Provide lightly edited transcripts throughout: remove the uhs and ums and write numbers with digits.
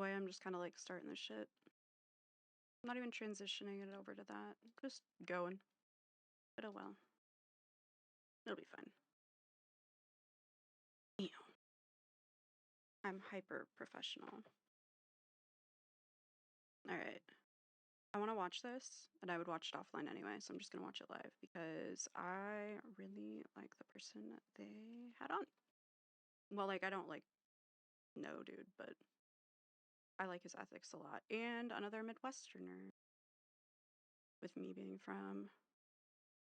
way I'm just kind of like starting this shit. I'm not even transitioning it over to that. Just going. But oh well. It'll be fine. Ew. I'm hyper professional. Alright. I want to watch this, and I would watch it offline anyway, so I'm just going to watch it live because I really like the person they had on. Well, like, I don't like know dude, but I like his ethics a lot. And another Midwesterner, with me being from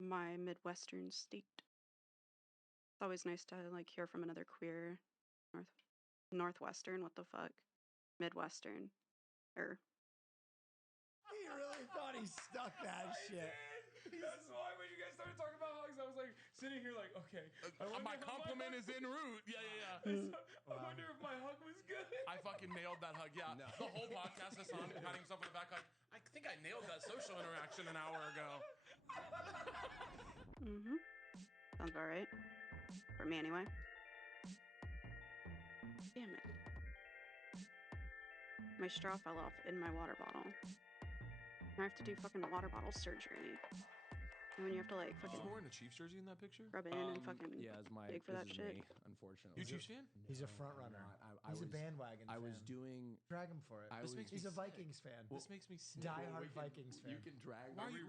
my Midwestern state. It's always nice to like hear from another queer Northwestern, what the fuck? Midwestern. He really thought he stuck that shit. That's why when you guys started talking about hugs, I was like sitting here like, okay. My compliment is en route. Yeah. I wonder if my hug was good. I fucking nailed that hug. Yeah. No. The whole podcast, Hassan patting himself on the back like, I think I nailed that social interaction an hour ago. Mm-hmm. Sounds about right. For me anyway. Damn it. My straw fell off in my water bottle. I have to do fucking water bottle surgery. And when you have to like fucking He's wearing a Chiefs jersey in that picture? rub it in and fucking Yeah, it's my dig for this that is shit. me, unfortunately. You Chiefs fan? He's a front runner. He's a bandwagon I fan. was doing. Drag him for it. He's a Vikings fan. This makes me sick. Die-hard Vikings fan. You can drag. Why are me. you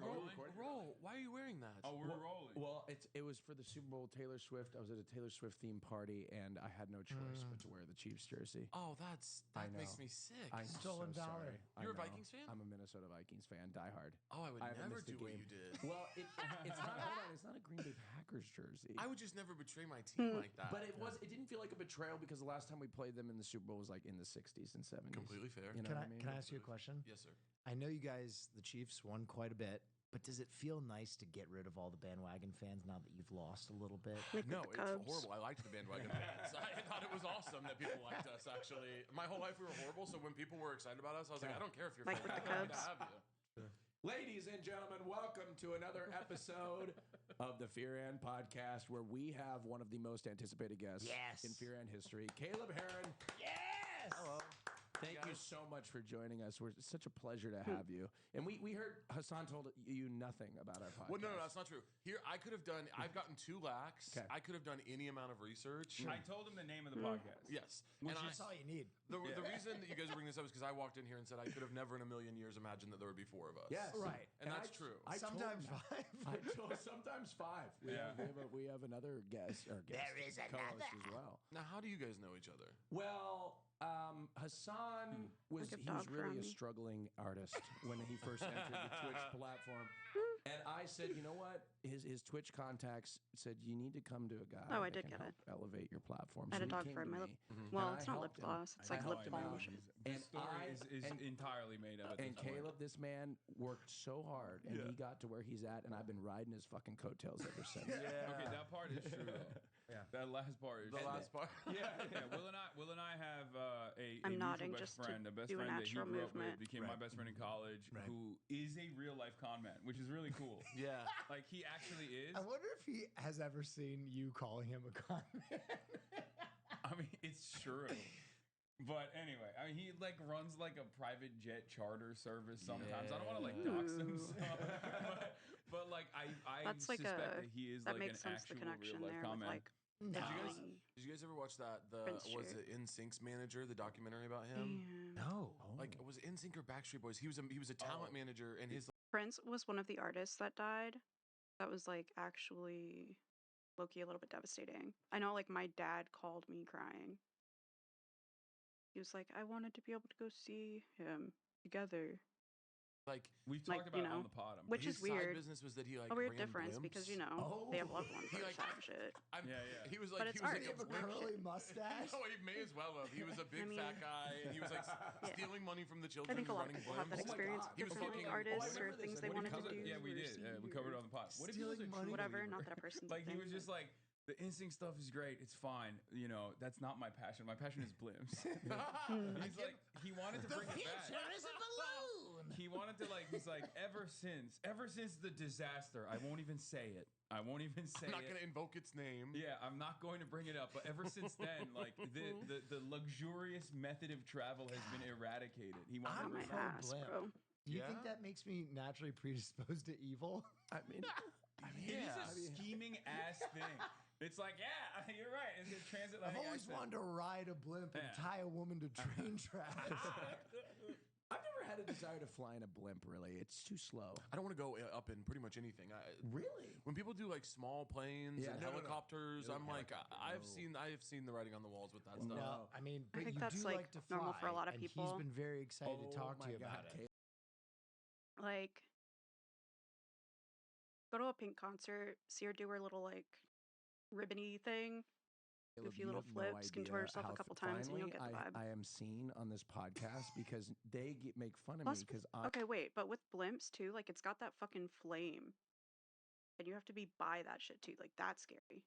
roll? Why are you wearing that? Oh, we're rolling. Well, it was for the Super Bowl. Taylor Swift. I was at a Taylor Swift themed party, and I had no choice but to wear the Chiefs jersey. Oh, that know. makes me sick. I'm Stolen so valor. sorry. I You're a know. Vikings fan? I'm a Minnesota Vikings fan, diehard. Oh, I would I haven't never missed a do what game. you did. Well, it's not. Hold on, it's not a Green Bay Packers jersey. I would just never betray my team like that. But it didn't feel like a betrayal because the last time we played them in the Super Bowl was like in the 60s and 70s. Completely fair. You know Can what I, I mean? can I ask you a question? Yes, sir. I know you guys, the Chiefs, won quite a bit, but does it feel nice to get rid of all the bandwagon fans now that you've lost a little bit? Like No, with the it's Cubs. horrible. I liked the bandwagon fans. I thought it was awesome that people liked us, actually. My whole life we were horrible, so when people were excited about us, I was like, I don't care if you're Like fans. with the I'm happy to Cubs. have you. Ladies and gentlemen, welcome to another episode of the Fear and Podcast, where we have one of the most anticipated guests in Fear and history, Caleb Heron. Yes! Hello. Thank you so much for joining us. It's such a pleasure to have you. And we heard Hassan told you nothing about our podcast. Well, no, that's not true. Here, I've gotten 2 lakhs. Okay. I could have done any amount of research. I told him the name of the podcast. Yes. That's all you need. The reason that you guys are bringing this up is because I walked in here and said I could have never in a million years imagined that there would be 4 of us. Yes. Right. And that's true. Sometimes five. Sometimes 5. Yeah. We have another guest. Or guest There is co-host as well. Now, how do you guys know each other? Well, Hassan was Like a he was dog really a from me. struggling artist when he first entered the Twitch platform. And I said, you know what? His Twitch contacts said you need to come to a guy. Oh, I that did can get help it. elevate your platform. I had So a he dog came for to my lip. me, Well, and it's I not lip helped him. gloss. It's I like lip helped him out. balm. This And story is and- entirely made up. At And this point. Caleb, this man worked so hard, and he got to where he's at, and I've been riding his fucking coattails ever since. Okay, that part is true. Though. Yeah. That last part is The true. last part. Yeah. Will and I have a I'm mutual nodding best just to friend, a best do a friend that he natural grew up with, movement. became my best friend in college, who is a real life con man, which is really cool. Yeah. Like he actually is. I wonder if he has ever seen you calling him a con man. I mean, it's true. But anyway, I mean, he like runs like a private jet charter service sometimes. I don't want to like dox Ooh. himself, but like I That's like suspect a that he is that like makes an sense. The actual connection real life there con with man. like No. everything. Did you guys ever watch that? Prince Was Street. it NSYNC's manager, the documentary about him? Yeah. No. Like, was it NSYNC or Backstreet Boys? He was a talent manager, and his Prince was one of the artists that died. That was like actually low-key a little bit devastating. I know like my dad called me crying. He was like, I wanted to be able to go see him together. like We've Like, talked you about it on know, the pod. I'm which pretty is his weird. side business was that he like A weird ran difference blimps. because, you know, they have loved ones He, or like- some shit. Yeah. He was like, But it's he was art. like You have a blimp- curly mustache? No, he may as well have. He was a big mean, fat guy, and he was like Yeah. stealing money from the I children. think a lot of running people have that blimps. experience God. with He was different fucking- artists I or remember this. things they What do you wanted to call do. it? Yeah, we or did. see We covered it on the pod. What if he was a Stealing true money? Whatever, believer? not that a person's Like he thing, was just but- like, The instinct stuff is great. It's fine. You know, that's not my passion. My passion is blimps. He's like, he wanted to bring it back. is a balloon. He wanted to he's like, ever since the disaster, I won't even say it. I'm not going to invoke its name. Yeah, I'm not going to bring it up. But ever since then, like the luxurious method of travel has been eradicated. He wanted to I'm bring pro back. blimp. bro. Do you think Yeah? that makes me naturally predisposed to evil? I mean, It is a scheming ass thing. It's like, yeah, you're right. It's a transatlantic I've always accent. wanted to ride a blimp and Yeah. tie a woman to train tracks. I've never had a desire to fly in a blimp. Really, it's too slow. I don't want to go up in pretty much anything. Really? When people do like small planes Yeah, and no, no, no. helicopters, No, I'm like, helicopter, I have seen the writing on the walls with that stuff. No, I mean, but think you that's, do like, like to fly, normal for a lot of and people. he's been very excited to talk to you my about God, it. Like, go to a Pink concert, see her do her little like ribbony thing. Caleb, few you little have no flips, contort idea yourself a how couple times and you'll finally get the vibe. I am seen on this podcast because they make fun of Plus, me because I. okay, wait, but with blimps too, like it's got that fucking flame, and you have to be by that shit too. Like that's scary.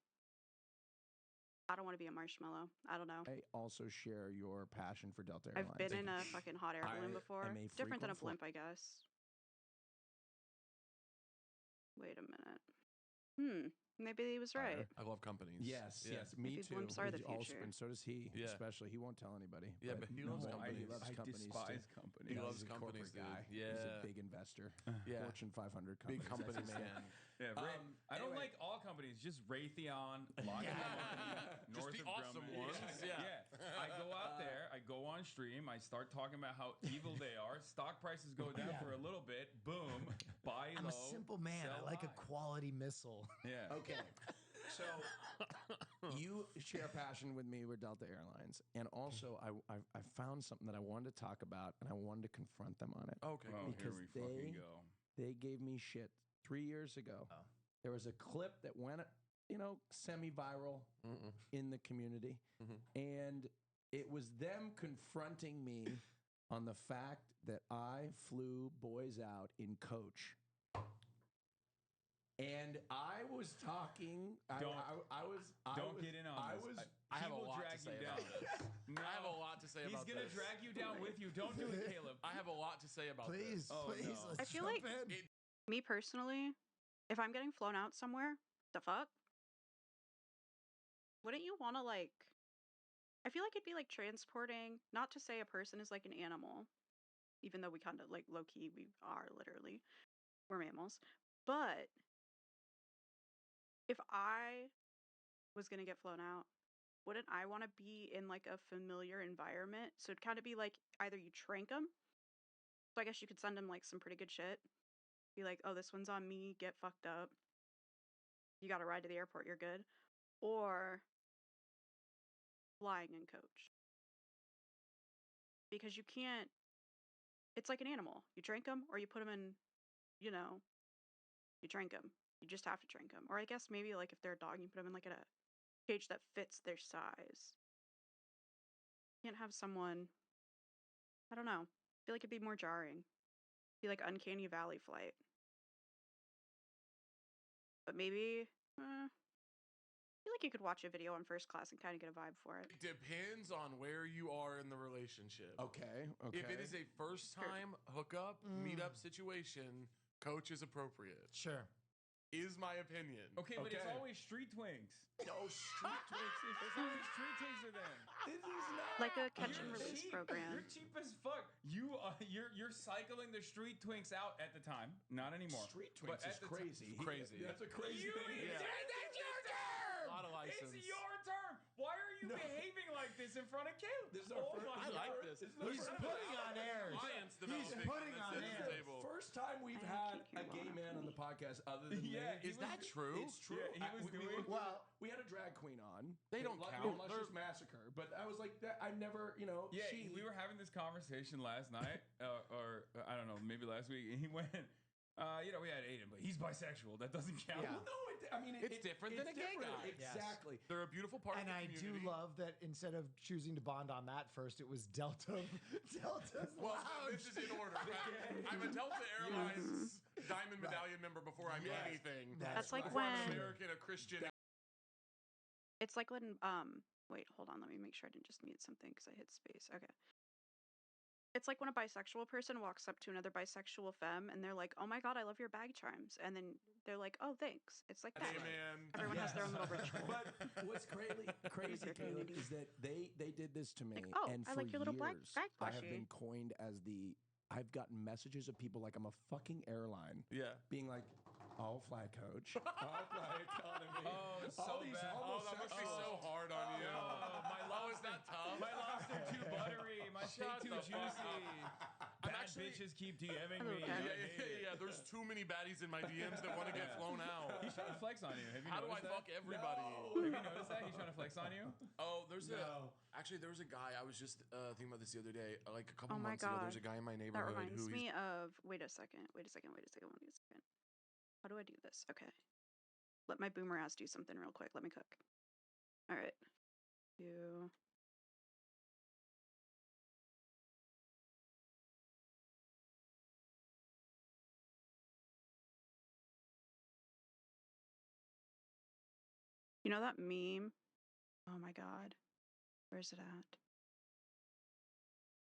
I don't want to be a marshmallow. I don't know. I also share your passion for Delta Airlines. I've been in a fucking hot air balloon I before. am a Different than a frequent blimp, I guess. Wait a minute. Maybe he was right. I love companies. Yes, Yeah. yes, me Maybe too. blimps are the He's also- future. and so does he. Yeah. Especially, he won't tell anybody. Yeah, but he loves no, companies. He loves I companies. despise too. companies. He No, loves he's a companies, corporate dude. guy. Yeah. He's a big investor. Yeah. Fortune 500 company. Big companies, man. Yeah, I don't anyway. like all companies. Just Raytheon, Lockheed Martin, Just Northrop the awesome Grumman. ones, yeah. I go out there. I go on stream. I start talking about how evil they are. Stock prices go down for a little bit. Boom. Buy I'm low. a simple man. I sell like a high. quality missile. Yeah. Okay. So you share a passion with me with Delta Airlines, and also I found something that I wanted to talk about, and I wanted to confront them on it. Okay. Oh, cool. here Because we fucking go. They gave me shit 3 years ago. Oh. There was a clip that went, semi-viral in the community, and it was them confronting me on the fact that I flew boys out in coach. And I was talking. Don't get in on this. I have He a will lot drag to say you down. about this. I have a lot to say He's about gonna this. drag you down with you. Don't do it, Caleb. I have a lot to say about Please, this. Oh, please, no. let's I feel jump like- in. Me personally, if I'm getting flown out somewhere, the fuck? Wouldn't you want to like? I feel like it'd be like transporting. Not to say a person is like an animal, even though we kind of like low key we are literally, we're mammals. But if I was gonna get flown out, wouldn't I want to be in like a familiar environment? So it'd kind of be like either you trank them. So I guess you could send them like some pretty good shit. Be like, oh, this one's on me. Get fucked up. You got to ride to the airport. You're good. Or flying in coach. Because you can't. It's like an animal. You drink them or you put them in, you drink them. You just have to drink them. Or I guess maybe like if they're a dog, you put them in like a cage that fits their size. You can't have someone. I don't know. I feel like it'd be more jarring. Be like Uncanny Valley flight. But maybe, I feel like you could watch a video on first class and kind of get a vibe for it. It depends on where you are in the relationship. Okay. If it is a first time hookup, meetup situation, coach is appropriate. Sure. Is my opinion. Okay, but it's Okay. always street twinks. No, street twinks. There's always street twinks with them. This is not Like a catch and You're release cheap. program. You're cheap as fuck. You're cycling the street twinks out at the time. Not anymore. Street But twinks at is the crazy. Crazy. That's a crazy You thing. idiot! That's your term. A lot of license. It's your term. Why are you No. behaving like this in front of Caleb? This is our first. my I like God. this. He's putting on airs. Alliance He's developing putting on on this air. table. First time we've I had can't a hear gay well man enough on the podcast other than Yeah, me. Is that true? It's true. Yeah, he was doing- Well, we had a drag queen on. They don't Like, count. Luscious Massacre. But I was like, that. I never, Yeah, she. we were having this conversation last night, or I don't know, maybe last week, and he went, we had Aiden, but he's bisexual. That doesn't count. Yeah. Well, no, It's different than a gay guy. Yes. Exactly. They're a beautiful part and of the I do community. love that instead of choosing to bond on that first, it was Delta's Well, lounge. this is in order. I'm a Delta Airlines Diamond Medallion member before I'm Yes. anything. That's like Before I'm when- an American, a Christian It's like when wait, hold on, let me make sure I didn't just mute something because I hit space. Okay. It's like when a bisexual person walks up to another bisexual femme and they're like, "Oh my god, I love your bag charms," and then they're like, "Oh, thanks." It's like that. Hey man. Everyone has their own little ritual. But what's crazy, your Caleb, community. is that they did this to me, Like, "Oh, and I for like your little black years, bag I have plushie." been coined as the. I've gotten messages of people like I'm a fucking airline, Yeah. being like, "I'll fly coach, I'll fly economy." Oh, it's all so these bad. Oh, that must be so homosexuals. hard on you. my Oh, is lobster, that tough? my lobster too buttery. My steak Shut too the fuck juicy. I'm Bad actually- bitches keep DMing Hello, me. Ken. I Yeah, hate it. yeah. There's too many baddies in my DMs that want to get flown out. He's trying to flex on you. Have you How do I noticed that? fuck everybody? Have you noticed that? He's trying to flex on you? Oh, there's No. actually there was a guy I was just thinking about this the other day, like a couple Oh my months ago. There's a God. guy in my That neighborhood reminds who he's me of wait a second. How do I do this? Okay. Let my boomer ass do something real quick. Let me cook. All right. You. You know that meme? Oh my god. Where's it at?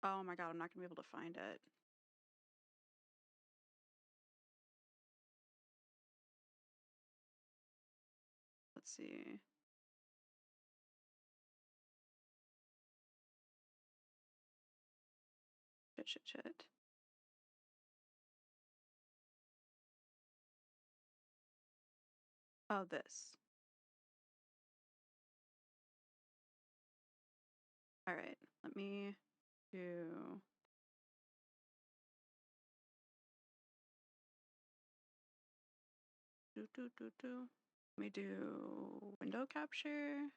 Oh my god, I'm not gonna be able to find it. Let's see. Shit. Oh, this. All right. Let me do. Let me do window capture.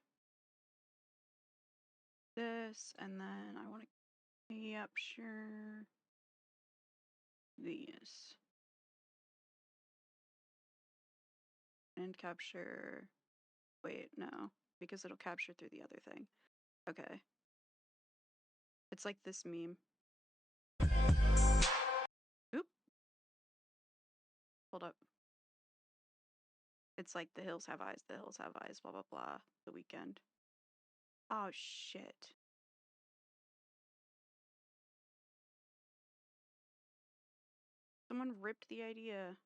This, and then I want to capture these. And capture. Wait, no, because it'll capture through the other thing. Okay. It's like this meme. Oop. Hold up. It's like the hills have eyes, blah, blah, blah. The weekend. Oh, shit. Someone ripped the idea.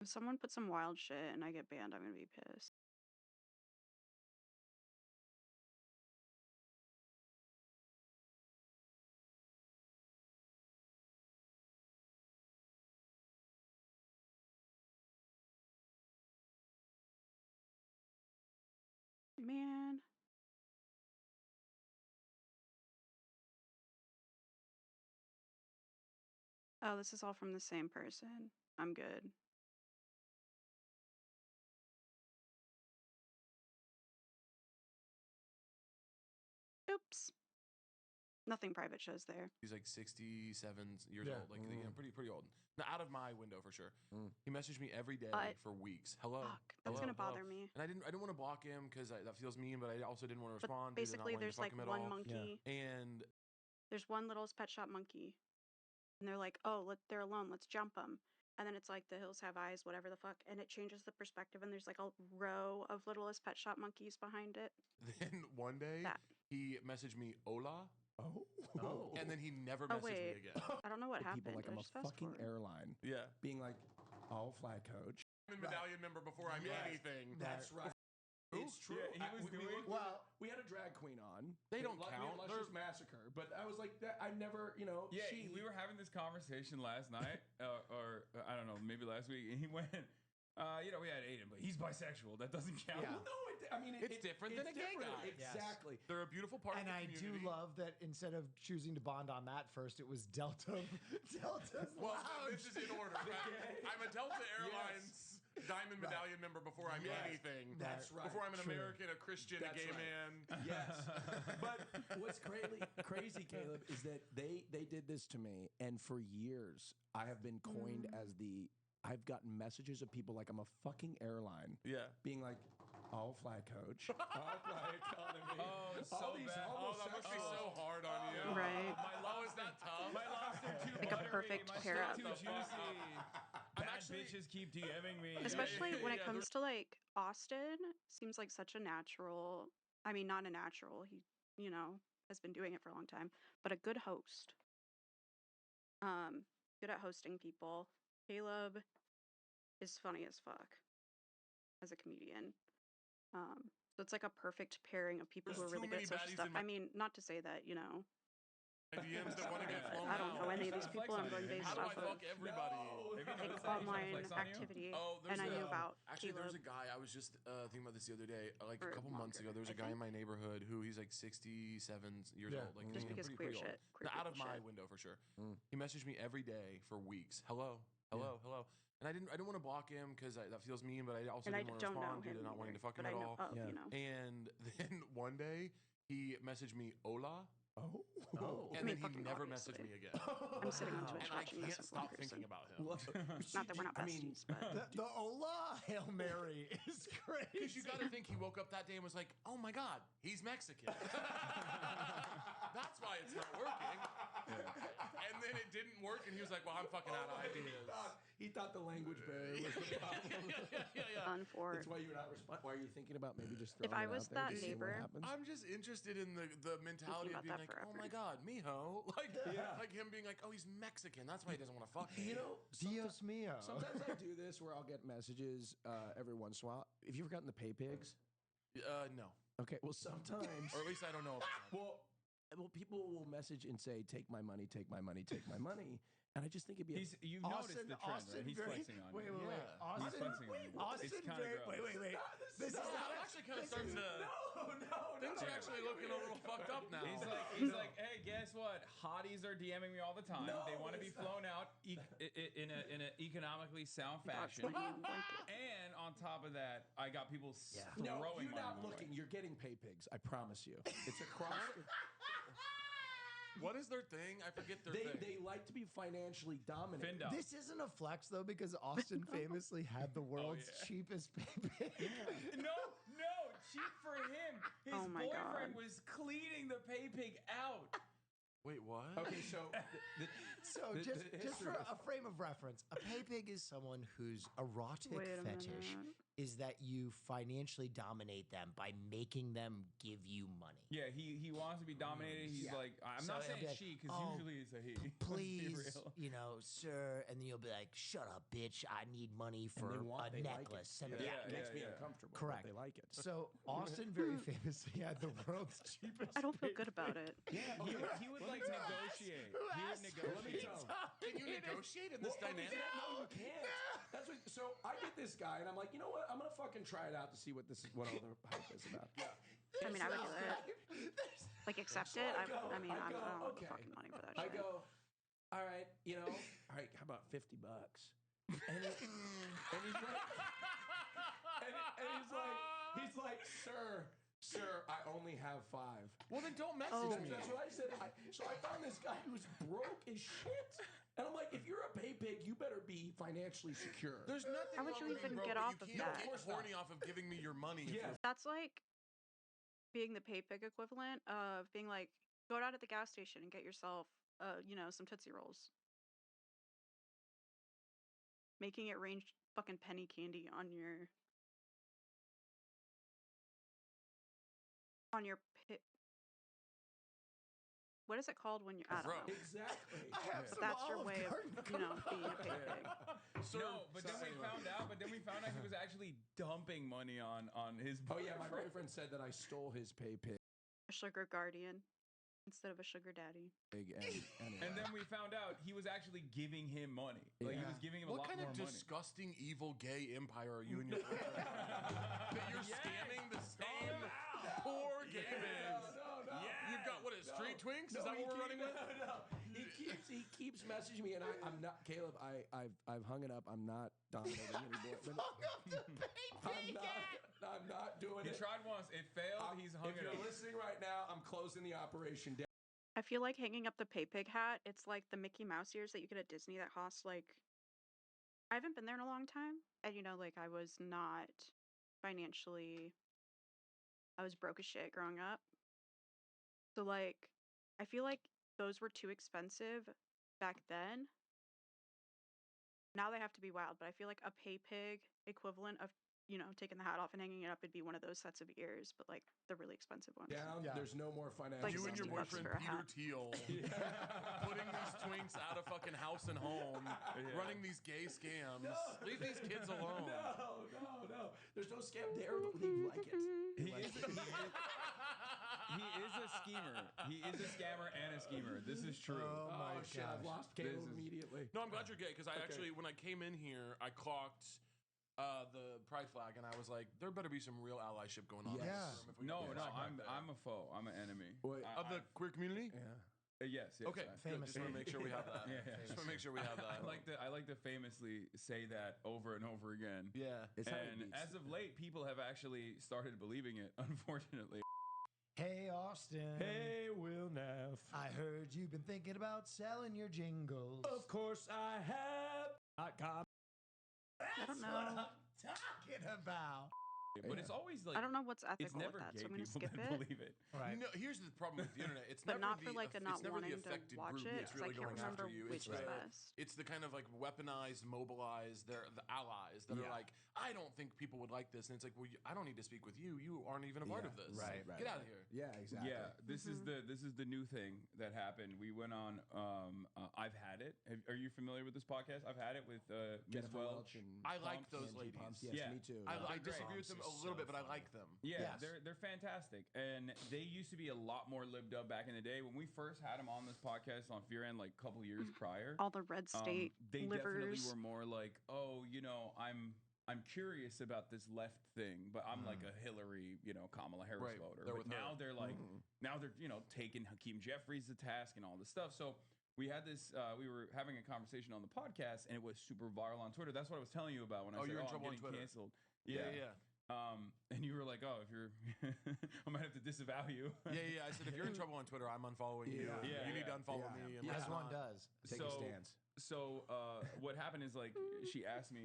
If someone put some wild shit and I get banned, I'm gonna be pissed. Man. Oh, this is all from the same person. I'm good. Oops. Nothing private shows there. He's like 67 years Yeah. old, like you know, pretty old. Now, out of my window for sure. Mm. He messaged me every day But- for weeks. Hello. Fuck. That's hello, gonna bother hello. me. And I didn't want to block him because that feels mean, but I also didn't want to But respond. due to not basically, wanting to there's fuck like him at one all. monkey. And There's one little pet shop monkey. And they're like, oh, they're alone. Let's jump them. And then it's like the hills have eyes, whatever the fuck. And it changes the perspective. And there's like a row of littlest pet shop monkeys behind it. then one day That. he messaged me Hola, Oh. and then he never Oh, messaged me wait. again. I don't know what The happened. people like Did I'm I a just fast fucking forward? airline, Yeah. being like, "I'll fly coach." I'm a medallion member before I'm Yes. anything. That's right. It's true. Yeah, he was doing- We had a drag queen on. They don't We had count. Luscious Massacre, but I was like, that. I never, Yeah, she. we were having this conversation last night, or I don't know, maybe last week, and he went, we had Aiden, but he's bisexual. That doesn't count. Yeah. Well, no, I mean, It's different than a gay guy. Yes. Exactly. They're a beautiful part And of the I do community. love that instead of choosing to bond on that first, it was Delta's Well, lounge. this is in order. I'm a Delta Airlines Diamond Medallion member before I'm Yes. anything. That's right. Before I'm an True. American, a Christian, That's a gay right. man. Yes. But what's crazy, Caleb, is that they did this to me, and for years I have been coined as the. I've gotten messages of people like I'm a fucking airline, Yeah. being like, "I'll fly coach, I'll fly economy." Oh, it's All so these bad. Oh, that must be so homosexuals. hard on you. Right. My Oh, is that tough? My lobster too Like a buttery. perfect My pair steak up. too juicy. I'm Bad Actually- bitches keep DMing me. Especially when it yeah, comes to like Austin, seems like such a natural. I mean, not a natural. He, has been doing it for a long time, but a good host. Good at hosting people. Caleb is funny as fuck as a comedian. So it's like a perfect pairing of people There's who are really too good at many social baddies stuff. in my- I mean, not to say that, My DMs that want to get Yeah. flown I don't know out. any of He's these trying to people. flex I'm on going you. based How do I off of fuck everybody? Have you like noticed that? He's trying to online flex on you? activity. Oh, And I knew no. about Actually, Caleb. there's a guy. I was just thinking about this the other day. Like a Or couple months ago, longer, there was a I guy in think. my neighborhood who he's like 67 years Yeah. old. Like Just you know, because pretty, queer pretty old. shit. Queer Out of people my shit. window for sure. Mm. He messaged me every day for weeks. Hello, hello, hello. And I didn't want to block him because that feels mean, but I also And I didn't want to don't know respond due him to not wanting either, to fuck him but I at know all. of, Yeah. And then one day he messaged me hola, Oh. and I mean, then he fucking never obviously. messaged me again. I'm sitting on Wow. Twitch And I watching this can't with one stop thinking person. about him. Not that we're not I mean, besties, but The Ola Hail Mary is crazy. Because you got to think he woke up that day and was like, "Oh my God, he's Mexican." That's why it's not working. And then it didn't work, and he was like, "Well, I'm fucking out of ideas." He thought the language barrier was the problem. yeah. fun for. That's why you're not responding. Why are you thinking about maybe just If throwing I it was out there that and seeing what neighbor- happens? I'm just interested in the mentality of Thinking being about like, that "Oh my forever. God, mijo," Yeah. like him being like, "Oh, he's Mexican. That's why he doesn't want to fuck me." You know, Dios mio. sometimes I do this where I'll get messages every once in a while. Have you ever gotten the pay pigs? No, Okay, well sometimes. or at least I don't know. Well, people will message and say, "Take my money, take my money, take my money," and I just think it'd be. You've noticed the trend, right? He's flexing on Wait, you. wait, wait. Yeah. Austin, He's flexing on you. Austin It's kinda very, gross. wait. This is That not actually kind of starting to. no. Things are actually looking a little fucked up now. He's like, hey, guess what? Hotties are DMing me all the time. No, They want to be it's not. flown out in an economically sound Dog's fashion. laying in a blanket. And on top of that, I got people No, throwing you're money not my looking. way. You're getting pay pigs. I promise you. It's across. What is their thing? I forget their they thing. they like to be financially dominated. Findom. This isn't a flex though, because Austin famously had the world's yeah. cheapest pay. No, cheap for him. His Oh my boyfriend God. was cleaning the pay pig out. Wait, what? Okay, so So The- just the just for history a frame of reference, a pay pig is someone whose erotic Wait a fetish minute. is that you financially dominate them by making them give you money. Yeah, he wants to be dominated. He's Yeah. like, I'm So not it'll saying be like, she, because "Oh, usually it's a he. Let's be Please, real. sir, and then you'll be like, "Shut up, bitch! I need money for they want- a they like it. necklace." Send yeah, me Yeah, it makes me yeah. uncomfortable. but Correct. They like it. So Austin very famously had the world's cheapest. I don't feel pay good about it. Yeah, He would like negotiate. Who He would asked you? negotiate. Can you negotiate in this dynamic? No, you can't. That's what, so I get this guy, and I'm like, you know what? I'm gonna fucking try it out to see what all the hype is about. I mean, I would do it. Like, accept So it. I I go- mean, I I go, don't have okay. the fucking money for that I shit. go, all right, all right, how about $50? And he's like, he's like, sir, I only have 5. Well, then don't message Oh. me. That's what I said. So I found this guy who's broke as shit. And I'm like, if you're a pay pig, you better be financially secure. There's nothing How would wrong you with being even broke, get but off you of can't that? get horny off of giving me your money. Yeah. That's like being the pay pig equivalent of being like, go down to the gas station and get yourself, some Tootsie Rolls. Making it rain fucking penny candy on your pit. What is it called when you're? I don't know. Exactly. I have some That's your Olive way of, Garden being a pay pig. No, but then we found out he was actually dumping money on his Oh yeah, my boyfriend. boyfriend said that I stole his pay pig. A sugar guardian instead of a sugar daddy. Anyway. And then we found out he was actually giving him money. Like, he Yeah. was giving him a What lot kind more of money. disgusting, evil, gay empire are you and your boyfriend? That you're scamming the same poor gay men. No. You've got, what is Street Twinks? Is No, that he what we're keep- running with? No. He keeps messaging me, and I'm not Caleb. I've hung it up. I'm not dominating anymore. I'm not doing He it. tried once. It failed. He's hung If it you're up. listening right now, I'm closing the operation down. I feel like hanging up the pay pig hat, it's like the Mickey Mouse ears that you get at Disney that cost like, I haven't been there in a long time. And I was not financially, I was broke as shit growing up. So like, I feel like those were too expensive back then. now they have to be wild, but I feel like a pay pig equivalent of, taking the hat off and hanging it up would be one of those sets of ears, but like the really expensive ones. Down. Yeah. There's no more financial. Like You and your 60 bucks boyfriend for a Peter hat. Thiel putting these twinks out of fucking house and home, running these gay scams. Leave these kids alone. No. There's no scam there, but we like it. He is a schemer. He is a scammer and a schemer. This is true. Oh my Shit, I've gosh. lost Caleb This is- immediately. No, I'm glad you're gay because I actually, when I came in here, I clocked the pride flag and I was like, there better be some real allyship going on. in this Yeah. room if we No, can no, get back there. I'm a foe. I'm an enemy. Wait. Of the queer community. Yeah. Yes. Okay, I- good. Just want to make sure we have that. Yeah, yeah. Just want to make sure we have that. I like to famously say that over and over again. Yeah. It's how it And beats. as of late, people have actually started believing it. Unfortunately. Hey, Austin. Hey, Will Neff. I heard you've been thinking about selling your jingles. Of course I have. I don't know. What I'm talking about. But it's always like I don't know what's it's ethical never with that, gay so I'm gonna people skip that it. believe it. Right. No, here's the problem with the internet. It's But never not for the, like a it's not never the wanting to affected watch group it, that's 'cause I really can't going after remember you. which It's is the, best. it's the kind of like weaponized, mobilized. They're the allies that are Yeah. like, I don't think people would like this, and it's like, well, I don't need to speak with you. You aren't even a part Yeah, of this. right, Get out of here. Yeah, exactly. Yeah, this is the new thing that happened. We went on. I've had it. Are you familiar with this podcast? I've had it with Miss Jennifer Welch. Welch and I like Pumps. those Angie ladies. Pumps. Yes, Yeah. me too. I They're disagree with them a little bit, but I like them. Yeah, Yes. they're fantastic, and they used to be a lot more libbed up back in the day when we first had them on this podcast on Fear End like a couple years prior. All the red state They definitely livers. were more like, oh, I'm curious about this left thing, but I'm like a Hillary, Kamala Harris Right, voter. they're But with her. now they're like, now they're taking Hakeem Jeffries to task and all this stuff. So we had this. We were having a conversation on the podcast, and it was super viral on Twitter. That's what I was telling you about when I said, you're in I'm trouble on getting Twitter. canceled. Yeah. And you were like, oh, if you're, I might have to disavow you. Yeah. I said, if you're in trouble on Twitter, I'm unfollowing you. Yeah. You need to unfollow Yeah. me. And As let's one not- does. Take a stance. So what happened is like she asked me,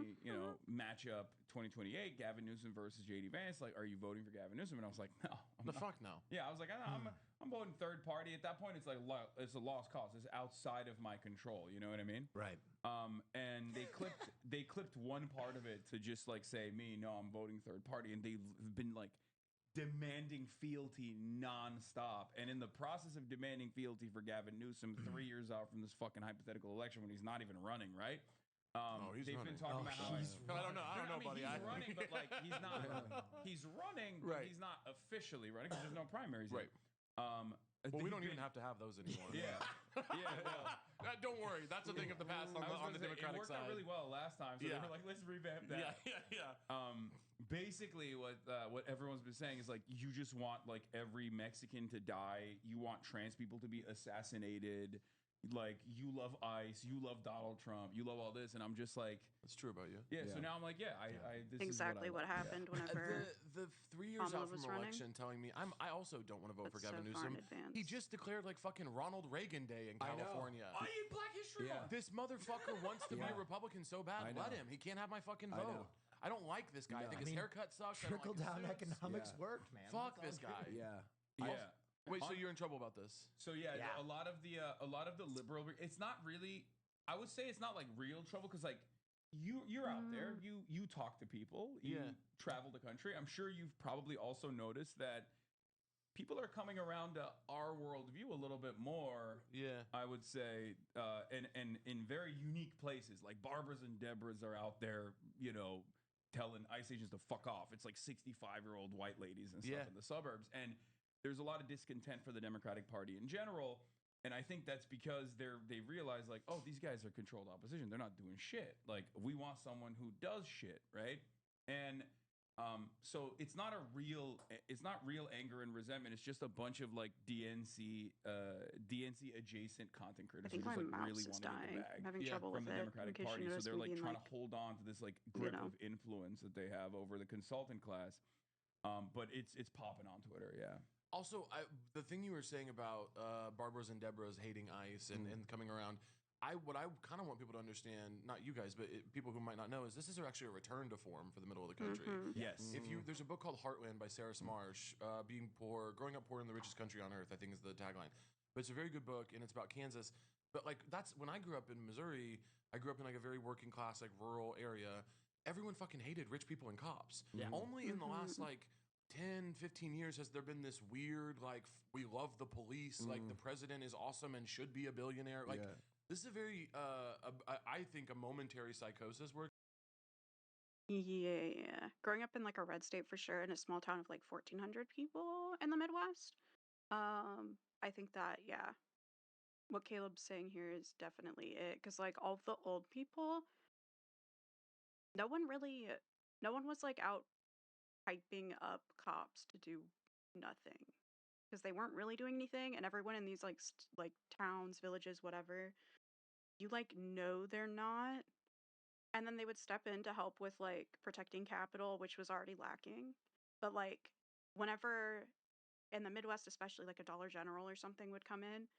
match up 2028 Gavin Newsom versus JD Vance. Like, are you voting for Gavin Newsom? And I was like, no. I'm The not. fuck no. Yeah, I was like, I'm voting third party. At that point, it's like it's a lost cause. It's outside of my control. You know what I mean? Right. And they clipped one part of it to just like say me, no, I'm voting third party, and they've been like demanding fealty nonstop. And in the process of demanding fealty for Gavin Newsom 3 years out from this fucking hypothetical election when he's not even running, right? he's they've running. been talking about how he's I don't know. I don't know, buddy. He's running, but like he's not. He's running, but Right. he's not officially running because there's no primaries. Right. Yet. Well, we they've don't even been- have to have those anymore. Yeah. Yeah. Don't worry. That's a thing of the past on I was the gonna say, Democratic it worked side. out really well last time, so Yeah. they were like, let's revamp that. Yeah. Basically, what everyone's been saying is like, you just want like every Mexican to die. You want trans people to be assassinated. Like, you love ICE. You love Donald Trump. You love all this, and I'm just like, That's true about you. yeah. So Yeah. now I'm like, yeah, this Exactly is what happened whenever. The 3 years Kamala out from was running? election telling me I also don't want to vote for That's Gavin so far in Newsom. advance. He just declared like fucking Ronald Reagan Day in I know. California. I eat Black History Yeah. Month. This motherfucker wants to be Yeah. a Republican so bad. I know. Let him. He can't have my fucking I vote. know. I don't like this guy. I No. think I his mean, haircut sucks. I don't Trickle like down his suits. economics Yeah. worked, man. Fuck That's this all guy. good. Yeah. Yeah. Wait, so you're in trouble about this? So yeah, Yeah. a lot of the liberal. It's not really. I would say it's not like real trouble because like you're out there. You talk to people. You Yeah. travel the country. I'm sure you've probably also noticed that people are coming around to our worldview a little bit more. Yeah. I would say, and in very unique places, like Barbara's and Deborah's are out there, telling ICE agents to fuck off. It's like 65-year-old white ladies and stuff Yeah. in the suburbs, and there's a lot of discontent for the Democratic Party in general. And I think that's because they realize like, oh, these guys are controlled opposition. They're not doing shit. Like, we want someone who does shit, right? And so it's not real anger and resentment. It's just a bunch of like DNC adjacent content I creators think who my just like mouse really is want to get dying. the bag I'm having trouble from with the it. Democratic in case Party. you So noticed they're me like being trying like, to hold on to this like grip know. of influence that they have over the consultant class. But it's popping on Twitter, yeah. Also, the thing you were saying about Barbara's and Deborah's hating ICE and coming around, what I kind of want people to understand, not you guys, but people who might not know, is this is actually a return to form for the middle of the country. Yes. There's a book called Heartland by Sarah Smarsh, growing up poor in the richest country on earth, I think is the tagline. But it's a very good book, and it's about Kansas. But like that's when I grew up in Missouri. I grew up in like a very working class, like rural area. Everyone fucking hated rich people and cops. Yeah. Only in the last Mhm. like 10, 15 years has there been this weird like we love the police, like the president is awesome and should be a billionaire. Like Yeah. this is a very I think a momentary psychosis where Yeah. Growing up in like a red state for sure, in a small town of like 1,400 people in the Midwest, I think that, yeah, what Caleb's saying here is definitely it. Because like all the old people, no one really, no one was like out hyping up cops to do nothing because they weren't really doing anything. And everyone in these like like towns, villages, whatever, you like know they're not. And then they would step in to help with like protecting capital, which was already lacking. But like whenever in the Midwest, especially like a Dollar General or something would come in,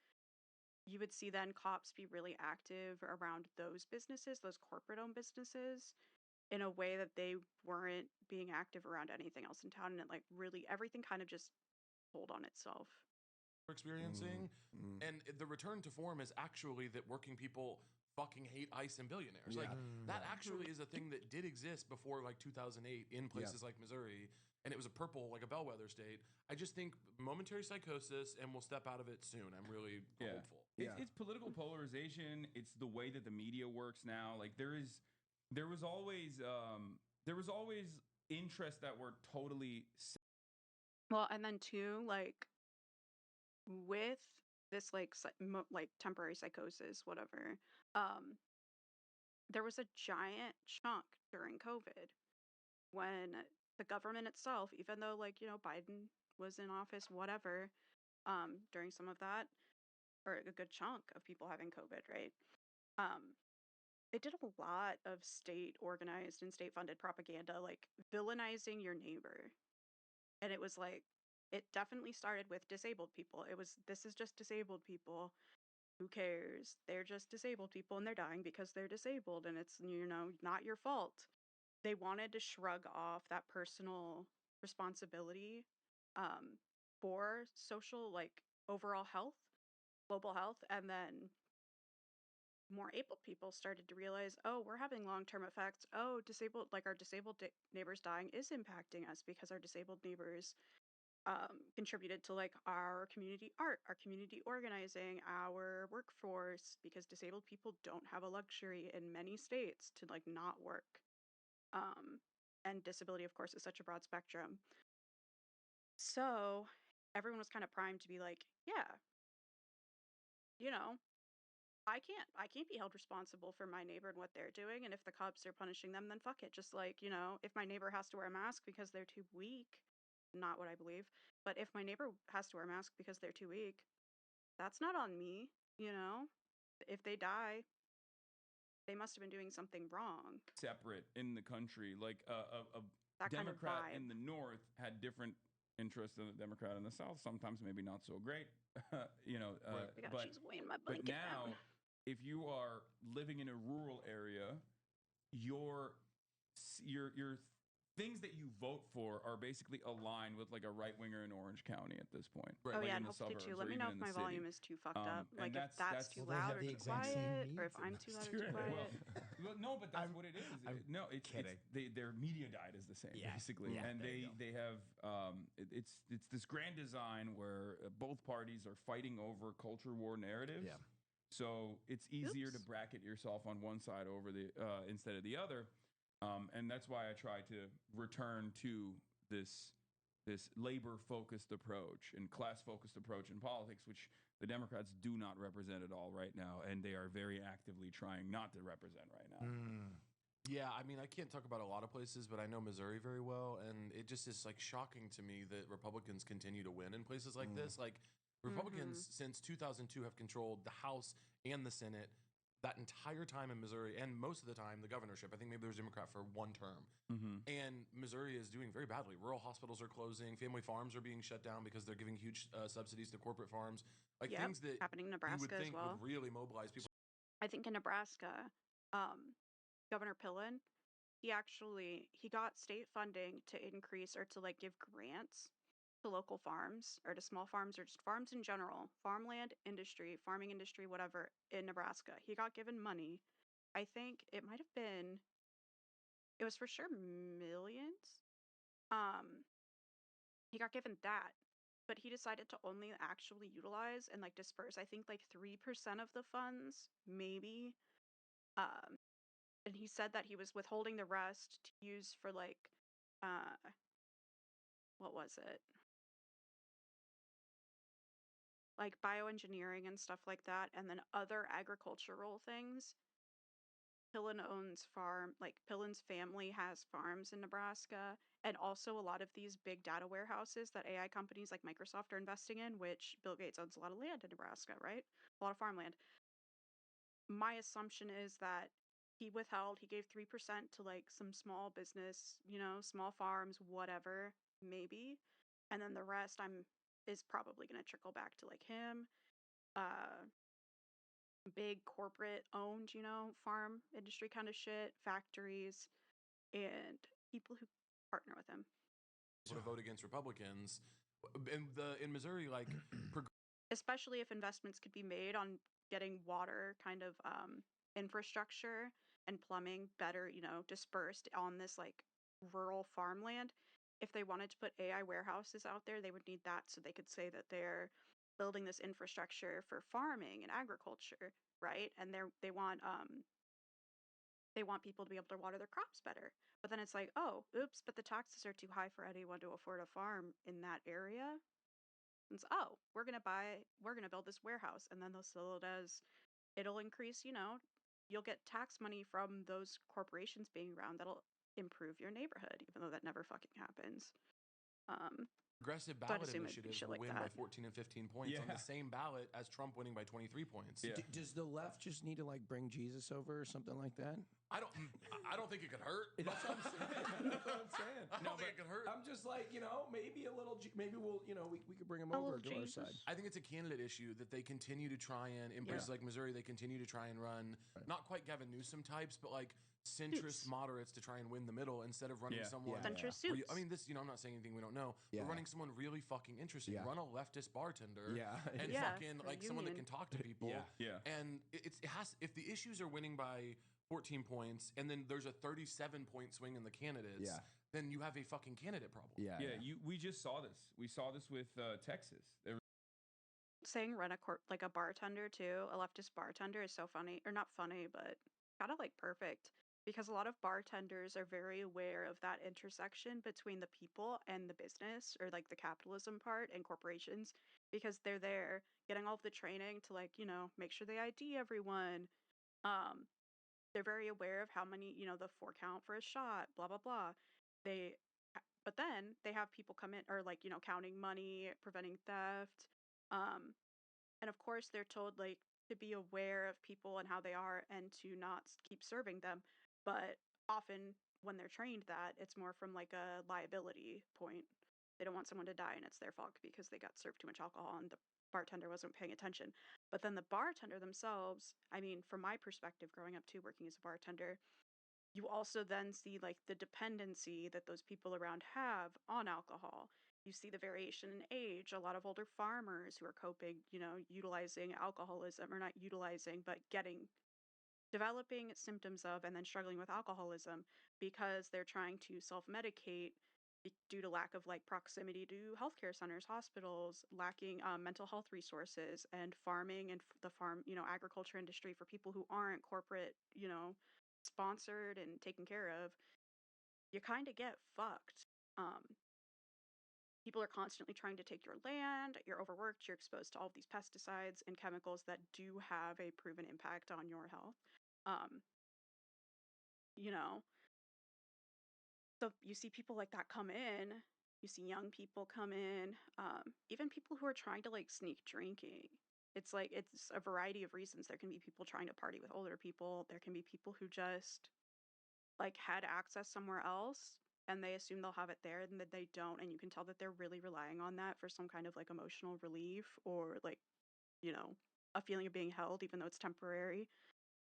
you would see then cops be really active around those businesses, those corporate owned businesses, in a way that they weren't being active around anything else in town. And it like really everything kind of just pulled on itself. we're experiencing. And the return to form is actually that working people fucking hate ICE and billionaires. Like Yeah. that actually is a thing that did exist before like 2008 in places like Missouri, and it was a purple like a bellwether state. I just think momentary psychosis, and we'll step out of it soon. I'm really hopeful. Yeah. It's political polarization. It's the way that the media works now. Like there was always interests that were totally Well, and then too, like with this like like temporary psychosis, whatever, um, there was a giant chunk during COVID when the government itself, even though like Biden was in office, whatever, during some of that, or a good chunk of people having COVID, right? Um, it did a lot of state organized and state funded propaganda, like villainizing your neighbor. And it was like, it definitely started with disabled people. It was, this is just disabled people. Who cares? They're just disabled people and they're dying because they're disabled and it's, not your fault. They wanted to shrug off that personal responsibility um, for social, like overall health, global health. And then more able people started to realize, oh, we're having long-term effects. Oh, disabled, like our disabled neighbors dying is impacting us because our disabled neighbors contributed to like our community art, our community organizing, our workforce, because disabled people don't have a luxury in many states to like not work. Um, and disability, of course, is such a broad spectrum. So everyone was kind of primed to be like, yeah, you know, I can't be held responsible for my neighbor and what they're doing. And if the cops are punishing them, then fuck it. Just like, if my neighbor has to wear a mask because they're too weak, not what I believe, but if my neighbor has to wear a mask because they're too weak, that's not on me, you know? If they die, they must have been doing something wrong. separate in the country. Like a That kind of Democrat vibe. in the North had different interests than a Democrat in the South. Sometimes maybe not so great, Oh my God, she's weighing my but blanket now, down. if you are living in a rural area, your your things that you vote for are basically aligned with like a right winger in Orange County at this point. Right. Oh Like yeah, in and the hopefully suburbs too. or Let me know even if in the my city. volume is too fucked up. And Like if that's too Well, they loud have or the too exact same quiet, or needs if in I'm those too loud or two too areas. quiet. Well, no, but that's I'm- what it is. I'm No, it's kidding. their media diet is the same Yeah, basically, yeah, and there you they have it's this grand design where both parties are fighting over culture war narratives. Yeah. So it's easier to Oops. bracket yourself on one side over the instead of the other, and that's why I try to return to this labor focused approach and class focused approach in politics, which the Democrats do not represent at all right now, and they are very actively trying not to represent right now. Yeah, I mean, I can't talk about a lot of places, but I know Missouri very well, and it just is like shocking to me that Republicans continue to win in places like this. Like Republicans since 2002 have controlled the House and the Senate that entire time in Missouri, and most of the time the governorship. I think maybe there was a Democrat for one term. And Missouri is doing very badly. Rural hospitals are closing. Family farms are being shut down because they're giving huge subsidies to corporate farms. Like Yep, things that happening in you would Nebraska as think well. would really mobilize people. I think in Nebraska, Governor Pillen, he got state funding to increase or to like give grants to local farms or to small farms or just farms in general, farmland industry, farming industry, whatever, in Nebraska. He got given money. I think it might have been, it was for sure millions. Um, he got given that, but he decided to only actually utilize and like disperse, I think like 3% of the funds, maybe. Um, and he said that he was withholding the rest to use for like, uh, what was it? Like bioengineering and stuff like that, and then other agricultural things. Pillen owns farm, like Pillen's family has farms in Nebraska, and also a lot of these big data warehouses that AI companies like Microsoft are investing in, which Bill Gates owns a lot of land in Nebraska, right? A lot of farmland. My assumption is that he gave 3% to like some small business, small farms, whatever, maybe. And then the rest is probably gonna trickle back to like him. Uh Big corporate owned, farm industry kind of shit, factories, and people who partner with him. To vote against Republicans. In Missouri, like Especially if investments could be made on getting water kind of infrastructure and plumbing better, dispersed on this like rural farmland. If they wanted to put AI warehouses out there, they would need that so they could say that they're building this infrastructure for farming and agriculture, right? And they want people to be able to water their crops better. But then it's like, oh, oops, but the taxes are too high for anyone to afford a farm in that area. And it's, oh, we're gonna build this warehouse, and then they'll sell it as, it'll increase, you'll get tax money from those corporations being around that'll improve your neighborhood, even though that never fucking happens. progressive So I'd ballot assume it'd be initiatives shit will like win by that. 14 and 15 points on Yeah. the same ballot as Trump winning by 23 points. Yeah. Does the left just need to like bring Jesus over or something like that? I don't think it could hurt. That's what I'm saying. That's what I'm saying. I don't think it could hurt. I'm just like, maybe a little, maybe we'll, we could bring him A over little to our Jesus. side. I think it's a candidate issue that they continue to try and, in places like Missouri, they continue to try and run, not quite Gavin Newsom types, but like centrist Suits. moderates to try and win the middle instead of running Yeah. someone. Centrist where suits. I mean, this, I'm not saying anything we don't know, Yeah. but running someone really fucking interesting. Yeah. Run a leftist bartender. Yeah. And Yeah, fucking for like someone that union. can talk to people. Yeah. Yeah. And it has, if the issues are winning by 14 points and then there's a 37-point swing in the candidates, Yeah. then you have a fucking candidate problem. Yeah. Yeah. We just saw this. We saw this with Texas. Saying run like a bartender too, a leftist bartender is so funny, or not funny, but kind of like perfect, because a lot of bartenders are very aware of that intersection between the people and the business, or like the capitalism part and corporations, because they're there getting all of the training to like, make sure they ID everyone. Um, they're very aware of how many, the 4 count for a shot, blah blah blah. They but then they have people come in, or like, counting money, preventing theft. Um, and of course, they're told like to be aware of people and how they are and to not keep serving them. But often when they're trained that, it's more from like a liability point. They don't want someone to die and it's their fault because they got served too much alcohol and the bartender wasn't paying attention. But then the bartender themselves, I mean, from my perspective growing up too, working as a bartender, you also then see like the dependency that those people around have on alcohol. You see the variation in age. A lot of older farmers who are coping, utilizing alcoholism, or not utilizing, but developing symptoms of and then struggling with alcoholism because they're trying to self medicate due to lack of like proximity to healthcare centers, hospitals, lacking mental health resources, and farming and the farm, agriculture industry for people who aren't corporate, sponsored and taken care of. You kind of get fucked. People are constantly trying to take your land, you're overworked, you're exposed to all of these pesticides and chemicals that do have a proven impact on your health. Um, you know, so you see people like that come in, you see young people come in, even people who are trying to like sneak drinking. It's like, it's a variety of reasons. There can be people trying to party with older people, there can be people who just like had access somewhere else and they assume they'll have it there and that they don't, and you can tell that they're really relying on that for some kind of like emotional relief, or like, a feeling of being held even though it's temporary.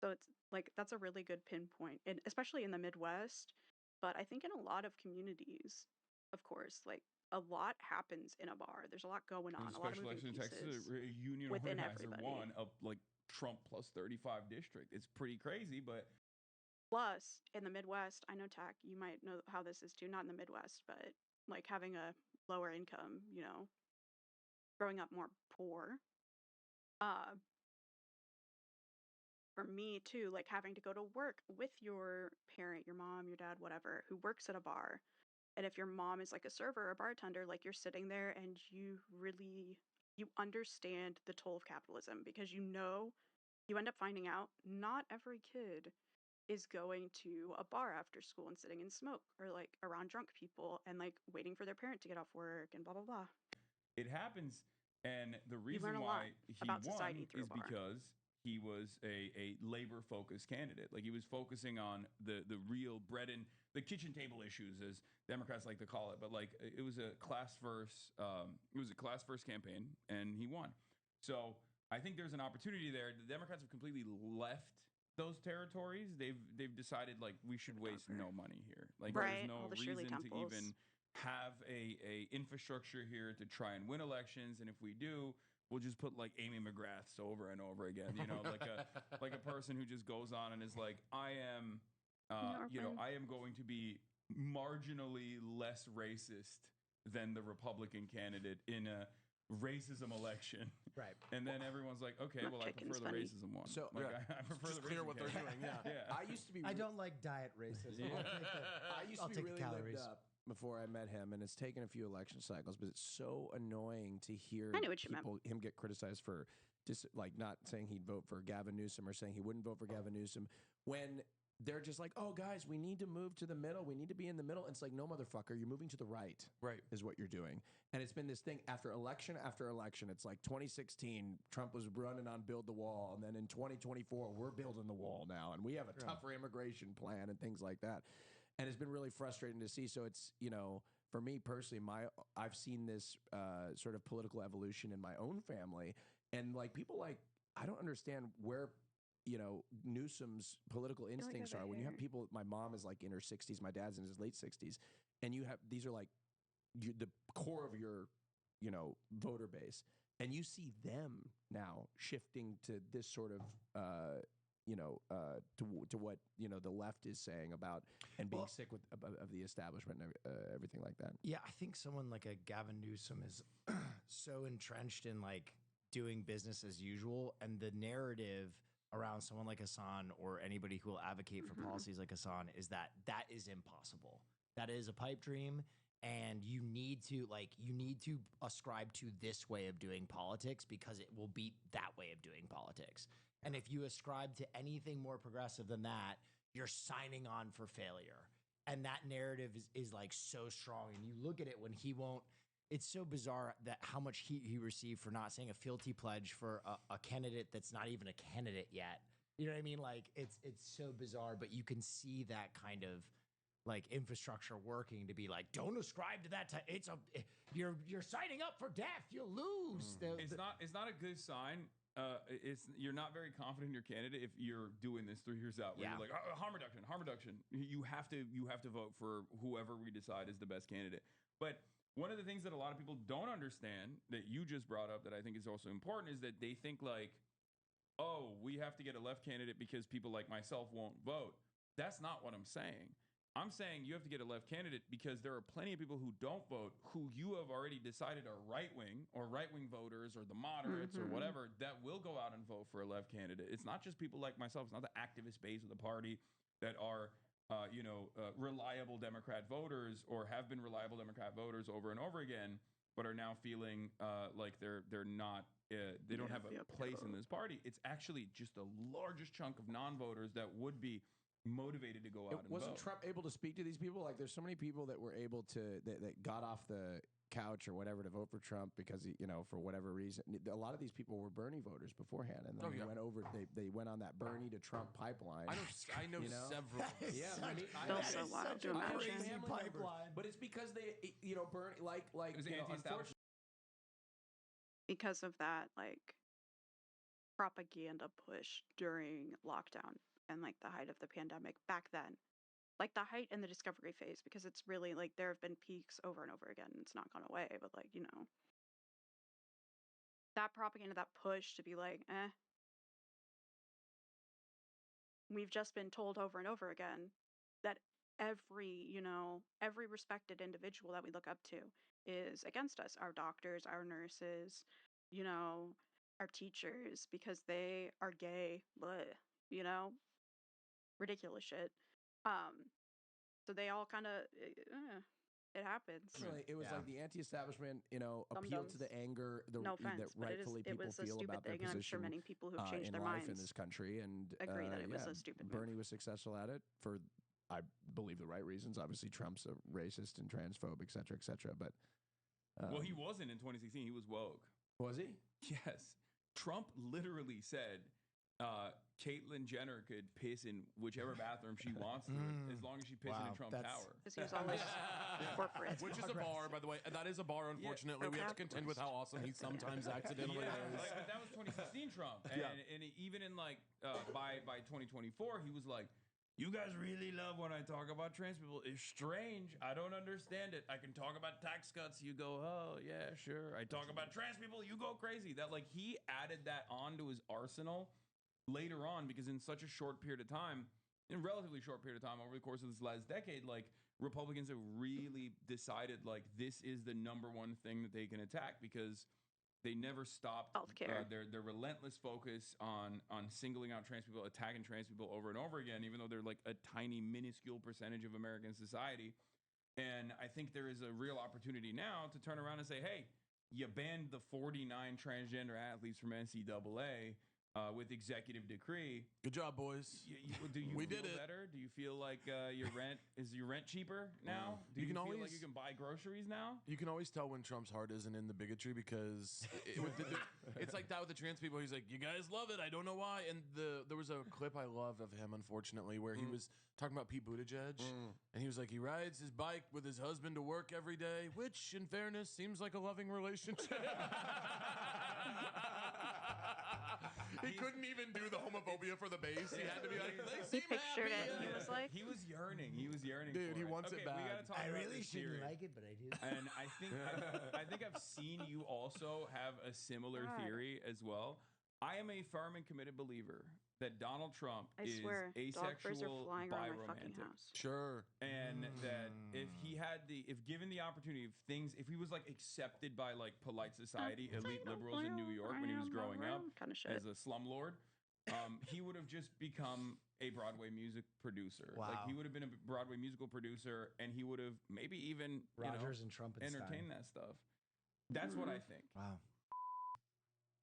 So it's like, that's a really good pinpoint, and especially in the Midwest, but I think in a lot of communities, of course, like a lot happens in a bar. There's a lot going on. There's A a lot of special moving election in Texas. pieces A union within organizer everybody. won a like Trump plus 35 district. It's pretty crazy, but Plus, in the Midwest, I know Tack, you might know how this is too. Not in the Midwest, but like having a lower income, growing up more poor. Uh, for me too, like having to go to work with your parent, your mom, your dad, whatever, who works at a bar. And if your mom is like a server or a bartender, like you're sitting there and you understand the toll of capitalism because you end up finding out not every kid is going to a bar after school and sitting in smoke or like around drunk people and like waiting for their parent to get off work and blah blah blah. it happens. And the You learn reason a lot why he about won society through is a bar. because he was a labor focused candidate. Like he was focusing on the real bread and the kitchen table issues, as Democrats like to call it. But like it was a class first campaign, and he won. So I think there's an opportunity there. The Democrats have completely left those territories. They've decided like we should waste Over. no money here. Like Right, there's no all the Shirley reason to Temples. even have a infrastructure here to try and win elections. And if we do, we'll just put like Amy McGraths over and over again. Like a person who just goes on and is like, I am, I am going to be marginally less racist than the Republican candidate in a racism election. Right. And then everyone's like, okay, well, I McChicken's prefer the funny. racism one. So- like, Yeah. I prefer Just the clear racist what they're candidate. doing. Yeah. I used to be. I don't like diet racism. Yeah. I used I'll to be take the really lived calories. up before I met him, and it's taken a few election cycles, but it's so annoying to hear I knew what you meant. him get criticized for just like not saying he'd vote for Gavin Newsom or saying he wouldn't vote for Gavin Newsom when they're just like, oh, guys, we need to move to the middle. We need to be in the middle. And it's like, no, motherfucker, you're moving to the right. Right. Is what you're doing. And it's been this thing after election after election. It's like 2016, Trump was running on build the wall. And then in 2024, we're building the wall now. And we have a tougher immigration plan and things like that. And it's been really frustrating to see. So it's, for me personally, I've seen this sort of political evolution in my own family. And like people like, I don't understand where Newsom's political instincts are. When you have people, my mom is like in her 60s, my dad's in his late 60s, and these are like the core of your, voter base, and you see them now shifting to this sort of, to what the left is saying about and being sick with of the establishment and everything like that. Yeah, I think someone like a Gavin Newsom is so entrenched in like doing business as usual, and the narrative around someone like Hassan or anybody who will advocate for policies like Hassan is that is impossible. That is a pipe dream, and you need to ascribe to this way of doing politics because it will beat that way of doing politics. And if you ascribe to anything more progressive than that, you're signing on for failure. And that narrative is like so strong. And you look at it when he won't. It's so bizarre that how much heat he received for not saying a fealty pledge for a candidate that's not even a candidate yet. You know what I mean? Like it's so bizarre, but you can see that kind of like infrastructure working to be like, don't ascribe to that. You're signing up for death. You'll lose. It's not a good sign. You're not very confident in your candidate if you're doing this 3 years out. Where Yeah. you're like harm reduction. You have to vote for whoever we decide is the best candidate. But one of the things that a lot of people don't understand that you just brought up that I think is also important is that they think like, oh, we have to get a left candidate because people like myself won't vote. That's not what I'm saying. I'm saying you have to get a left candidate because there are plenty of people who don't vote who you have already decided are right-wing voters or the moderates or whatever that will go out and vote for a left candidate. It's not just people like myself. It's not the activist base of the party that are reliable Democrat voters or have been reliable Democrat voters over and over again, but are now feeling like they're not they don't have a place in this party. It's actually just the largest chunk of non-voters that would be motivated to go out and Wasn't vote. Trump able to speak to these people? Like, there's so many people that were able to that got off the couch or whatever to vote for Trump because for whatever reason. A lot of these people were Bernie voters beforehand, and then they went over. They went on that Bernie to Trump pipeline. I know several. Yeah, I mean, Still so wild to I have imagine. family members, but it's because they, Bernie, like It was anti-establishment. Because of that, like propaganda push during lockdown and like the height of the pandemic back then. like the height and the discovery phase, because it's really like there have been peaks over and over again. And it's not gone away, but like, you know, that propaganda, that push to be like, we've just been told over and over again that every, you know, every respected individual that we look up to is against us. Our doctors, our nurses, you know, our teachers, because they are gay, bleh, you know, ridiculous shit. So they all kind of, it happens. Really, it was Yeah. like the anti-establishment, you know, Dum appeal to dums. the anger No that offense, but rightfully it people was a feel stupid about their thing, and I'm sure position many people who've changed in their life minds in this country. And agree that it was yeah, a stupid move. Bernie was successful at it for, I believe, the right reasons. Obviously, Trump's a racist and transphobe, et cetera, et cetera. But Well, he wasn't in 2016. He was woke. was he? Yes. Trump literally said Caitlyn Jenner could piss in whichever bathroom she wants to, as long as she pisses Wow, in Trump that's- Tower. Because he was always corporate. Which is a bar, by the way. That is a bar, unfortunately. We have to contend with how awesome he sometimes accidentally Yeah, is. like, but that was 2016 Trump, and even in like by 2024, he was like, "You guys really love when I talk about trans people. It's strange. I don't understand it. I can talk about tax cuts. You go, oh yeah, sure. I talk about trans people. You go crazy." That like he added that onto his arsenal later on because in such a short period of time, in a relatively short period of time over the course of this last decade, like Republicans have really decided like this is the number one thing that they can attack because they never stopped Healthcare. their relentless focus on singling out trans people, attacking trans people over and over again, even though they're like a tiny minuscule percentage of American society. And I think there is a real opportunity now to turn around and say, hey, you banned the 49 transgender athletes from NCAA with executive decree. Good job, boys. Do you We feel did it. better? Do you feel like your rent cheaper now? Do You you, can feel always- like you can buy groceries now? You can always tell when Trump's heart isn't in the bigotry because it's like that with the trans people. He's like, "You guys love it. I don't know why." And there was a clip I loved of him, unfortunately, where he was talking about Pete Buttigieg, and he was like, "He rides his bike with his husband to work every day," which, in fairness, seems like a loving relationship. He couldn't even do the homophobia for the base. He had to be like, "They He seem pictured happy." it. He was like, He was yearning. Dude, for he it. wants it Okay, we bad. gotta talk about this theory. it, but I do. And I think I've seen you also have a similar God. theory as well. I am a firm and committed believer that Donald Trump I is swear, dog birds are asexual, flying around my fucking biromantic. house. Sure. And that if he had if given the opportunity, if he was like accepted by like polite society, elite liberals in New York when he was growing up kind of shit. as a slumlord, he would have just become a Broadway music producer. Like Wow. he would have been a Broadway musical producer, and he would have maybe even Rogers and Trumpenstein. entertained that stuff. That's what I think. Wow.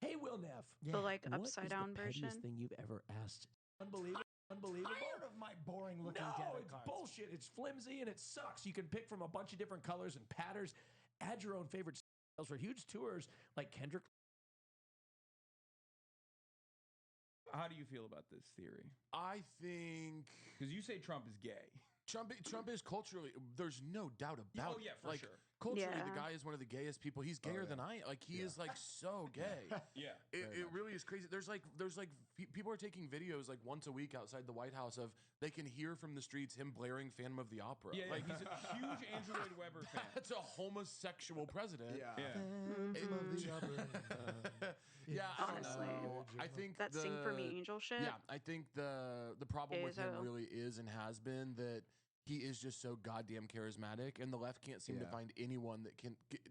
Hey, Will Neff. The like What is upside down the pettiest version. thing you've ever asked? Unbelievable. Unbelievable. Tired of my boring looking No, debit it's cards. bullshit. It's flimsy and it sucks. You can pick from a bunch of different colors and patterns. Add your own favorite styles for huge tours like Kendrick. How do you feel about this theory? I think Because you say Trump is gay. Trump is culturally. There's no doubt about Oh, yeah, it. for Like sure. culturally, Yeah. the guy is one of the gayest people. He's gayer than I. Like he is like so gay. Yeah. It really is crazy. There's like people are taking videos like once a week outside the White House of they can hear from the streets him blaring Phantom of the Opera. Yeah, Like he's a huge Andrew Lloyd Webber fan. that's a homosexual president. Yeah. Yeah, I don't Honestly. know. I think That Sing For Me Angel shit. Yeah, I think the problem with him Azo. really is and has been that he is just so goddamn charismatic, and the left can't seem to Yeah. find anyone that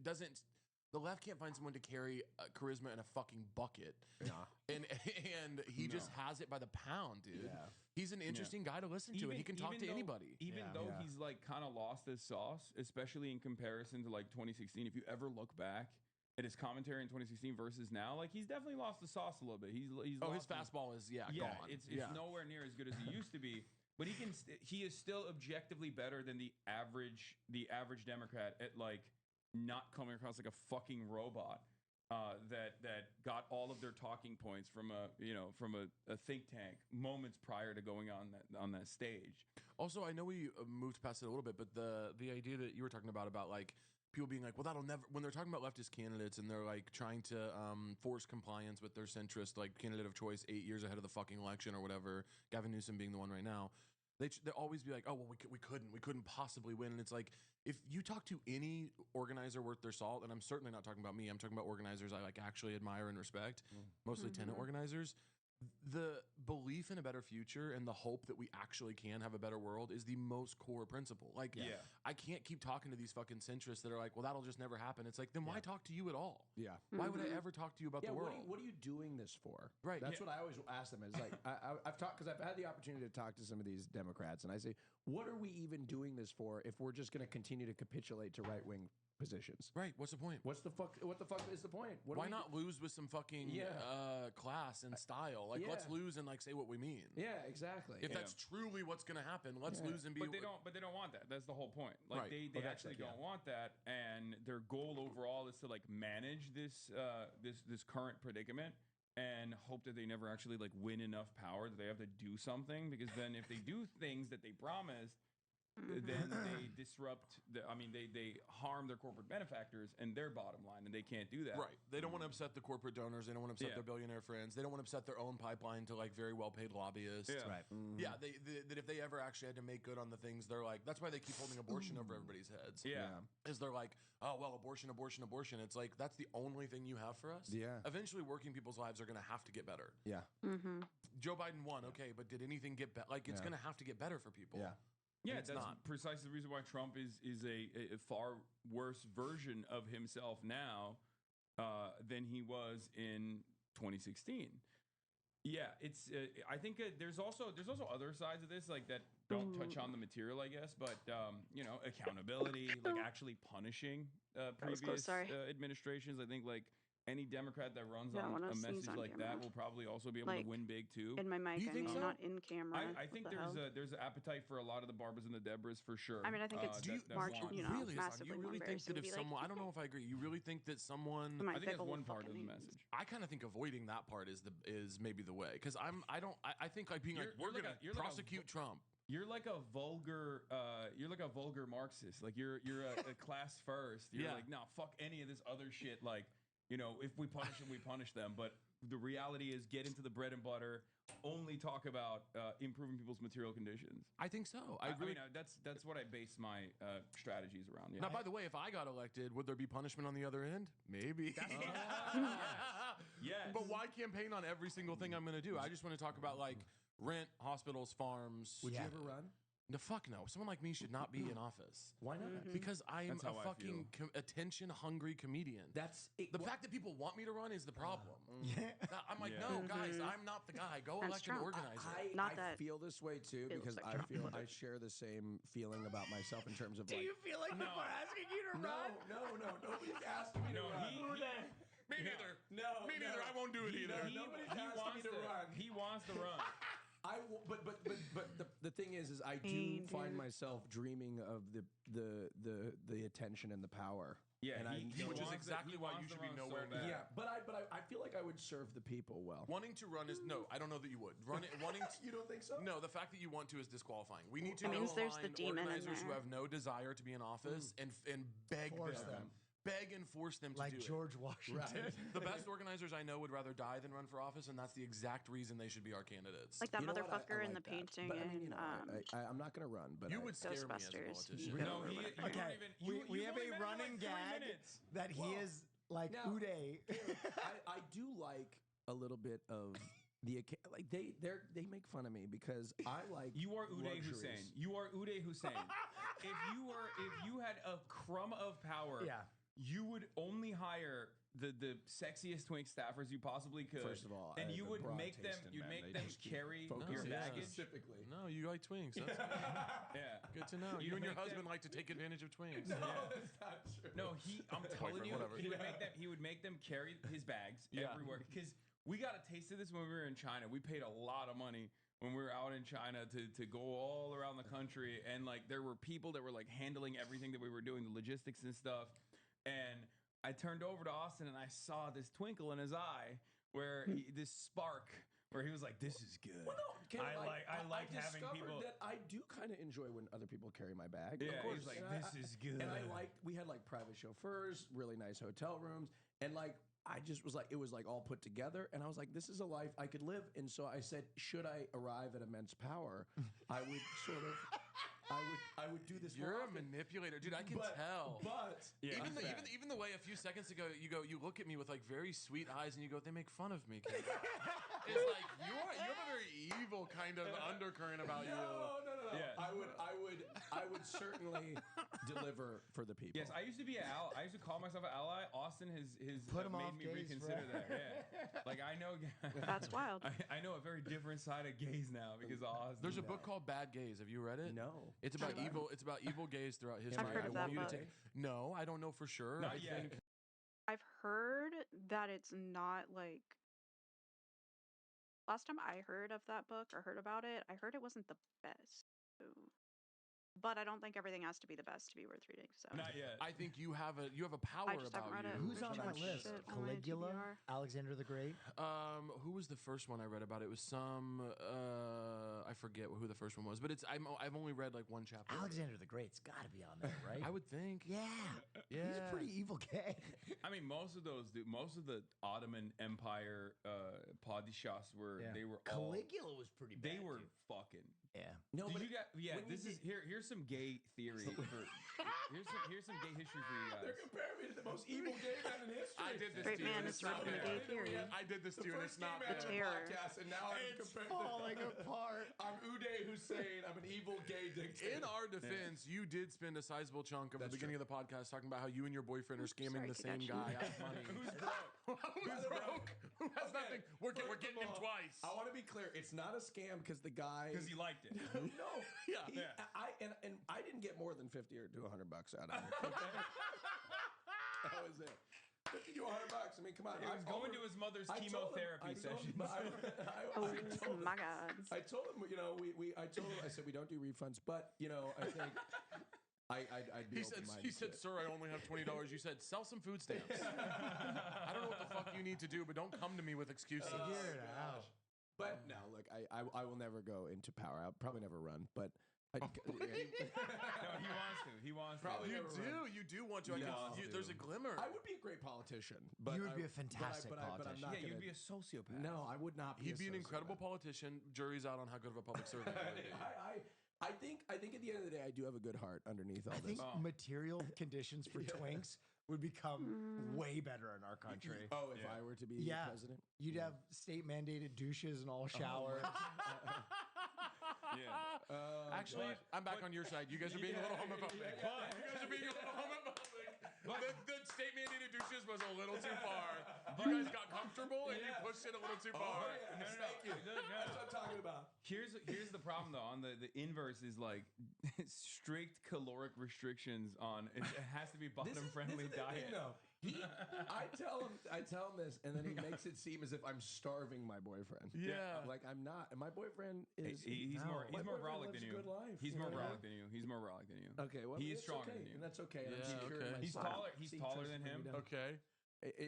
doesn't. The left can't find someone to carry charisma in a fucking bucket. Yeah. And he just has it by the pound, dude. Yeah. He's an interesting guy to listen to, and he can talk to though- anybody. Even Yeah. though Yeah. he's like kind of lost his sauce, especially in comparison to like 2016. If you ever look back at his commentary in 2016 versus now, like he's definitely lost the sauce a little bit. He's Oh, his lost fastball is yeah, gone. it's Yeah. nowhere near as good as he used to be. But he is still objectively better than the average Democrat at like not coming across like a fucking robot that got all of their talking points from a think tank moments prior to going on that stage. Also, I know we moved past it a little bit, but the idea that you were talking about like people being like, well, that'll never. When they're talking about leftist candidates and they're like trying to force compliance with their centrist like candidate of choice 8 years ahead of the fucking election or whatever, Gavin Newsom being the one right now. They'll always be like, oh well, we couldn't possibly win. And it's like, if you talk to any organizer worth their salt, and I'm certainly not talking about me, I'm talking about organizers I like actually admire and respect, mostly tenant organizers. The belief in a better future and the hope that we actually can have a better world is the most core principle. Like, Yeah. I can't keep talking to these fucking centrists that are like, well, that'll just never happen. It's like, then why talk to you at all? Yeah. Why would I ever talk to you about the world? What are you doing this for? Right, That's yeah. what I always ask them. Is like I've talked because I've had the opportunity to talk to some of these Democrats, and I say, what are we even doing this for if we're just going to continue to capitulate to right wing positions? Right. What's the point? What the fuck is the point? Why not lose with some fucking class and style? Like, let's lose and like say what we mean. Yeah, exactly. If that's truly what's going to happen, let's lose and be. But they don't want that. That's the whole point. Like Right. they actually don't want that, and their goal overall is to like manage this this current predicament and hope that they never actually like win enough power that they have to do something, because then if they do things that they promised, then they disrupt they harm their corporate benefactors and their bottom line, and they can't do that. Right. They don't want to upset the corporate donors. They don't want to upset their billionaire friends. They don't want to upset their own pipeline to like very well paid lobbyists. Yeah. Right. Yeah. That if they ever actually had to make good on the things, they're like, that's why they keep holding abortion over everybody's heads. Yeah. Is they're like, oh, well, abortion. It's like, that's the only thing you have for us. Yeah. Eventually, working people's lives are going to have to get better. Yeah. Joe Biden won. Okay. But did anything get better? Like, it's going to have to get better for people. Yeah. Yeah, it's that's not. precisely the reason why Trump is a far worse version of himself now than he was in 2016. Yeah, it's. I think there's also other sides of this like that don't touch on the material, I guess, but accountability, like actually punishing previous administrations. I think like any Democrat that runs Yeah, on one of a those things message on like camera. that will probably also be able Like, to win big too. In my mic, You I think mean, so? not in camera. I think What the hell? there's an appetite for a lot of the Barbers and the Debras for sure. I mean, I think it's marching, one. you know, really, Hassan, massively you really more think that if embarrassing to be someone, like, I don't know if I agree. You really think that someone, My I think that's fickle one part of fucking the names. message. I kind of think avoiding that part is maybe the way, because I think like being like, we're You're like gonna a- you're like a prosecute Trump. You're like a vulgar Marxist. Like you're a class first. You're like, no, fuck any of this other shit. Like, if we punish them, we punish them. But the reality is, get into the bread and butter. Only talk about improving people's material conditions. I think so. I mean, that's what I base my strategies around. Yeah. Now, by the way, if I got elected, would there be punishment on the other end? Maybe. Yes. But why campaign on every single thing I'm going to do? I just want to talk about like rent, hospitals, farms. Would you ever run? No, fuck no. Someone like me should not be in office. Why not? Because I'm That's how a I fucking attention-hungry comedian. That's it. The fact that people want me to run is the problem. Yeah. I'm like, Yeah. no, guys, I'm not the guy. Go That's elect an Trump. organizer. Not I that feel this way too it because looks like I Trump. feel I share the same feeling about myself in terms of like. feel like people are asking you to No, nobody's asked me to No, run. Me neither. No, Me neither. I won't do it either. Nobody's asked me to run. He wants to run. But the thing is I do find myself dreaming of the attention and the power. Yeah, and which is wants exactly he why wants you to should be run so nowhere bad. near. Yeah, but I feel like I would serve the people well. Wanting to run is no. I don't know that you would. Wanting to, You don't think so? no. The fact that you want to is disqualifying. We need to It means there's the find demon in organizers who there. have no desire to be in office and beg Force them. them. Beg and force them to Like do it. George Washington. The best organizers I know would rather die than run for office, and that's the exact reason they should be our candidates. like that You know what? I motherfucker in like the that. painting But, I mean, in I'm not going to run, but you would scare me as a Ghostbusters. politician. Really? No, you Okay, don't even. we you've have only a been in running like 3 gag minutes. that he Well, is like now- Uday. I do like a little bit of the like they make fun of me because I like You are Uday luxuries. Hussein. You are Uday Hussein. if you had a crumb of power, Yeah. you would only hire the sexiest twink staffers you possibly could. First of all, and I you have a would broad make them. taste in You'd men. make They them just keep carry focusing your yeah. baggage. specifically. No, you like twinks. That's Yeah. good to know. You'd You and your make husband them- like to take advantage of twinks. That's not true. No, I'm telling you, whatever. he would make them carry his bags Yeah. everywhere, because we got a taste of this when we were in China. We paid a lot of money when we were out in China to go all around the country, and like there were people that were like handling everything that we were doing, the logistics and stuff. And I turned over to Austin and I saw this twinkle in his eye, where this spark, where he was like, "This is good." Well, no, Ken, I like having discovered people. that I do kind of enjoy when other people carry my bag. Yeah, of course. he's like, And "This is good." And we had like private chauffeurs, really nice hotel rooms, and like I just was like, it was like all put together, and I was like, this is a life I could live. And so I said, should I arrive at immense power, I would sort of, I would do this. You're more a often. manipulator, dude. I can But- tell. But Yeah. Even the way a few seconds ago you look at me with like very sweet eyes and you go, they make fun of me. Kid. It's like you have a very evil kind of undercurrent about you. no. Yes. I would certainly deliver for the people. Yes, I used to be an ally. I used to call myself an ally. Austin has Put him made off me gays reconsider forever. that. Yeah, like I know. That's wild. I know a very different side of gays now because of Austin. There's a book called Bad Gays. Have you read it? No. It's about evil. It's about evil gays throughout history. I've heard of that want you to book. No, I don't know for sure. Not I yet. think I've heard that it's not like. Last time I heard of that book or heard about it, I heard it wasn't the best. So. But I don't think everything has to be the best to be worth reading. So Not yet. I think you have a power I just about haven't read you. it. Who's on Too my much list? shit on my Caligula, TBR. Alexander the Great. Who was the first one I read about? It was some I forget who the first one was, but I've only read like one chapter. Alexander the Great's got to be on there, right? I would think. Yeah. He's a Yeah. pretty evil gay. I mean, most of the Ottoman Empire padishahs were they were all Caligula was pretty bad. they were too. fucking. Yeah. No, Did but you got yeah? when This you is here's some gay theory for here's some gay history for you they're guys. comparing me to the most evil gay man in history. I did this Great to you. man and is it's not ripping the fair. gay theory. I did this to you, and it's not man fair. in the Terror. podcast, and now I'm It's compared falling apart. I'm Uday Hussein. I'm an evil gay dictator. In our defense, you did spend a sizable chunk of the That's beginning of the podcast talking about how you and your boyfriend are scamming Sorry, the same Kakashi. guy out of money. Who's broke? Who's broke? Who has nothing? We're getting him twice. I want to be clear. It's not a scam because the guy. Because he liked it. no, Yeah. he- Yeah. and I didn't get more than $50 or to $100 out of it. Okay? That was it. $50 to $100. I mean, come on. He was going to his mother's chemotherapy sessions. Oh my God. I told him, you know, I told him, I said we don't do refunds, but you know, I think I'd be He said, open-minded to it. "Sir, I only have $20." You said, "Sell some food stamps." I don't know what the fuck you need to do, but don't come to me with excuses. Figure it out. But no, look, I will never go into power. I'll probably never run, but I, No, he wants to. He wants Probably to. You do want to. I Yeah. can, there's a glimmer. I would be a great politician. But You would be a but fantastic I'm politician. not Yeah, you'd gonna- be a sociopath. No, I would not be. He'd be an incredible politician. Jury's out on how good of a public servant he would be. I think at the end of the day, I do have a good heart underneath all I think this. Oh. material conditions for twinks would become way better in our country. Oh, if Yeah. I were to be Yeah. president, You'd have state mandated douches and all showers. Yeah. Actually, I'm back on your side. You guys are being a little homophobic. But- You guys are being a little homophobic. The state mandated douches was a little too far. You guys got comfortable and you pushed it a little too far. No, no, no. Thank you. No, no. That's what I'm talking about. Here's the problem though. On the inverse is like strict caloric restrictions on it has to be bottom friendly this is the diet. thing, though. I tell him this, and then he makes it seem as if I'm starving my boyfriend. Yeah. Like I'm not. And my boyfriend is. He's No. more My brolic boyfriend than lives a you. good life, He's you more know? brolic than you. He's more brolic than you. Okay, well, He is it's stronger okay, than you. and that's okay. And I'm Yeah, secure in okay. He's myself. taller. He's See, taller trust than me, him. we don't- Okay.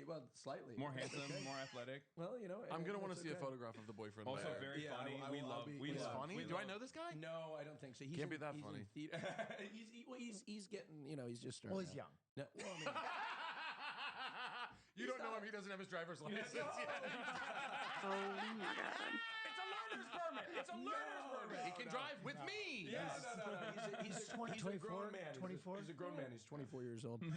Well, slightly. More That's handsome, okay. more athletic. Well, you know. I'm gonna want to that's see a okay. photograph of the boyfriend. Also later. very Yeah, funny. I We will- I'll love. be- We He's love. funny. we Do I love- know this guy? No, I don't think so. He's Can't be that he's funny. In he's getting. You know, he's just. Well, starting he's out. young. No, well, I mean, You don't know him. He doesn't have his driver's license yet. Oh my God. It's a learner's permit. It's a learner's permit. He can drive with me. No, no. He's a 24, grown man. 24? He's a grown man. He's 24 years old. And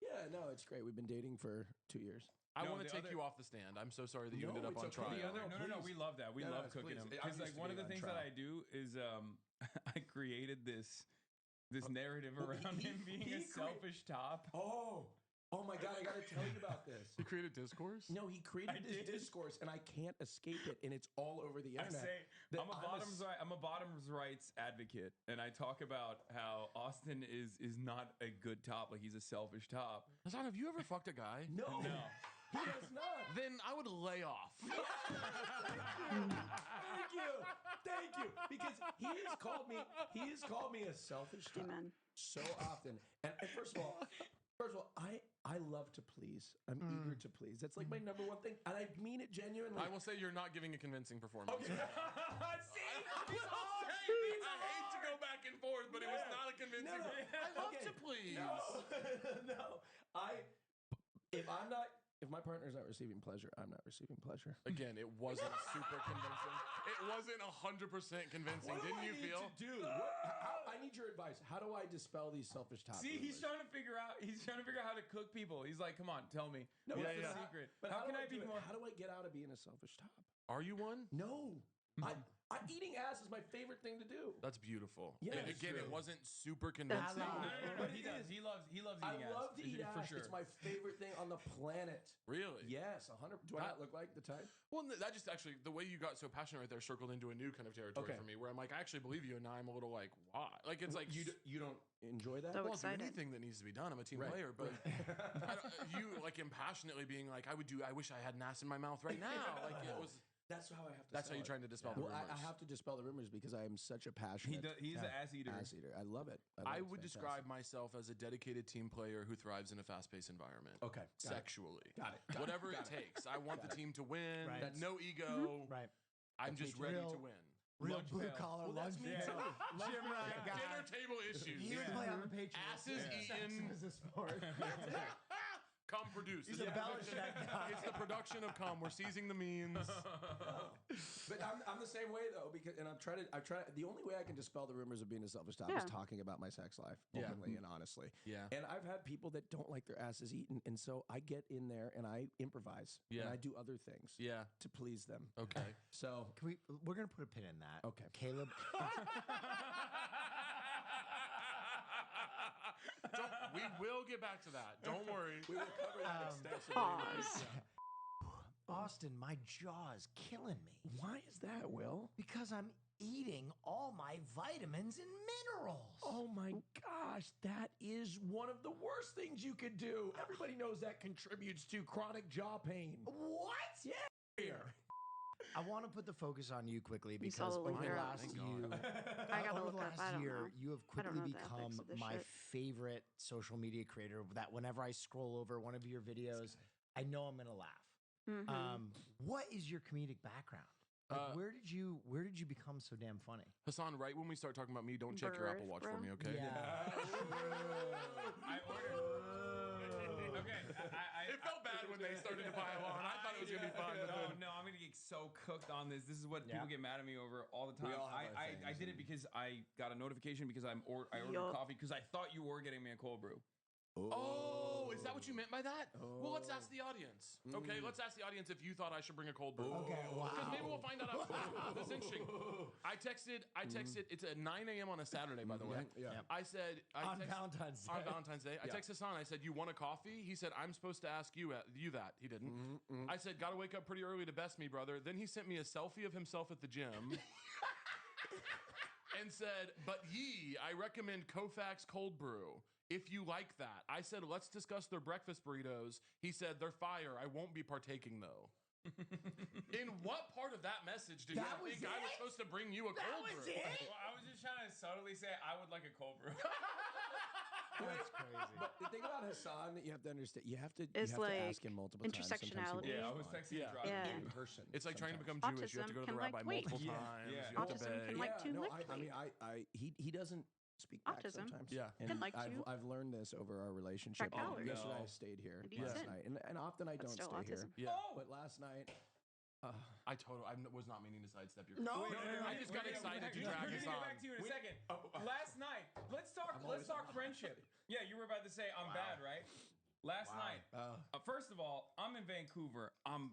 yeah, no, it's great. We've been dating for 2 years. I No, want to the take other- you off the stand. I'm so sorry that you No, ended up it's on okay. trial. The other, no. please. We love that. We No, love no, cooking please. them. I Because used like to one be of the on things trial. that I do is I created this narrative Well, around he- him being he a crea- selfish top. Oh my God! I got to tell you about this. You created discourse? No, he created I this did. discourse, and I can't escape it, and it's all over the I internet. say that I'm a bottoms rights advocate, and I talk about how Austin is not a good top, like he's a selfish top. Hassan, have you ever fucked a guy? No, No. he does not. Then I would lay off. Thank you, because he has called me a selfish top Amen. so often. And first of all, I love to please. I'm eager to please. That's like my number one thing, and I mean it genuinely. I will say you're not giving a convincing performance. See, I hate to go back and forth, but it was not a convincing. No. I love Okay. to please. No, no. If my partner's not receiving pleasure, I'm not receiving pleasure. Again, it wasn't super convincing. It wasn't 100% convincing. Didn't you feel? I need your advice. How do I dispel these selfish top See, he's rumors? trying to figure out. He's trying to figure out how to cook people. He's like, come on, tell me. No, What's but the how- secret? But How can I do be it? more? How do I get out of being a selfish top? Are you one? No. Eating ass is my favorite thing to do. That's beautiful. Yeah, And it's again, it true. wasn't super convincing. No. He does. He loves I eating ass. love to eat ass. for sure. It's my favorite thing on the planet. Really? Yes, 100. Do I not look like the type? Well, that just actually, the way you got so passionate right there circled into a new kind of territory Okay. for me where I'm like, I actually believe you. And now I'm a little like, why? Like, it's like, You don't enjoy that? So well, I'll do excited. anything that needs to be done. I'm a team Right, player, but I don't, you like impassionately being like, I wish I had an ass in my mouth right now. Like it was. That's how I have to. That's how sell you're it. trying to dispel the Well, rumors. I have to dispel the rumors because I am such a passionate. He's an ass eater. ass eater. I love it. I would describe myself as a dedicated team player who thrives in a fast-paced environment. Okay, got it. Sexually. Got it. Whatever it takes. I want the team to win. Right. No ego. Right. I'm That's just me too. ready Real- to win. Real Lunch blue pail. collar Well, that's lunch me pail. too. Gym rat guy. Dinner table issues. He would play on the Patriots. Asses eaten. Sex is a sport. Cum produced. He's It's a the Belichick guy. It's the production of cum. We're seizing the means. But I'm the same way though because and I'm trying to the only way I can dispel the rumors of being a selfish top is Yeah. talking about my sex life Yeah. openly and honestly. Yeah. And I've had people that don't like their asses eaten, and so I get in there and I improvise Yeah. and I do other things Yeah. to please them. Okay. So We're gonna put a pin in that. Okay. Caleb. We will get back to that. Don't worry. we will cover that extensively. Pause. Austin, my jaw is killing me Why is that, Will? because I'm eating all my vitamins and minerals. Oh my gosh, that is one of the worst things you could do. Everybody knows that contributes to chronic jaw pain. What? Yeah. Here. I want to put the focus on you quickly You saw because the over link the there. last Thank year, I gotta over look the up. I last don't year, know. you have I don't quickly know the ethics become of this my shit. favorite social media creator. That whenever I scroll over one of your videos, I know I'm gonna laugh. Mhm. What is your comedic background? Like, where did you become so damn funny? Hassan, right when we start talking about me, don't check your Apple Birth, Watch bro. for me, okay? I ordered. Okay, It felt bad when they started to pile on. I thought it was gonna be fun. but then- No, I'm gonna get so cooked on this. This is what Yeah. people get mad at me over all the time. We all have our I things did it and- because I got a notification because I ordered Yup. coffee because I thought you were getting me a cold brew. Oh, is that what you meant by that? Well, let's Oh. ask the audience. Okay, let's ask the audience if you thought I should bring a cold brew. Okay, Because maybe wow. we'll find that out. That's interesting. I texted. It's at 9 a.m. on a Saturday, by the way. Yeah. Yep. I said On Valentine's Day. On Valentine's Day, I Yeah. texted Hassan. I said, "You want a coffee?" He said, "I'm supposed to ask you that." He didn't. I said, "Gotta wake up pretty early to best me, brother." Then he sent me a selfie of himself at the gym. And said, "But I recommend Koufax cold brew if you like that." I said, "Let's discuss their breakfast burritos." He said, "They're fire. I won't be partaking though." In what part of that message did That you was think I was it? supposed to bring you a That cold was brew? it? Well, I was just trying to subtly say I would like a cold brew. That's crazy. But the thing about Hassan that you have to understand, you have to It's like ask him multiple times. Sometimes he intersectionality. won't Yeah, I was respond. texting Yeah. driving. Yeah. In person. It's like trying to become sometimes. Jewish. You have to go to the Autism can, rabbi like, wait. multiple Yeah, times. yeah. You have to Autism can, beg. like, too no, liquidy. he doesn't speak back Autism. sometimes. Yeah. and Can like I've, you. I've learned this over our relationship. Track calories. Yesterday No. I stayed here And eat last sin. night, and often I That's don't still stay autism. here. Yeah. But last night, I was not meaning to sidestep your. No, question. no, no, I just got excited to drag We're this gonna on. get back to you in a second. Last night, let's talk always friendship. Yeah, you were about to say I'm bad, right? Last night, first of all, I'm in Vancouver. I'm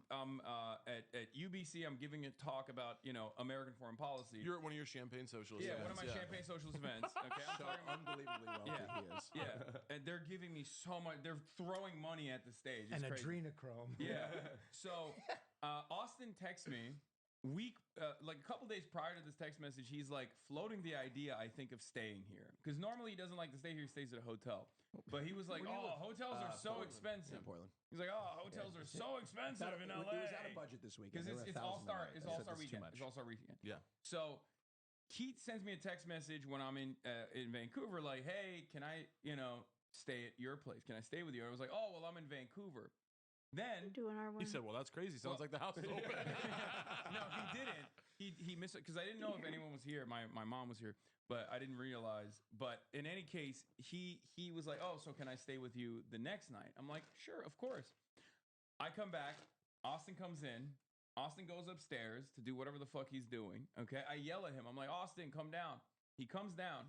at UBC. I'm giving a talk about American foreign policy. You're at one of your champagne socialist yeah, events. one of my champagne socialist events. Okay, I'm so talking about. unbelievably wealthy Yeah. he is. Yeah, and they're giving me so much. They're throwing money at the stage. It's and crazy. adrenochrome. Yeah. So Austin texts me like a couple days prior to this text message. He's like floating the idea, I think, of staying here because normally he doesn't like to stay here. He stays at a hotel. But he was like, "Oh, hotels are so Portland. expensive." Yeah, Portland. He's like, "Oh, hotels are so expensive in LA." It was out of budget this weekend. because They were it's All $1,000 Star. a night. It's I All said, Star "This is too weekend. much." It's All Star weekend. Yeah. So Keith sends me a text message when I'm in Vancouver, like, "Hey, can I stay at your place? Can I stay with you?" And I was like, "Oh, well, I'm in Vancouver." Then Doing our He work. said, "Well, that's crazy. Sounds like the house is open." no, he didn't. He missed it because I didn't know if anyone was here. My mom was here, but I didn't realize. But in any case, he was like, "Oh, so can I stay with you the next night?" I'm like, "Sure, of course." I come back. Austin comes in. Austin goes upstairs to do whatever the fuck he's doing. Okay, I yell at him. I'm like, "Austin, come down." He comes down.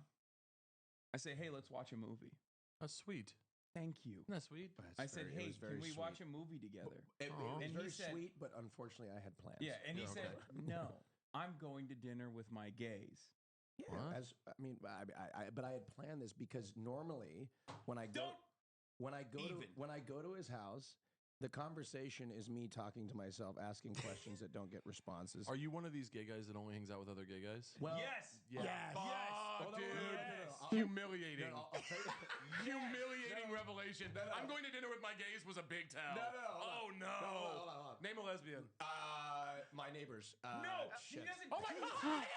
I say, "Hey, let's watch a movie." That's sweet. Thank you. Isn't that sweet? I said, "Hey, can we watch a movie together?" It Aw. was And he very said- sweet, but unfortunately, I had plans. Yeah, and he Yeah, said, okay. "No, I'm going to dinner with my gays." Yeah, What? but I had planned this because normally when I go Even. when I go to his house, the conversation is me talking to myself, asking questions that don't get responses. Are you one of these gay guys that only hangs out with other gay guys? Well, Yes. Yes. Fuck, Oh, no, dude. no, no, no, no, Yes. no, I'll- Humiliating. no, I'll tell you. Humiliating No. revelation. No, no. I'm going to dinner with my gays was a big tell. No, no, no, hold Oh on. no. No, hold on. Name a lesbian. My neighbors. No, he shit. doesn't. Oh my God.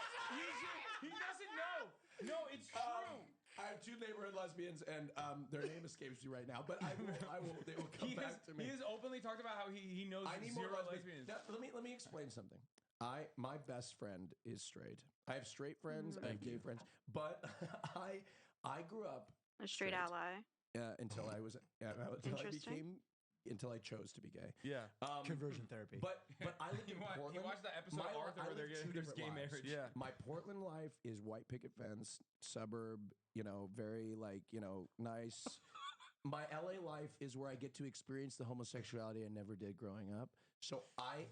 He doesn't know. No, it's true. I have two neighborhood lesbians, and their name escapes me right now. But I will. They will come He back to me. has openly talked about how he knows I need more zero lesbians. lesbians. Now, let me explain something. My best friend is straight. I have straight friends. I have gay friends. But I grew up A straight ally. until I was Interesting. until I chose to be gay. Yeah. Conversion therapy. But I lived in He Portland. watched that episode of Arthur I where they're lived two getting there's different gay lives. marriage. Yeah. My Portland life is white picket fence, suburb, very nice. My LA life is where I get to experience the homosexuality I never did growing up. So I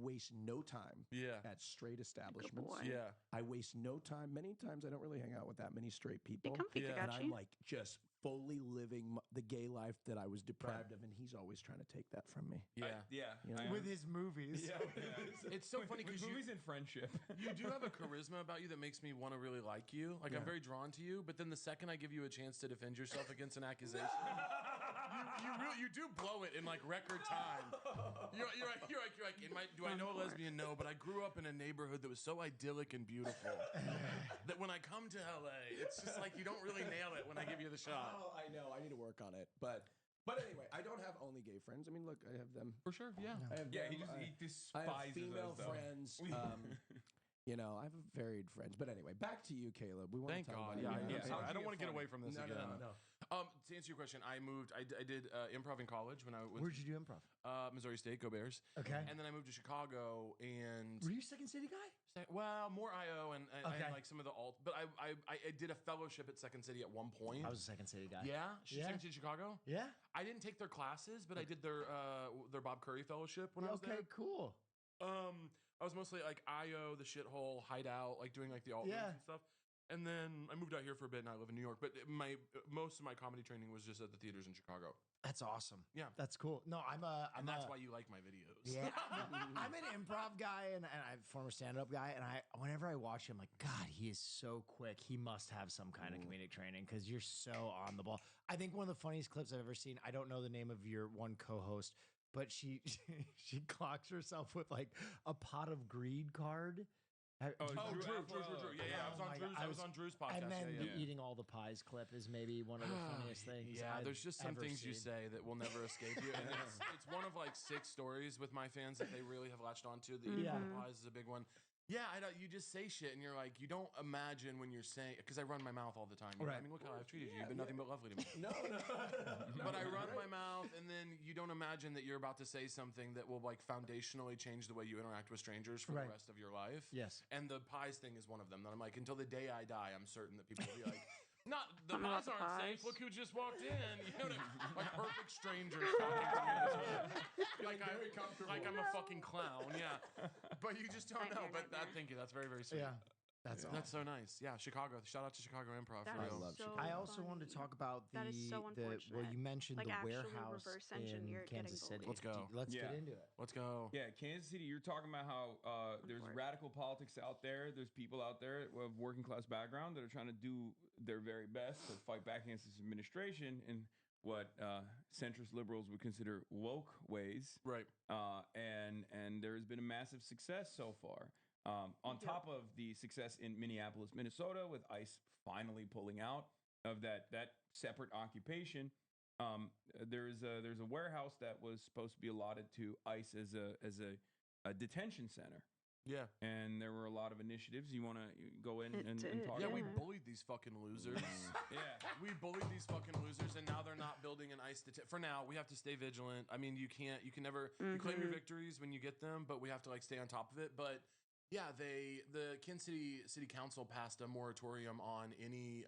waste no time Yeah. at straight establishments. boy. Yeah. I waste no time. Many times I don't really hang out with that many straight Be people. comfy, Yeah. And Kagachi. I'm like just fully living the gay life that I was deprived of, and he's always trying to take that from me. Yeah. Yeah. You know, I With am. his movies. Yeah. It's so funny With because movies and friendship. you do have a charisma about you that makes me want to really like you. Like I'm Yeah. very drawn to you, but then the second I give you a chance to defend yourself against an accusation, you do blow it in like record time. You're like, do I know a lesbian? No, but I grew up in a neighborhood that was so idyllic and beautiful that when I come to LA, it's just like you don't really nail it when I give you the shot. Oh, I know. I need to work on it. But anyway, I don't have only gay friends. I mean, look, I have them. For sure, yeah. I have Yeah, them. he I despises have female us, though. friends. I have varied friends. But anyway, back to you, Caleb. We want Thank to talk God. about Yeah, you. yeah. sorry. I How'd don't you want to get get away funny? from this No, again. no. To answer your question, I did improv in college when I went Where'd you do improv? Missouri State, go Bears. Okay. And then I moved to Chicago and Were you Second City guy? well, more IO and Okay. like some of the alt. But I did a fellowship at Second City at one point. I was a Second City guy. yeah, Yeah. Second City Chicago. Yeah. I didn't take their classes, but I did their Bob Curry fellowship when I was Okay, there. cool. I was mostly like IO, the shithole, hideout, like doing like the alt Yeah. rooms and stuff. And then I moved out here for a bit, and I live in New York. But most of my comedy training was just at the theaters in Chicago. That's awesome. Yeah. That's cool. No, And that's why you like my videos. Yeah, I'm an improv guy and I'm a former stand-up guy, and whenever I watch him, like, God, he is so quick. He must have some kind of comedic training because you're so on the ball. I think one of the funniest clips I've ever seen. I don't know the name of your one co-host, but she she clocks herself with like a pot of greed card. Oh, Oh, Drew Drew. Alfarello. Yeah, Oh my God. I was on Drew's podcast. And then yeah, the yeah. eating all the pies clip is maybe one of the funniest things. Yeah, I've there's just some ever things you seen. say that will never escape you. And it's one of like 6 stories with my fans that they really have latched onto. The eating Yeah. all the pies is a big one. Yeah, you just say shit and you're like, you don't imagine when you're saying, because I run my mouth all the time. You know? Right. I mean, look how I've treated you. You've been nothing but lovely to me. No. But I run my mouth, and then you don't imagine that you're about to say something that will like foundationally change the way you interact with strangers for Right. the rest of your life. Yes. And the pies thing is one of them. That I'm like, until the day I die, I'm certain that people will be like, not the Tell me about pies the aren't safe. pies. Look who just walked in. You know, like perfect strangers talking to me this way. Like very comfortable. like I'm a fucking clown. Yeah, but you just don't know. Nightmare, But that, nightmare. thank you. That's very very sweet. Yeah. That's awesome. That's so nice. Yeah, Chicago. Shout out to Chicago Improv. That for is real. love so Chicago. I also wanted to funny. talk about That is so well, unfortunate. you mentioned Like, the actually warehouse reverse in engineered getting Kansas City. bullied. Let's go. Let's Yeah. get into it. Let's go. Yeah, Kansas City, you're talking about how there's Unfortunate. radical politics out there. There's people out there of working class background that are trying to do their very best to fight back against this administration in what centrist liberals would consider woke ways. Right. And there has been a massive success so far. On top of the success in Minneapolis, Minnesota, with ICE finally pulling out of that separate occupation, there's a warehouse that was supposed to be allotted to ICE as a detention center. Yeah. And there were a lot of initiatives. You want to go in It and did, talk Yeah, about we Yeah. bullied these fucking losers. Yeah. We bullied these fucking losers, and now they're not building an ICE for now. We have to stay vigilant. I mean, you can never you claim your victories when you get them, but we have to like stay on top of it. But yeah, the Kansas City Council passed a moratorium on any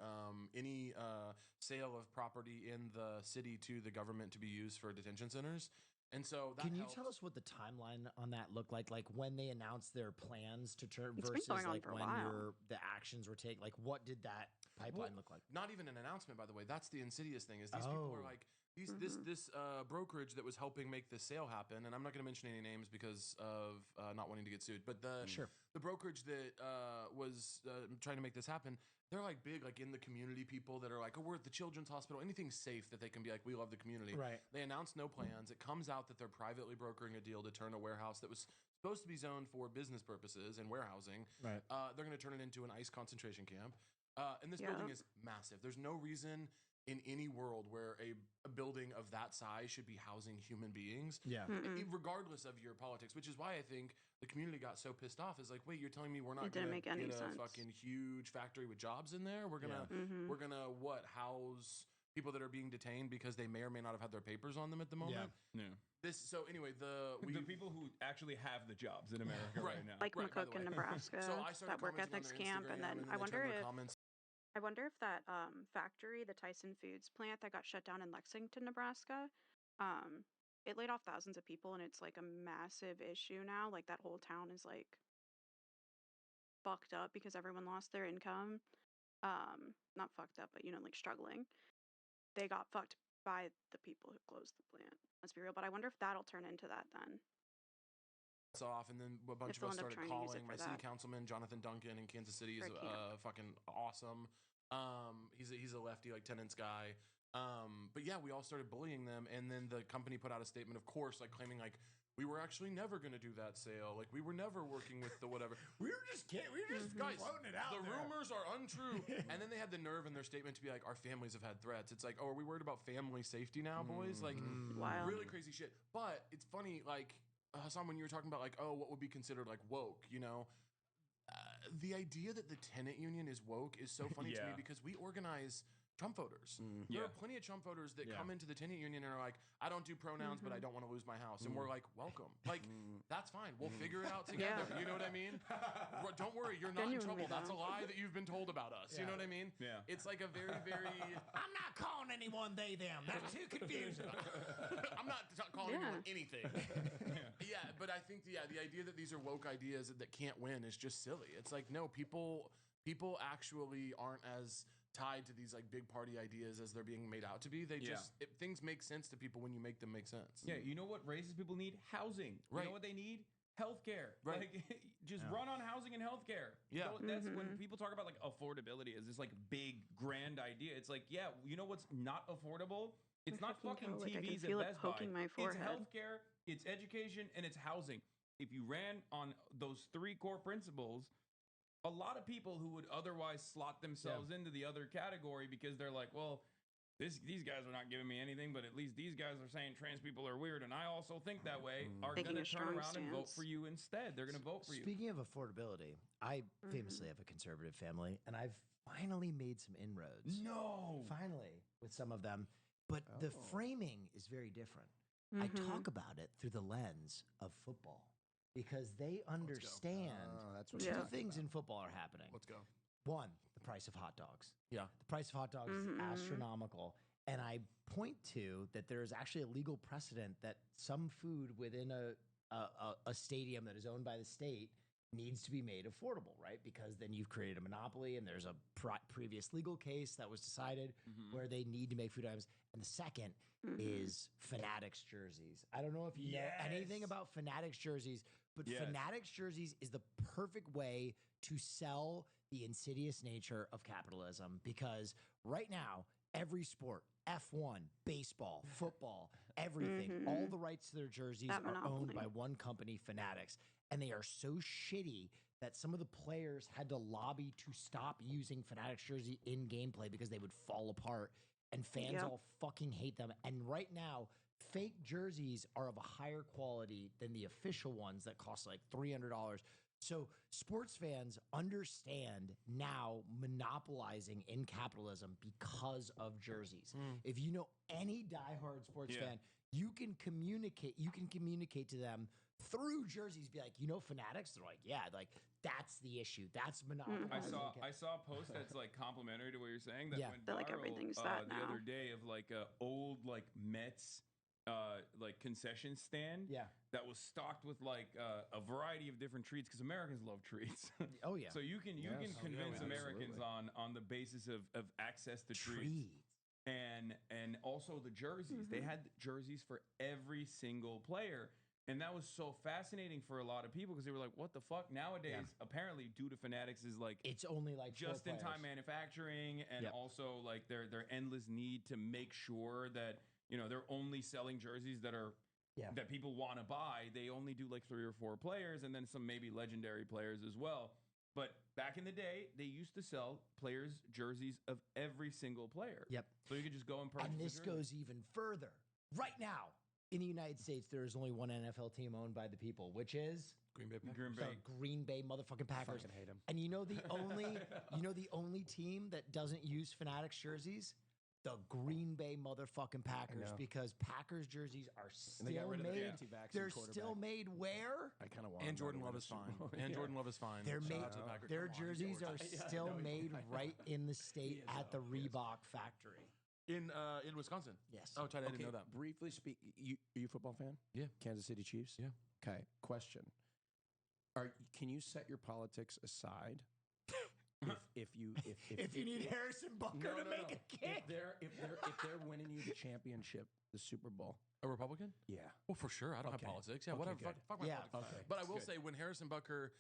sale of property in the city to the government to be used for detention centers. And so that Can you helped. tell us what the timeline on that looked like? Like when they announced their plans to turn It's been versus going on like for a when while. the actions were taken. Like what did that pipeline Well, look like? Not even an announcement, by the way. That's the insidious thing is these people are Oh. like this brokerage that was helping make this sale happen, and I'm not going to mention any names because of not wanting to get sued. But the brokerage that was trying to make this happen, they're like big, like in the community people that are like, oh, we're at the children's hospital, anything safe that they can be like, we love the community. Right. They announced no plans. It comes out that they're privately brokering a deal to turn a warehouse that was supposed to be zoned for business purposes and warehousing. Right. They're going to turn it into an ICE concentration camp. And this Yeah. building is massive. There's no reason in any world where a building of that size should be housing human beings, Yeah. regardless of your politics, which is why I think the community got so pissed off. Is like, wait, you're telling me we're not It going didn't to make any get a sense. fucking huge factory with jobs in there? We're gonna we're gonna what house people that are being detained because they may or may not have had their papers on them at the moment. Yeah. This so anyway the people who actually have the jobs in America right, now. Like Right, by the McCook in way. Nebraska, So I started that work commenting on ethics their camp, and Instagram, then and I they wonder turned their if comments. that factory, the Tyson Foods plant that got shut down in Lexington, Nebraska, it laid off thousands of people, and it's like a massive issue now. Like that whole town is like fucked up because everyone lost their income. Not fucked up, but like struggling. They got fucked by the people who closed the plant. Let's be real. But I wonder if that'll turn into that then. Off, and then a bunch If of they'll us end up started trying to use it calling. for My city that. councilman Jonathan Duncan in Kansas City is For camp. fucking awesome. He's a lefty, like tenants guy. But yeah, we all started bullying them, and then the company put out a statement, of course, like claiming like we were actually never going to do that sale, like we were never working with the whatever. We were just Guys, floating it out the there. rumors are untrue. And then they had the nerve in their statement to be like, our families have had threats. It's like, oh, are we worried about family safety now, boys? Like, Wild. really crazy shit. But it's funny, like, Hassan, when you were talking about, like, oh, what would be considered, like, woke, the idea that the tenant union is woke is so funny to me Yeah. because we organize Trump voters. There Yeah. are plenty of Trump voters that Yeah. come into the tenant union and are like, I don't do pronouns, but I don't want to lose my house. And we're like, welcome. Like, that's fine. We'll figure it out together. Yeah. You know what I mean? Don't worry. You're not in Genuinely, trouble. That's a though. lie that you've been told about us. You know what I mean? Yeah. It's like a very, very... I'm not calling anyone they them. That's too confusing. I'm not calling Yeah. anyone anything. Yeah, but I think the idea that these are woke ideas that can't win is just silly. It's like, no, people actually aren't as tied to these like big party ideas as they're being made out to be. They Yeah. just things make sense to people when you make them make sense. Yeah, you know what racist people need? Housing. You Right. know what they need? Healthcare. Right. Like, just run on housing and healthcare. Yeah. That's when people talk about like affordability as this like big grand idea. It's like, yeah, you know what's not affordable? It's My not fucking fucking toe, like, I can TVs feel at it Best Buy. poking my It's forehead. healthcare, it's education, and it's housing. If you ran on those three core principles, a lot of people who would otherwise slot themselves into the other category because they're like, well, these guys are not giving me anything, but at least these guys are saying trans people are weird, and I also think that way, are Taking going to a turn strong around and vote stance. for you instead. They're going to vote for you. Speaking of affordability, I famously have a conservative family, and I've finally made some inroads. No. Finally, with some of them. But the framing is very different. I talk about it through the lens of football because they understand that's what two Yeah. things in football are happening. Let's go. One, the price of hot dogs. Yeah. The price of hot dogs is astronomical. And I point to that there is actually a legal precedent that some food within a stadium that is owned by the state needs to be made affordable, right? Because then you've created a monopoly, and there's a previous legal case that was decided where they need to make food items. And the second is Fanatics jerseys. I don't know if you know anything Yes. about Fanatics jerseys, but Yes. Fanatics jerseys is the perfect way to sell the insidious nature of capitalism, because right now, every sport, F1, baseball, football, everything, all the rights to their jerseys That are owned monopoly. by one company, Fanatics. And they are so shitty that some of the players had to lobby to stop using Fanatics jersey in gameplay because they would fall apart. and fans Yep. all fucking hate them. And right now, fake jerseys are of a higher quality than the official ones that cost like $300. So sports fans understand now monopolizing in capitalism because of jerseys. If you know any diehard sports fan, you can communicate. You can communicate to them through jerseys. Be like, Fanatics. They're like, yeah, like that's the issue. That's monopolizing. I saw a post that's like complimentary to what you're saying that went That, like, viral everything's that the now. other day of like a old like Mets like concession stand Yeah. that was stocked with like a variety of different treats because Americans love treats. Oh yeah. So you can convince Americans on the basis of access to treats. And also the jerseys. They had jerseys for every single player. And that was so fascinating for a lot of people because they were like, what the fuck? Nowadays, apparently, due to Fanatics is like It's only like just in time manufacturing and also like their endless need to make sure that, they're only selling jerseys that are that people want to buy. They only do like 3 or 4 players and then some maybe legendary players as well. But back in the day, they used to sell players jerseys of every single player. Yep. So you could just go and purchase. And this the jersey. goes even further. Right now, in the United States, there is only one NFL team owned by the people, which is Green Bay Packers. Green the Bay. Green Bay motherfucking Packers. Fucking hate 'em. And the only team that doesn't use Fanatics jerseys? The Green Bay motherfucking Packers, know. because Packers jerseys are And they still got rid of the made. anti-vaccine They're quarterback. still made where? I kind of want. And Jordan Love is fine. And Jordan Love is fine. They're Shout made. out to the Packers. Their Come on, jerseys are George. still made right in the state at the Reebok factory. in Wisconsin. Yes. Oh, tight. I didn't know that. Briefly speak, are you a football fan? Yeah. Kansas City Chiefs? Yeah. Okay. Question. Can you set your politics aside? if you need Harrison Butker to make a kick. if they're winning you the championship, the Super Bowl. A Republican? Yeah. Well, for sure. I don't have Okay. politics. Yeah, Okay, whatever. good. Fuck my Yeah, politics. okay. But I will Good. say, when Harrison Butker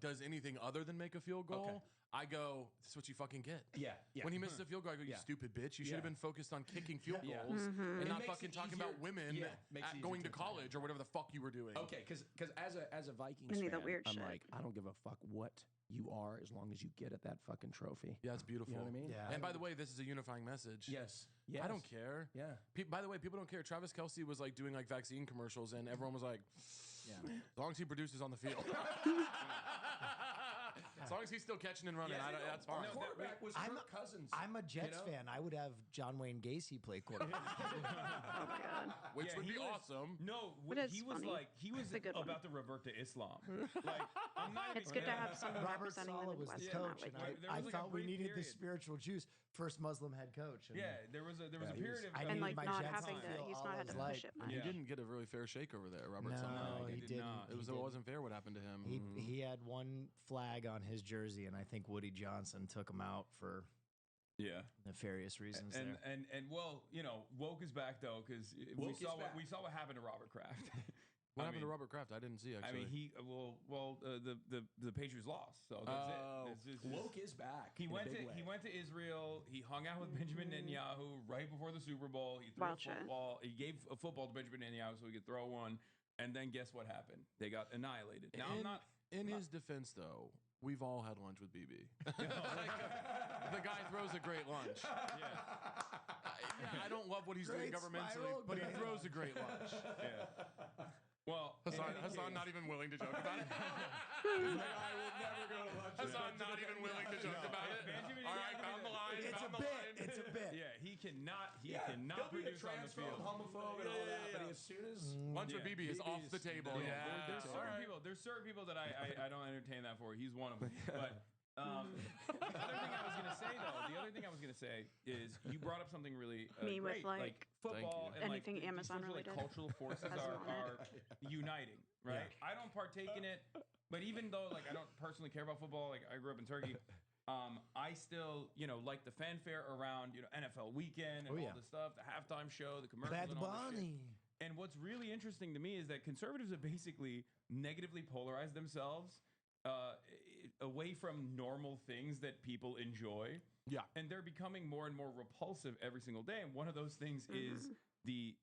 does anything other than make a field goal, Okay. I go, "This is what you fucking get." Yeah. Yeah. When he misses a field goal, I go, "You Yeah. stupid bitch! You should have Yeah. been focused on kicking field Yeah. goals and It not makes fucking it talking easier- about women yeah, makes it going easier to to talk college or whatever the fuck you were doing." Okay, because as a Vikings Any fan, of that weird I'm shit. like, I don't give a fuck what you are as long as you get at that fucking trophy. Yeah, it's beautiful. You know what I mean? Yeah. And by the way, this is a unifying message. Yes. I don't care. Yeah. By the way, people don't care. Travis Kelce was like doing like vaccine commercials, and everyone was like, as long as he produces on the field. As long as he's still catching and running, that's fine. Our quarterback was I'm Kirk Cousins. I'm a Jets know? fan. I would have John Wayne Gacy play quarterback. Oh my god. Which Yeah, would he be was- awesome. No, But it's he was funny. like he was It's a good one. about to revert to Islam. Like I'm not. It's good to have someone Robert representing Saleh the was Midwest the in that coach, way. and There was I like a thought we brief needed the period. spiritual juice. First Muslim head coach. And Yeah, there was a he period was- of I And needed like my not Jets having to to, feel he's all not had to his push life. it much. He Yeah. didn't get a really fair shake over there, Robert No, Saleh. he did didn't. not. It wasn't fair what happened to him. He had one flag on his jersey, and I think Woody Johnson took him out for yeah. nefarious reasons. And, there. and well, woke is back though because we Woke is saw back. what happened to Robert Kraft. What happened to Robert Kraft? I didn't see I actually. mean, the Patriots lost, so that's Oh. it. It's Woke is back. He in a went to big way. he went to Israel. He hung out with Benjamin Netanyahu right before the Super Bowl. He threw Wild a shit. football. He gave a football to Benjamin Netanyahu so he could throw one. And then guess what happened? They got annihilated. Now I'm not. In his defense, though, we've all had lunch with BB. The guy throws a great lunch. I don't love what he's doing Great governmentally, spiral, but he great throws a great lunch. Yeah. Well, Hassan not even willing to joke about it. I will never go to lunch. Hassan not even willing to joke about it. Benjamin All right, Netanyahu- found the line. It's a found the bit. line. It's a bit. Yeah, he cannot He'll be a produce on the transphobe, field. homophobe, and all that. But as soon as Lunch with Yeah. BB is off the table. Yeah, Yeah. there's all certain right. people. There's certain people that I don't entertain that for. He's one of them. But the other thing I was gonna say though, is you brought up something really Me with, great, like, football Thank you. and Anything these Amazon sorts of, related cultural forces as are, an owner. are uniting, right? I don't partake in it, but even though like I don't personally care about football, like I grew up in Turkey. I still, like the fanfare around, NFL weekend and all yeah. the stuff, the halftime show, the commercials, Bad and all this shit. Bunny. And what's really interesting to me is that conservatives have basically negatively polarized themselves away from normal things that people enjoy. Yeah. And they're becoming more and more repulsive every single day. And one of those things is the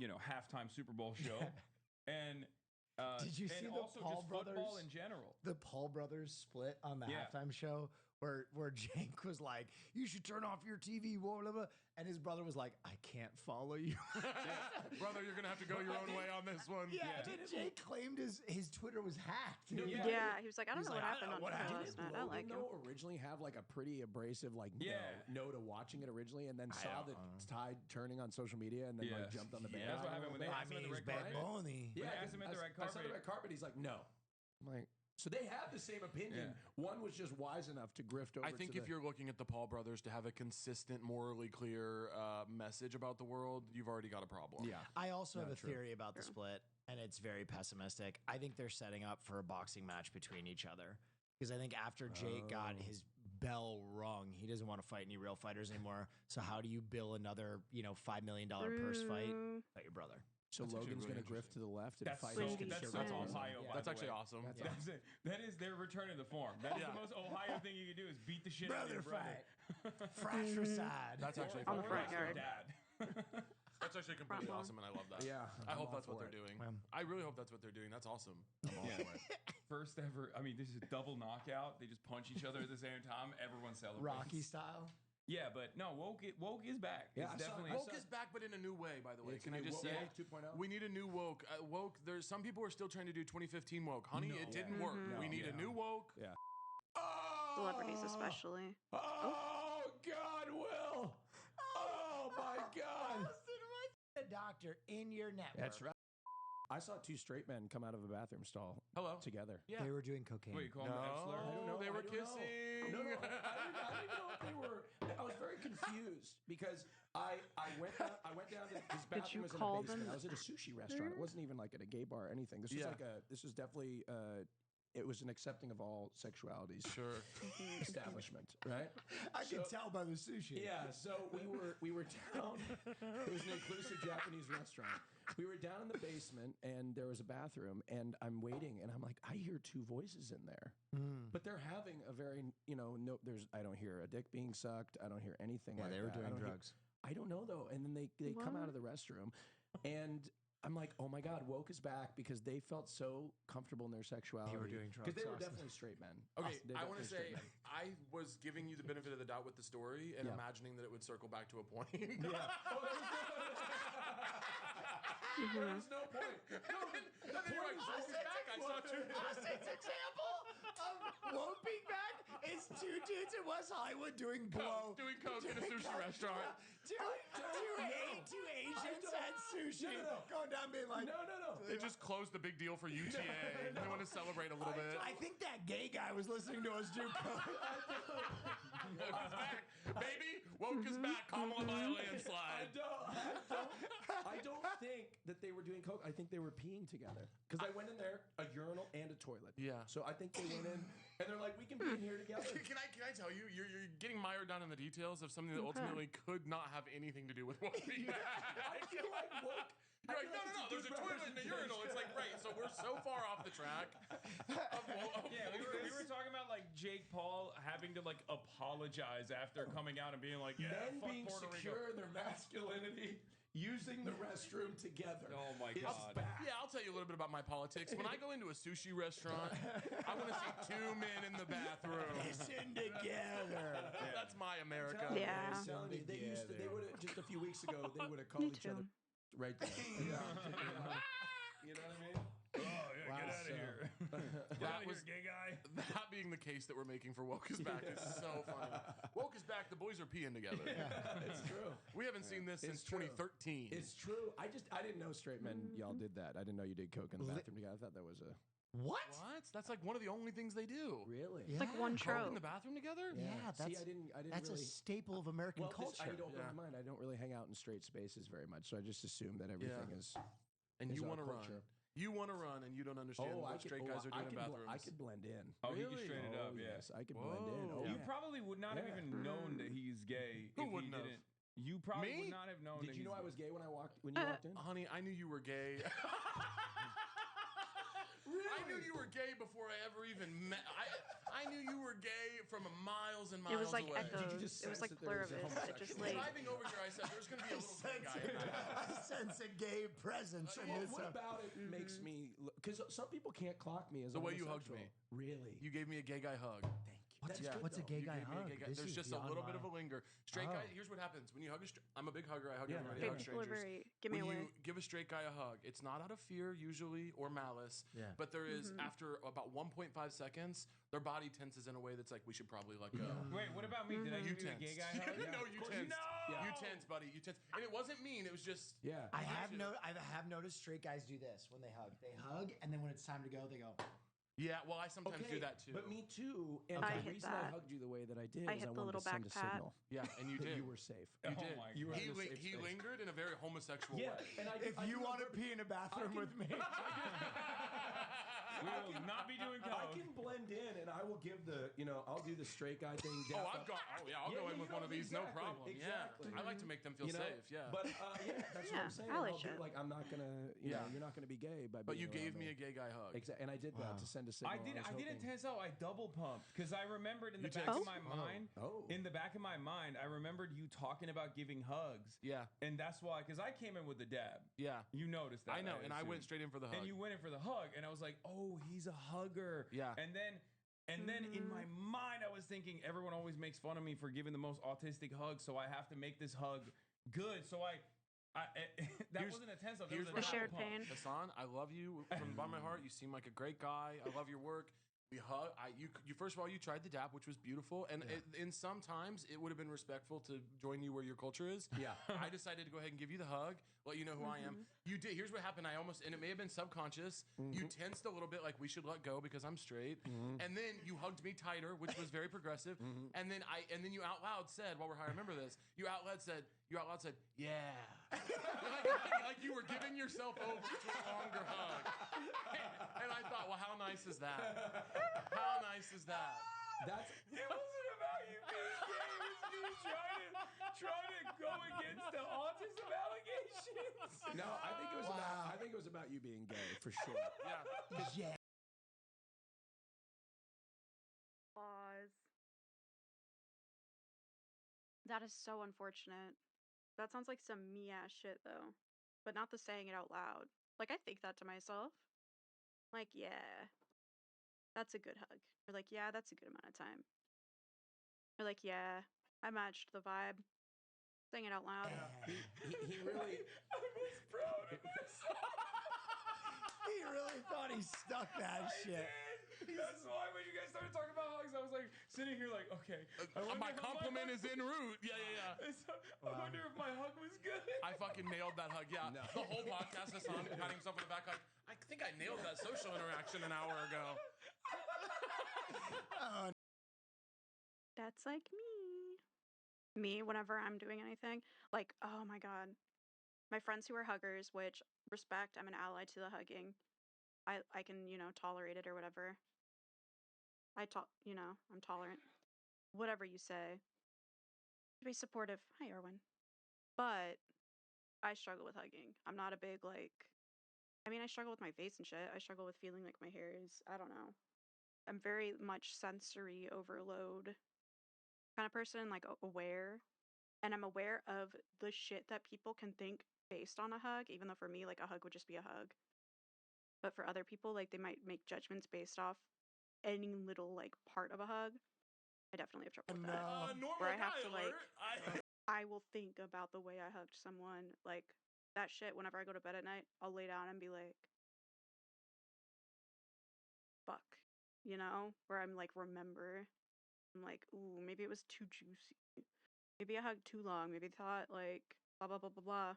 halftime Super Bowl show. And Did you see and the also Paul just football brothers? in general? The Paul brothers split on the Yeah. halftime show, where Jake was like, "You should turn off your TV," blah, blah, blah. And his brother was like, "I can't follow you." Brother, you're gonna have to go your own way on this one. Jake claimed his Twitter was hacked. No, Yeah, he was like, I don't He's know like, what I don't happened know on what Twitter happened. last Didn't night. I Logan, like him. though, originally have like a pretty abrasive like no to watching it originally, and then I saw don't the know. tide turning on social media, and then like jumped on the Yeah, bandwagon. that's what happened when they I asked him mean, at the he's red Bad carpet. Bunny. When they asked him at the red I saw the carpet. red carpet. He's like, no. I'm like, so they have the same opinion. Yeah. One was just wise enough to grift over. I think if you're looking at the Paul brothers to have a consistent, morally clear message about the world, you've already got a problem. yeah, I also have No, a true. theory about the split, and it's very pessimistic. I think they're setting up for a boxing match between each other. Because I think after Jake got his bell rung, he doesn't want to fight any real fighters anymore. So how do you bill another, $5 million purse fight? True. Fight your brother. so That's actually Logan's really going to grift to the left and That's fight. so. his Windy That's so conservative City. brother. Ohio. Yeah. by That's the actually way. awesome. That's That's it. That is their return to the form. That is Yeah. the most Ohio thing you can do is beat the shit out of your brother. Fratricide. That's actually On the fucking front awesome. yard. Dad. That's actually completely Front awesome, and I love that. Yeah, I I'm hope all that's what for they're it. doing. Um, I really hope that's what they're doing. That's awesome. First ever. I mean, this is a double knockout. They just punch each other at the same time. Everyone celebrates. Rocky style. Yeah, but no, woke is back. Yeah, It's I saw- definitely I Woke is back, but in a new way. By the way, It's can a I new just woke- say, woke 2.0? we need a new woke. Woke. There's some people are still trying to do 2015 woke. Honey, No. it didn't work. Mhm. We need a new woke. Yeah. Celebrities especially. Oh God, Will! Oh my God! The doctor in your network. That's right. I saw two straight men come out of a bathroom stall Hello. together. Yeah. They were doing cocaine. Wait, you call him the F slur? I don't know. They were I don't know. kissing. No, I didn't know if they were. I was very confused because I went down to his bathroom you was in call a basement. them I was at a sushi restaurant. It wasn't even like at a gay bar or anything. This was Yeah. this was definitely it was an accepting of all sexualities Sure. establishment, right? I So- can tell by the sushi. Yeah, so we were down. It was an inclusive Japanese restaurant. We were down in the basement, and there was a bathroom, and I'm waiting, and I'm like, I hear two voices in there, but they're having a very, no, I don't hear a dick being sucked. I don't hear anything. Yeah, like they were that. I doing don't hear- drugs. I don't know though. And then they come out What? of the restroom, and I'm like, oh my God, woke is back because they felt so comfortable in their sexuality. doing because they were drugs. definitely straight men. Okay, They're I want to definitely say straight men. I was giving you the benefit of the doubt with the story and Yeah. imagining that it would circle back to a point. Yeah. There was no point. No, And then you're like, "Woke is back. I saw two. Austin's example of woke being back is two dudes in West Hollywood doing blow. Doing coke in a doing sushi coke. restaurant. Two Asians don't- at sushi No. going down being like, No. They just closed the big deal for UTA. They want to celebrate a little bit. I think that gay guy was listening to us do coke. Woke is back, baby. Woke is back. Kamala by a landslide. I don't think that they were doing coke. I think they were peeing together. Because I went in there, a urinal and a toilet. Yeah. So I think they went in, and they're like, we can be in here together. Can I tell you, you're getting mired down in the details of something that ultimately could not have anything to do with woke being back. I feel like woke. You're I like, feel no, it's there's a good toilet and a urinal. It's like, right, so we're so far off the track. Yeah, we were talking about like Jake Paul having to like apologize after coming out and being like, yeah, Men fuck being Puerto secure Rico. in their masculinity, using the restroom together. Oh my is God. back. Yeah, I'll tell you a little bit about my politics. When I go into a sushi restaurant, I want to see two men in the bathroom. Kissing together. That's my America. Yeah. I'm telling you, they used to. They would have just a few weeks ago. They would have called each other right there. You know what I mean? Oh yeah, Wow, get out of so- here. Get That out of was- here, gay guy. That being the case that we're making for Woke is Back is so funny. Woke is back. The boys are peeing together. It's true. We haven't seen this since It's true. 2013. It's true. I didn't know straight men y'all did that. I didn't know you did coke in the bathroom together. I thought that was a What? What? That's like one of the only things they do. really. It's like one Coke trope. in the bathroom together? Yeah, See, that's I didn't that's really. a staple of American Well, culture. I don't Yeah. mind. I don't really hang out in straight spaces very much, so I just assume that everything is. And Is you our want to run. culture. You want to run, and you don't understand what straight guys are doing in bathrooms. I could blend in. Oh, he Really? can straight it Oh, up, yeah. yes, I could blend in. Whoa. Oh, You yeah. probably would not have Yeah. even known that he's gay. Who if wouldn't he have? didn't. You probably Me? would not have known. Did that you know he's I was gay. gay when you walked in? Honey, I knew you were gay. I knew you were gay before I ever even met. I knew you were gay from miles and miles It was like away. echoes. just It was sense like that there was a pluribus. It just like Driving over here, I said, "There's going to be a little gay guy." in there." I sense a gay presence in this. What about it makes me? Because some people can't clock me as The way you hugged homosexual. me. Really? You gave me a gay guy hug. Thank you. What's a gay guy gave me a hug? gay guy- This There's is just a beyond little bit my- of a linger. Straight guy. Oh. Here's what happens when you hug a. I'm a big hugger. I hug Yeah, everybody. yeah. I hug People are strangers. very give me When away. you give a straight guy a hug, it's not out of fear usually or malice, Yeah. but there is Mhm. after about 1.5 seconds, their body tenses in a way that's like we should probably let go. Wait, what about me? Did I Mhm. give you a gay guy hug? No, you tensed. No! You tense, buddy. You tense. And it wasn't mean. It was just. Yeah. I have noticed straight guys do this when they hug. They hug, and then when it's time to go, they go. Yeah. Well, I sometimes do Okay, that too. But me too. And I the hit reason I that. hugged you the way that I did I is hit I the wanted little to send back a pat. signal Yeah, and you that did. you were safe. Oh did. my You were God. in a safe He space. lingered in a very homosexual Yeah, way. and I If I you do want to remember- pee in a bathroom can- with me, We will not be doing I coke. can blend in, and I will give I'll do the straight guy thing. Oh, dap I've up. got. Oh yeah, I'll Yeah, go yeah, in with you one know, of these, no exactly, problem. exactly. Yeah, I like to make them feel You know, safe. Yeah. But yeah, that's what Yeah, I'm saying. I and like I'll do it. like I'm not gonna, Yeah. you're not gonna be gay by. But you being gave around me a gay guy hug. Exactly, and I did that to send a signal. I didn't hoping- tense out. I double pumped because I remembered in the You back text- of my mind. Oh. In the back of my mind, I remembered you talking about giving hugs, Yeah, and that's why. Because I came in with the dab. yeah. You noticed that. I know, and I assume. went straight in for the hug. And you went in for the hug, and I was like, "Oh, he's a hugger." Yeah. And then in my mind, I was thinking, everyone always makes fun of me for giving the most autistic hug, so I have to make this hug good. So that Here's- wasn't a tense up. That here's was a what shared double pump. pain. Hassan, I love you from the bottom of my heart. You seem like a great guy. I love your work. We hug. You first of all, you tried the dap, which was beautiful, and in some times it would have been respectful to join you where your culture is. Yeah. I decided to go ahead and give you the hug, let you know who I am. You did. Here's what happened. I almost, and it may have been subconscious. You tensed a little bit, like we should let go because I'm straight, and then you hugged me tighter, which was very progressive. And then you out loud said, while we're high, I remember this. You out loud said, yeah, like you were giving yourself over to a longer hug. And I thought, well, how nice is that? How nice is that? That's It wasn't about you being gay. It was me trying to go against the autism allegations. no. I think it was about you being gay for sure. Yeah. yeah. Pause. That is so unfortunate. That sounds like some me ass shit though. But not the saying it out loud. Like I think that to myself. Like, yeah. That's a good hug. Or like, yeah, that's a good amount of time. Or like, yeah, I matched the vibe. Saying it out loud. He really. I was proud of myself. He really thought he stuck that shit. That's why when you guys started talking about hugs, I was like sitting here like, okay. I wonder My how compliment hug is en route. Yeah. I wonder if my hug was good. I fucking nailed that hug. Yeah. No. The whole podcast, Hassan patting himself on the back like, I think I nailed that social interaction an hour ago. That's like me. Me, whenever I'm doing anything. Like, oh my god. My friends who are huggers, which respect, I'm an ally to the hugging. I can, tolerate it or whatever. I'm tolerant. Whatever you say. To be supportive. Hi, Erwin. But I struggle with hugging. I'm not a big, I struggle with my face and shit. I struggle with feeling like my hair is, I don't know. I'm very much sensory overload kind of person, like aware. And I'm aware of the shit that people can think based on a hug, even though for me, like a hug would just be a hug. But for other people, like they might make judgments based off any little like part of a hug. I definitely have trouble with that. Normal Where I have guy to, like, alert. I will think about the way I hugged someone, like that shit. Whenever I go to bed at night, I'll lay down and be like, "Fuck," where I'm like, remember, I'm like, ooh, maybe it was too juicy. Maybe I hugged too long. Maybe they thought like blah blah blah blah blah.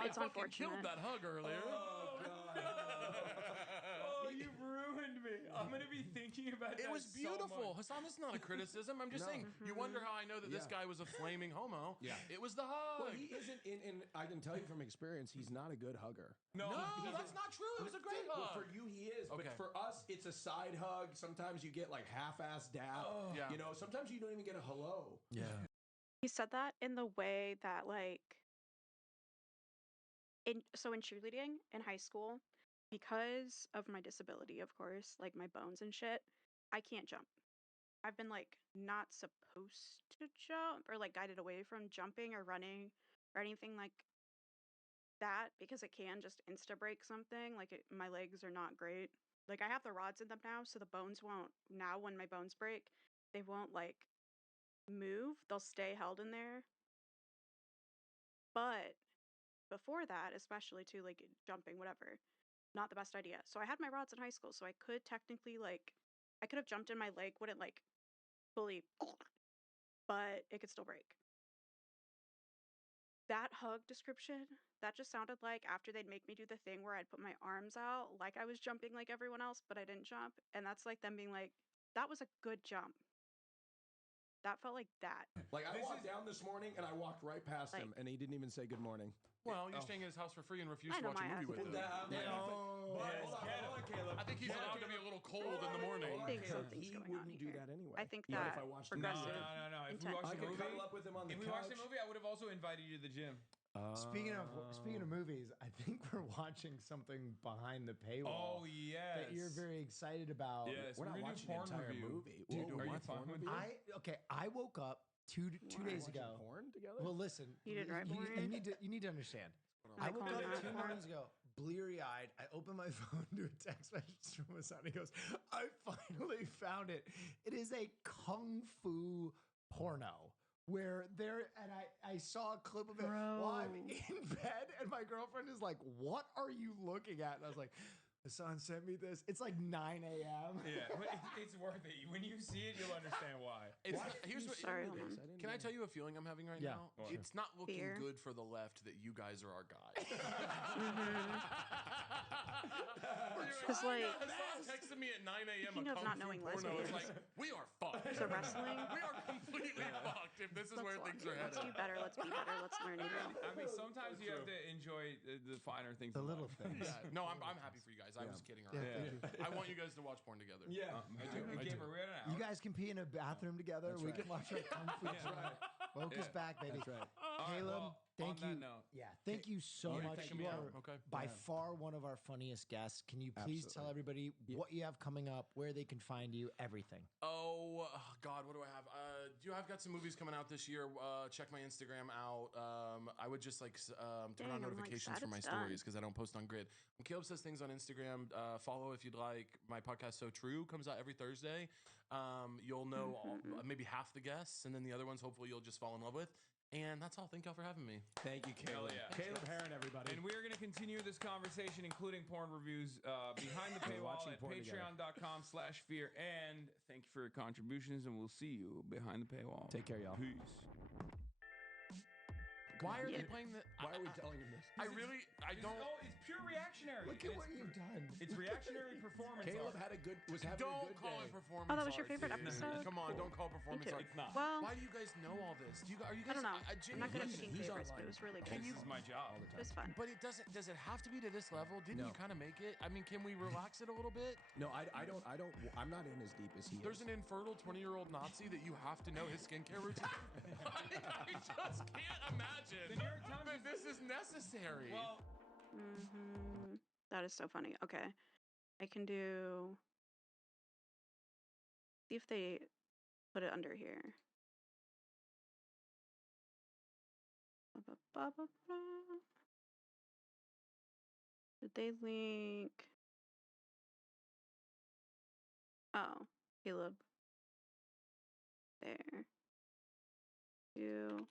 I It's fucking killed unfortunate. that hug earlier. Oh, God. Oh, you've ruined me. I'm going to be thinking about that. It was so beautiful. much. Hassan, this is not a criticism. I'm just No. saying, you wonder how I know that this Yeah. guy was a flaming homo. Yeah. It was the hug. Well, he isn't. And I can tell you from experience, he's not a good hugger. no, he's that's not true. It was a great Well, hug. for you, he is. Okay. But for us, it's a side hug. Sometimes you get like half-ass dap. Oh. Yeah. Sometimes you don't even get a hello. Yeah. He said that in the way that like in cheerleading in high school, because of my disability, of course, like my bones and shit, I can't jump. I've been like not supposed to jump or like guided away from jumping or running or anything like that because it can just insta break something. Like my legs are not great. like I have the rods in them now, so the bones won't. Now when my bones break, they won't like move. They'll stay held in there. But before that, especially too, like jumping, whatever, not the best idea. So I had my rods in high school, so I could technically like I could have jumped in, my leg wouldn't like fully, but it could still break. That hug description, that just sounded like after they'd make me do the thing where I'd put my arms out like I was jumping like everyone else, but I didn't jump. And that's like them being like, that was a good jump. That felt like that. Like I This walked is- down this morning and I walked right past him Like- and he didn't even say good morning. Well, you're staying at his house for free and refused I to know watch a my movie ass with is- him. I think he's allowed to be a little cold in the morning. I think something's He going on wouldn't do here. that anyway. I think Even if that I watched No, progressive. no. If we intent. watched I the could movie, cuddle up with him on the if we couch. watched the movie, I would have also invited you to the gym. Speaking of movies, I think we're watching something behind the paywall Oh yes. that you're very excited about. Yes, We're not gonna do watching the porn entire review. movie. Dude, Whoa, are you what? fine Porn with review? I wook up two days Watching ago. porn together? Well, listen. You did right, you Maureen. need to understand. Am I I woke calling up out 2 porn? mornings ago, bleary-eyed. I opened my phone to a text message from Hassan. He goes, "I finally found it. It is a kung fu porno." Where there, and I saw a clip of it while I'm Bro. in bed, and my girlfriend is like, "What are you looking at?" And I was like, "Hassan sent me this. It's like 9 a.m." Yeah, but it's worth it. When you see it, you'll understand why. It's not, here's I'm what. sorry, hold on. Can I tell you a feeling I'm having right Yeah, now? sure. It's not looking Fear. good for the left that you guys are our guys. Because, like, Hassan texted me at 9 a.m. speaking a of kung not fu knowing porno. It's lesbians. like, we are fucked. So wrestling. We are completely fucked if this is where things are Let's headed. do better. Let's be better. Let's learn new. I mean, sometimes you have to enjoy the finer things. The in little life. things. Yeah, no, I'm happy for you guys. I was kidding around. Yeah. I want you guys to watch porn together. Yeah, I do. Gamer, we're at an hour. You guys can pee in a bathroom together. That's We right. can watch our kung fu. That's porno. Focus Yeah. back, baby. That's right. All right, Caleb, well, thank on that you. note, Yeah, thank you so You're much. taking You me are out. Okay. by Yeah. far one of our funniest guests. Can you please tell Absolutely. everybody what you have coming up, where they can find you, everything? Oh God, what do I have? I've got some movies coming out this year. Check my Instagram out. I would just like turn Dang, on I'm, like, notifications sad for my it's done. stories because I don't post on Grid. When Caleb says things on Instagram, follow if you'd like. My podcast So True comes out every Thursday. You'll know maybe half the guests, and then the other ones hopefully you'll just fall in love with. And that's all. Thank y'all for having me. Thank you, Hell Caleb. yeah. Caleb Heron, everybody. and we're going to continue this conversation, including porn reviews, behind the We're paywall watching at porn together. patreon.com/fear. And thank you for your contributions, and we'll see you behind the paywall. Take care, y'all. Peace. Why are Yeah. they playing the? Why are we telling him this? I really, I don't. It's pure reactionary. Look at what you've done. It's reactionary performance. Caleb art. was having a Don't good call day. it performance. Oh, that was your art, favorite dude. episode? Come on, don't call performance you. art. It's not. Well, Why do you guys know all this? Do you? Are you I guys? don't know. I I'm not good at genuinely- picking he's favorites, but online. it was really Can good. you- This is my job. It was fun. But it doesn't. Does it have to be to this level? Didn't No. you kind of make it? I mean, can we relax it a little bit? No, I don't. I'm not in as deep as he There's is. an infertile 20-year-old Nazi that you have to know his skincare routine. I just can't imagine The New York Times that this is necessary. Well, That is so funny. Okay. I can do. See if they put it under here. Ba-ba-ba-ba-ba. Did they link? Oh, Caleb. There. You.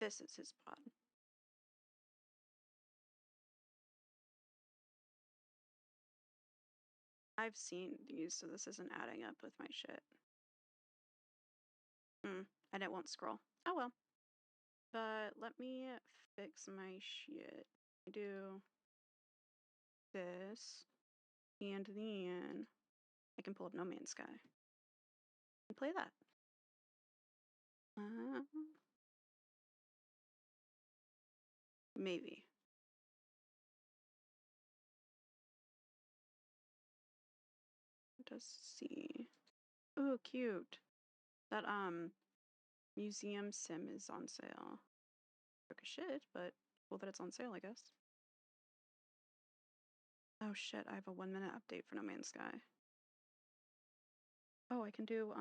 This is his pod. I've seen these, so this isn't adding up with my shit. And it won't scroll. Oh well. But let me fix my shit. I do this, and then I can pull up No Man's Sky and play that. Maybe. Let us see. Oh, cute. That museum sim is on sale. Broke a shit, but cool that it's on sale, I guess. Oh shit, I have a 1 minute update for No Man's Sky. Oh, I can do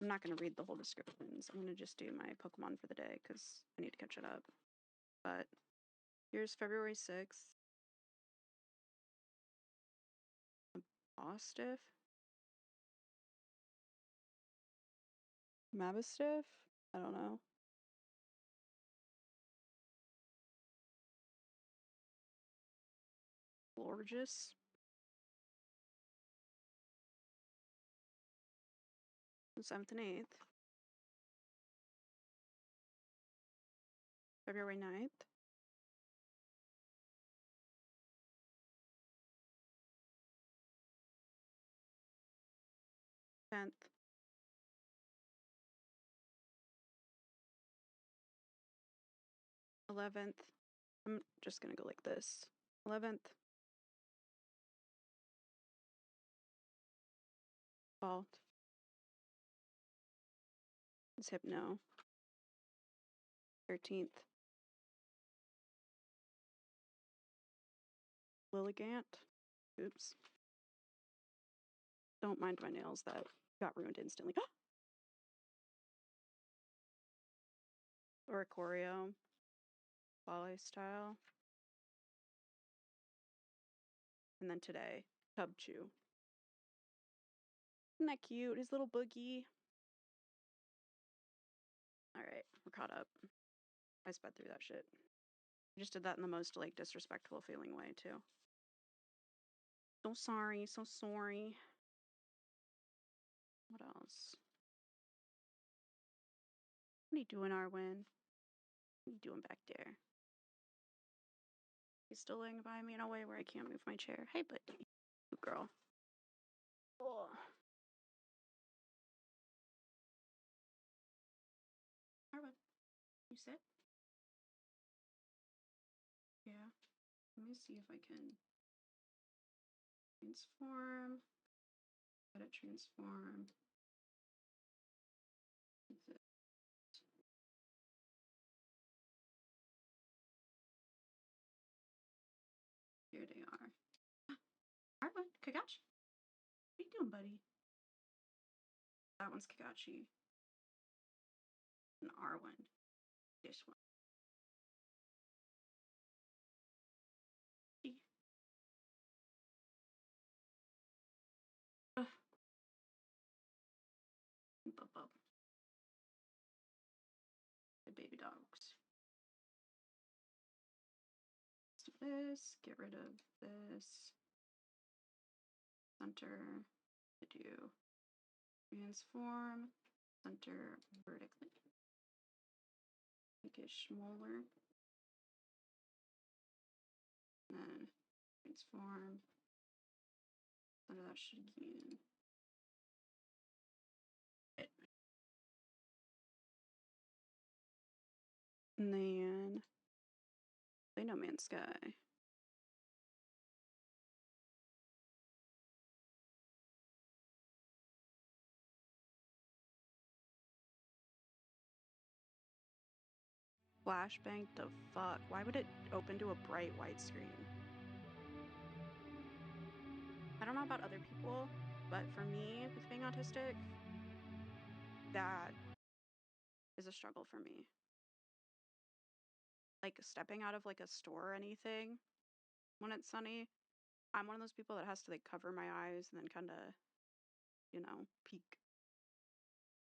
I'm not going to read the whole descriptions. I'm going to just do my Pokemon for the day because I need to catch it up. But here's February 6th. Ostiff? Mavistiff? I don't know. Gorgeous. The 7th and 8th. February 9th. Tenth. 11th. I'm just gonna go like this. 11th. 12th. It's Hypno. 13th. Lilligant. Oops. Don't mind my nails that got ruined instantly. Oricorio. Polystyle. And then today, Tubchew. Isn't that cute? His little boogie. Alright, we're caught up. I sped through that shit. I just did that in the most, like, disrespectful feeling way, too. So sorry, so sorry. What else? What are you doing, Arwen? What are you doing back there? He's still laying by me in a way where I can't move my chair. Hey, buddy. Good girl. Oh. Arwen, you sit? Yeah. Let me see if I can transform. Edit transform. Here they are. Arwen, Kagachi. What are you doing, buddy? That one's Kagachi. And Arwen. This one. Ugh. Bub. The baby dogs. So this, get rid of this. Center, to do transform, center vertically. Make it smaller. And then transform. Center that shit again. And then play No Man's Sky. Flashbang, the fuck? Why would it open to a bright white screen? I don't know about other people, but for me, with being autistic, that is a struggle for me. Like stepping out of like a store or anything when it's sunny, I'm one of those people that has to like cover my eyes and then kind of, you know, peek.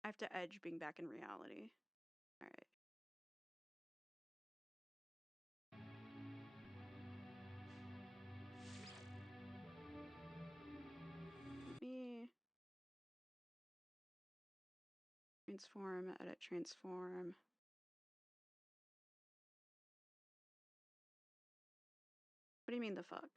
I have to edge being back in reality. All right. Let me transform, edit transform. What do you mean the fuck?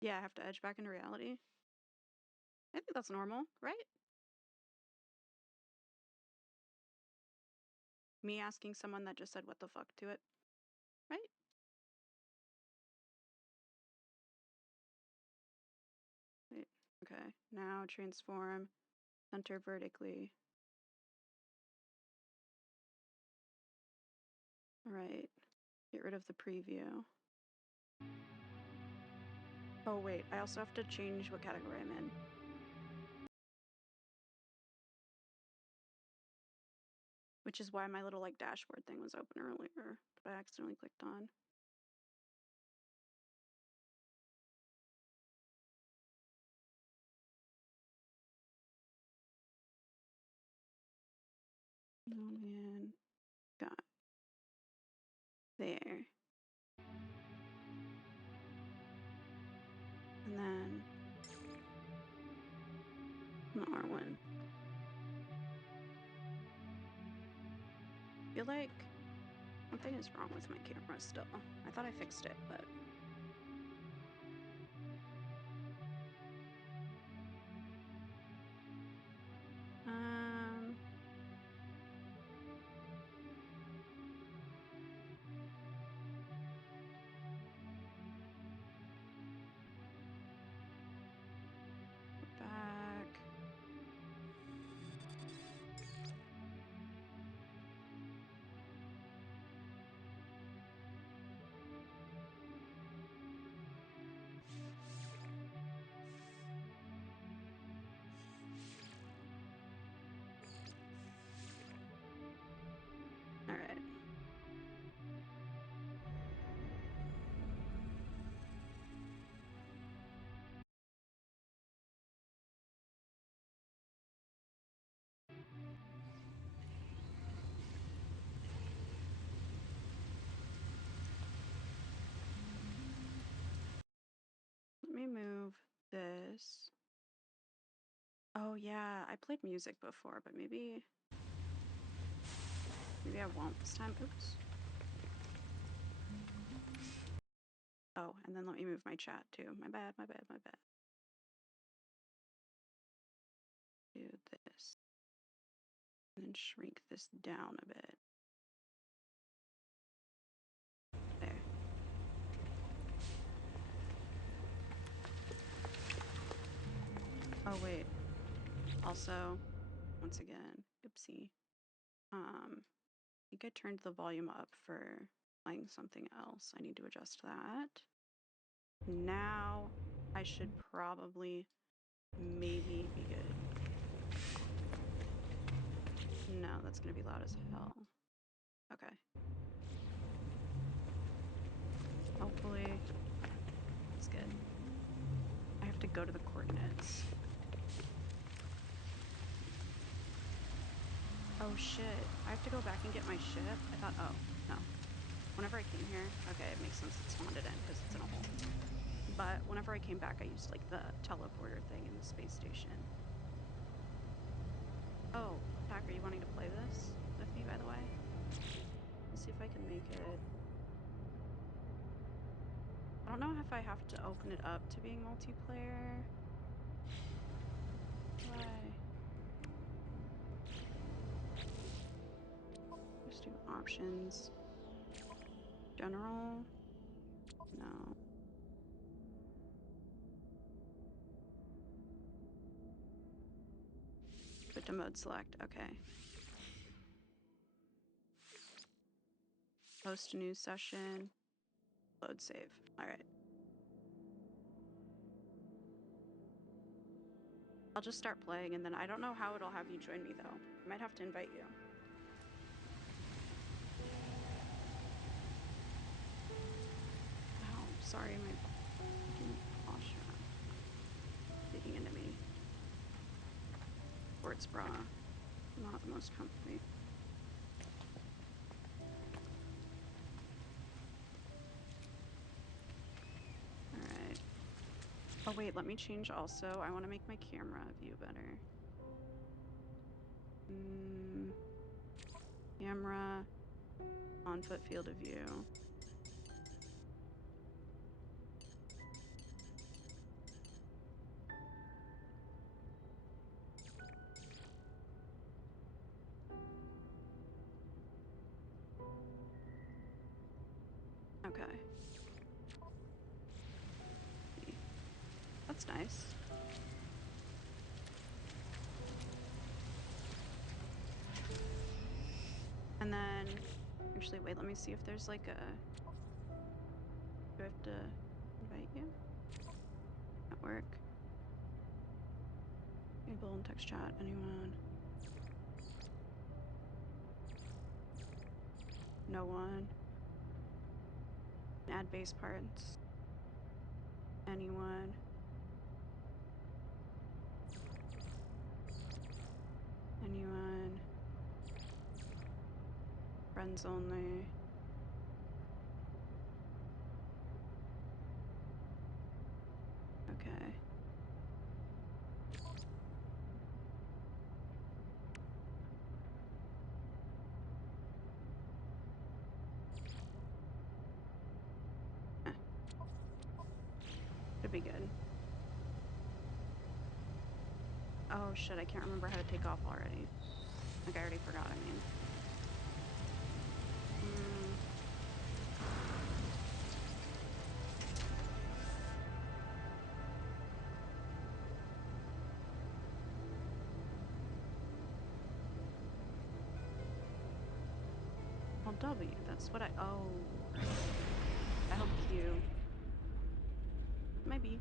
Yeah, I have to edge back into reality. I think that's normal, right? Me asking someone that just said what the fuck to it, right? Wait, okay, now transform, center vertically. Alright. Get rid of the preview. Oh wait, I also have to change what category I'm in. Which is why my little like dashboard thing was open earlier that I accidentally clicked on. Oh man. Got there. And then the R1. I feel like something is wrong with my camera still. I thought I fixed it, but back. All right. Let me move this. Oh yeah, I played music before, but maybe I won't this time. Oops. Oh, and then let me move my chat too. My bad, my bad, my bad. Do this. And then shrink this down a bit. There. Oh wait. Also, once again, oopsie. I think I turned the volume up for playing something else. I need to adjust that. Now I should probably maybe be good. No, that's gonna be loud as hell. Okay. Hopefully it's good. I have to go to the coordinates. Oh shit. I have to go back and get my ship? I thought, oh, no. Whenever I came here, okay, it makes sense it spawned it in because it's in a hole. But whenever I came back, I used like the teleporter thing in the space station. Oh, Pack, are you wanting to play this with me, by the way? Let's see if I can make it. I don't know if I have to open it up to being multiplayer. Why? Just do options. General? No. Put to mode select, okay. Host a new session. Load save. Alright. I'll just start playing and then I don't know how it'll have you join me though. I might have to invite you. Oh, sorry, my fucking posture. Digging into me. Sports bra. Not the most comfy. Alright. Oh wait, let me change also. I want to make my camera view better. Camera. On foot field of view. Okay. That's nice. And then Actually, wait, let me see if there's like a... Do I have to invite you? At work. Enable and text chat, anyone? No one. Add base parts. Anyone? Anyone? Friends only. Okay. Should be good. Oh shit, I can't remember how to take off already. Like I already forgot, I mean. Well, W, that's what I... Oh. I hope Q. Maybe.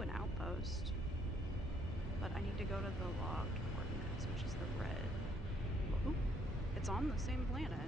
An outpost, but I need to go to the logged coordinates, which is the red. Ooh, it's on the same planet.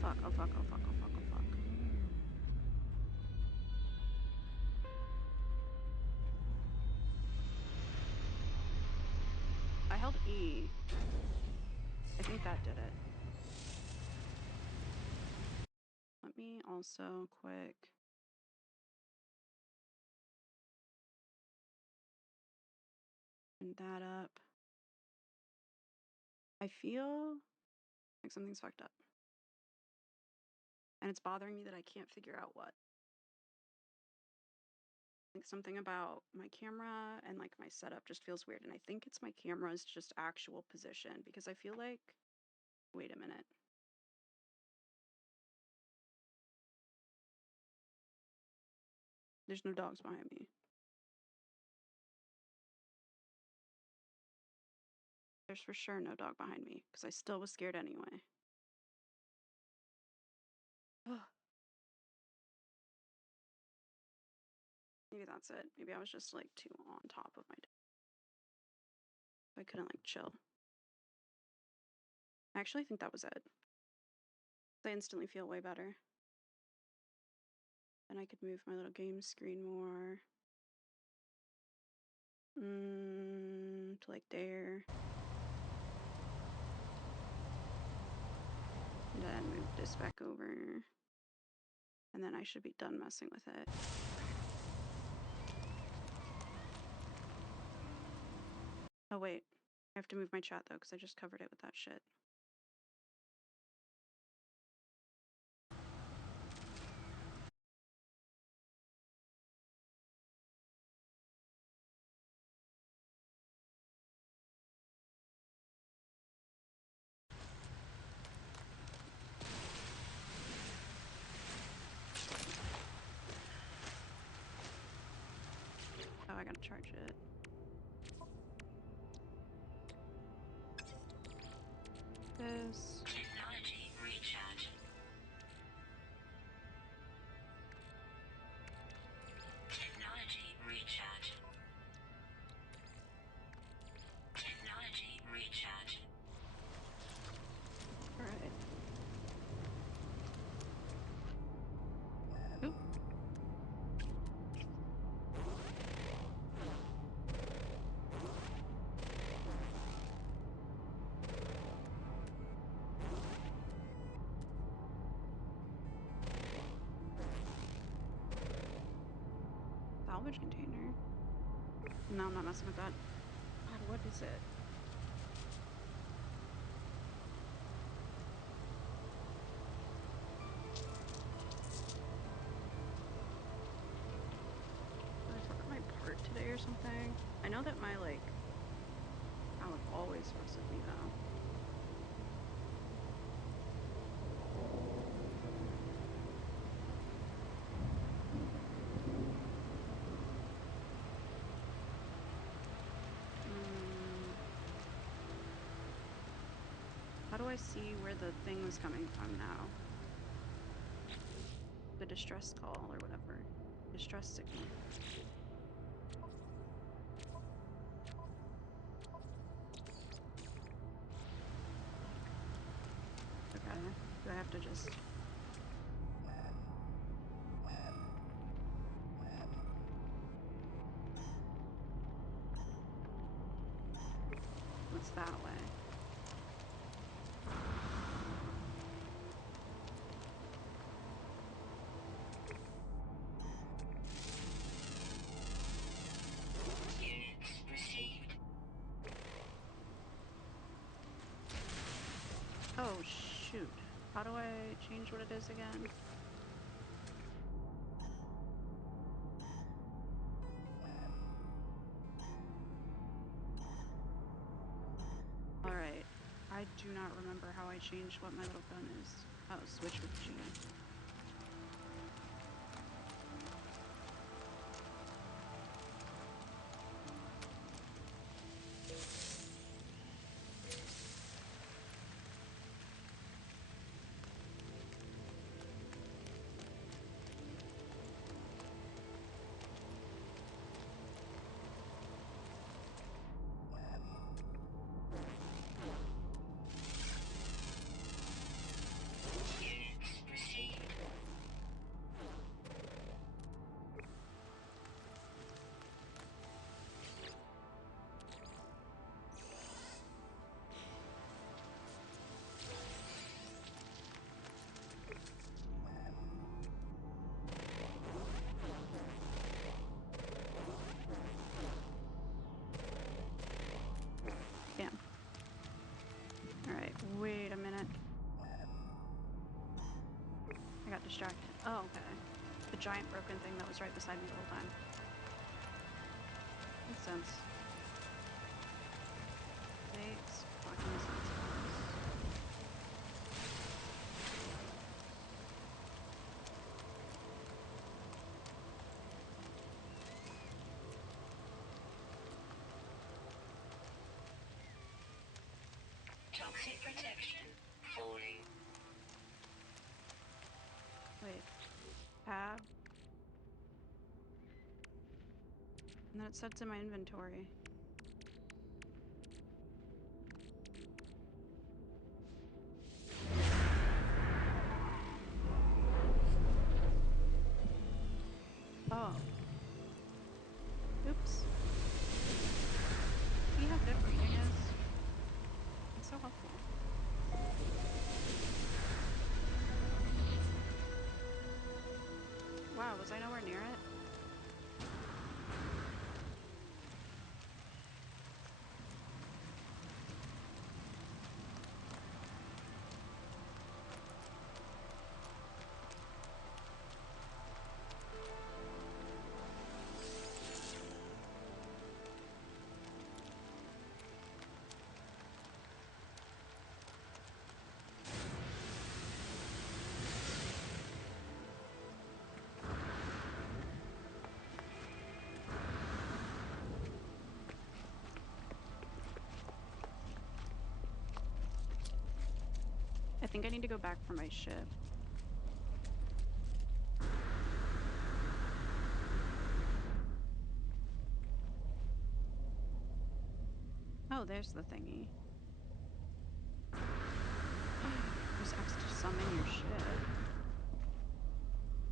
Fuck, oh fuck, oh fuck, oh fuck, oh fuck. I held E. I think that did it. Let me also quick... that up. I feel like something's fucked up. And it's bothering me that I can't figure out what. I think something about my camera and like my setup just feels weird. And I think it's my camera's just actual position because I feel like, wait a minute. There's no dogs behind me. There's for sure no dog behind me because I still was scared anyway. Ugh. Maybe that's it. Maybe I was just like too on top of my day. I couldn't like chill. I actually think that was it. I instantly feel way better. And I could move my little game screen more. To like there. And then move this back over. And then I should be done messing with it. Oh wait, I have to move my chat though because I just covered it with that shit. Oh, I gotta charge it. This. Technology recharge. Technology recharge. salvage container. No, I'm not messing with that. God, what is it? I forgot my part today or something. I know that my, like, palette always fucks with me, though. How do I see where the thing was coming from now? The distress call or whatever. Distress signal. Okay. Do I have to just... What's that way? Units received. Oh, shoot. How do I change what it is again? Alright. I do not remember how I changed what my little gun is. Oh, switch with G. Units received. Damn. Alright, wait a minute. I got distracted. Oh, okay. The giant broken thing that was right beside me the whole time. Makes sense. Makes fucking sense, guys. Toxic protection falling. Wait. Tab. And then it sets in my inventory. Oh. Oops. See how good reading is? It's so helpful. Wow, was I nowhere near it? I think I need to go back for my ship. Oh, there's the thingy. Use X to summon your ship.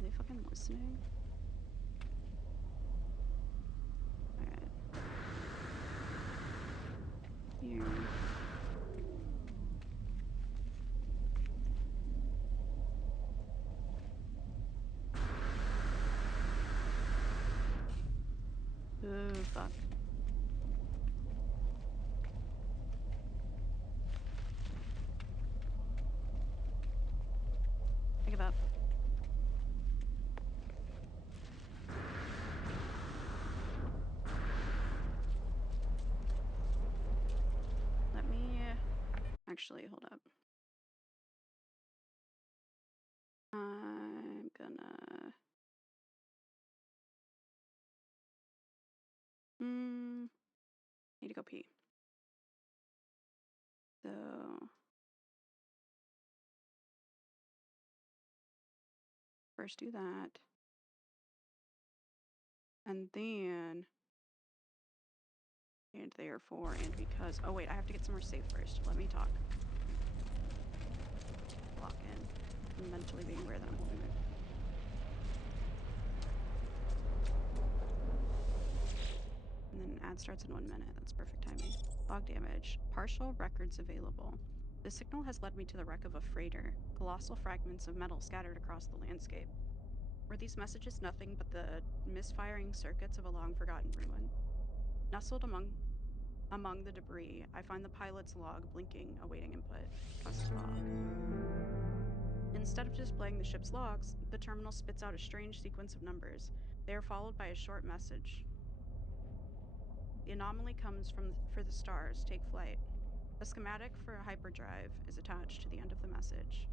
Are they fucking listening? Alright. Here. Oh, fuck. I give up. Let me actually hold up. I'm gonna need to go pee. So first do that. And then and therefore and because oh wait, I have to get somewhere safe first. Let me talk. Lock in. I'm mentally being aware that I'm holding it. And then ad starts in 1 minute. That's perfect timing. Log damage. Partial records available. The signal has led me to the wreck of a freighter. Colossal fragments of metal scattered across the landscape. Were these messages nothing but the misfiring circuits of a long-forgotten ruin? Nestled among the debris, I find the pilot's log blinking, awaiting input. Trust log. Instead of displaying the ship's logs, the terminal spits out a strange sequence of numbers. They are followed by a short message. The anomaly comes for the stars. Take flight. A schematic for a hyperdrive is attached to the end of the message.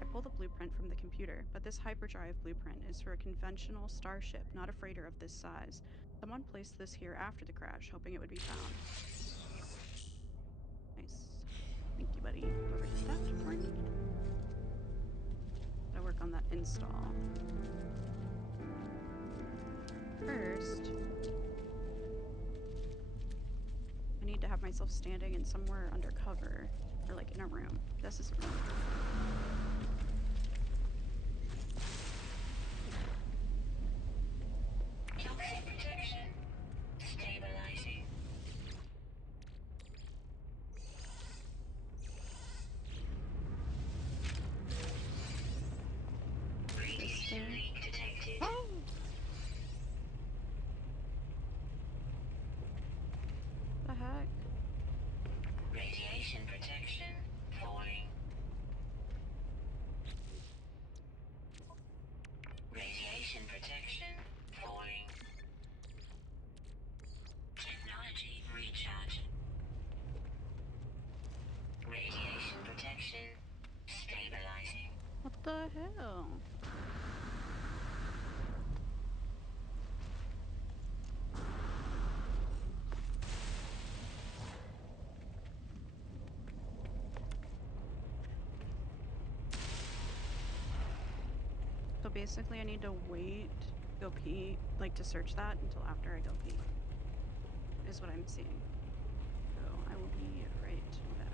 I pull the blueprint from the computer, but this hyperdrive blueprint is for a conventional starship, not a freighter of this size. Someone placed this here after the crash, hoping it would be found. Nice. Thank you, buddy. Whoever did that for me. Gotta work on that install. First, I need to have myself standing in somewhere undercover, or like in a room. This is a room. Toxic protection. Stabilizing. Radiation leak detected. Oh! The heck? Radiation protection falling. Radiation protection falling. Technology recharge. Radiation protection stabilizing. What the hell? So basically I need to wait, go pee, like to search that until after I go pee. Is what I'm seeing. So I will be right back.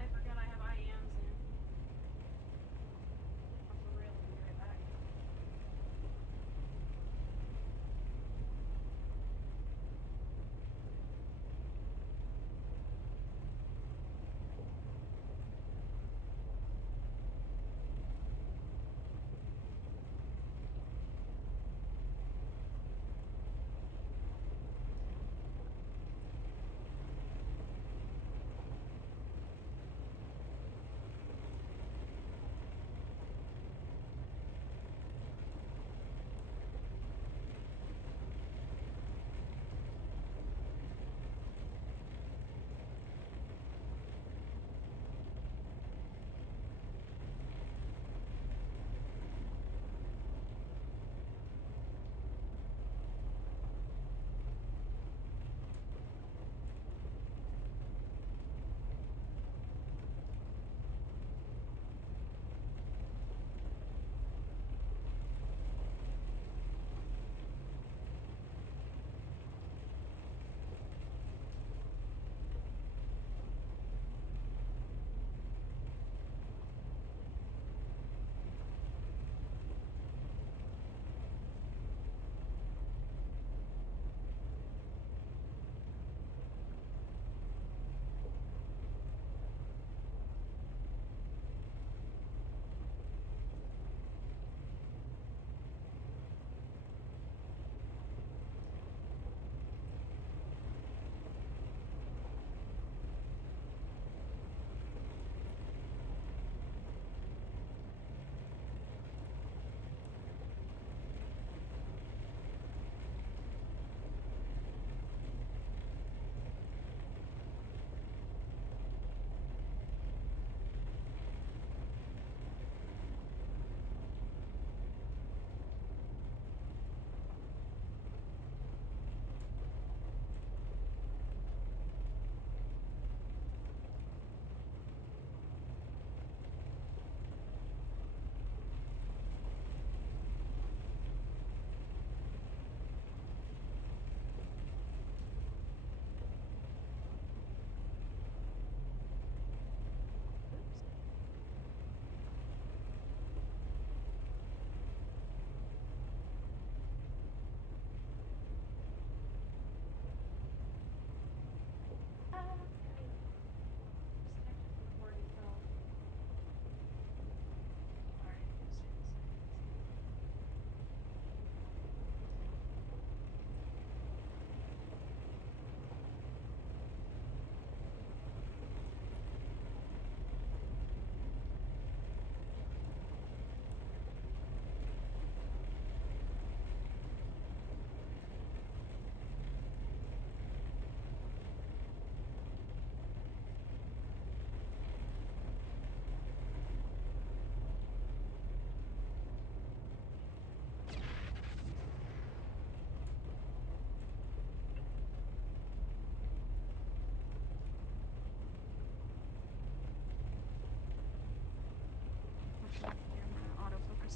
I forgot I have IAMs in. For real, I'll be right back.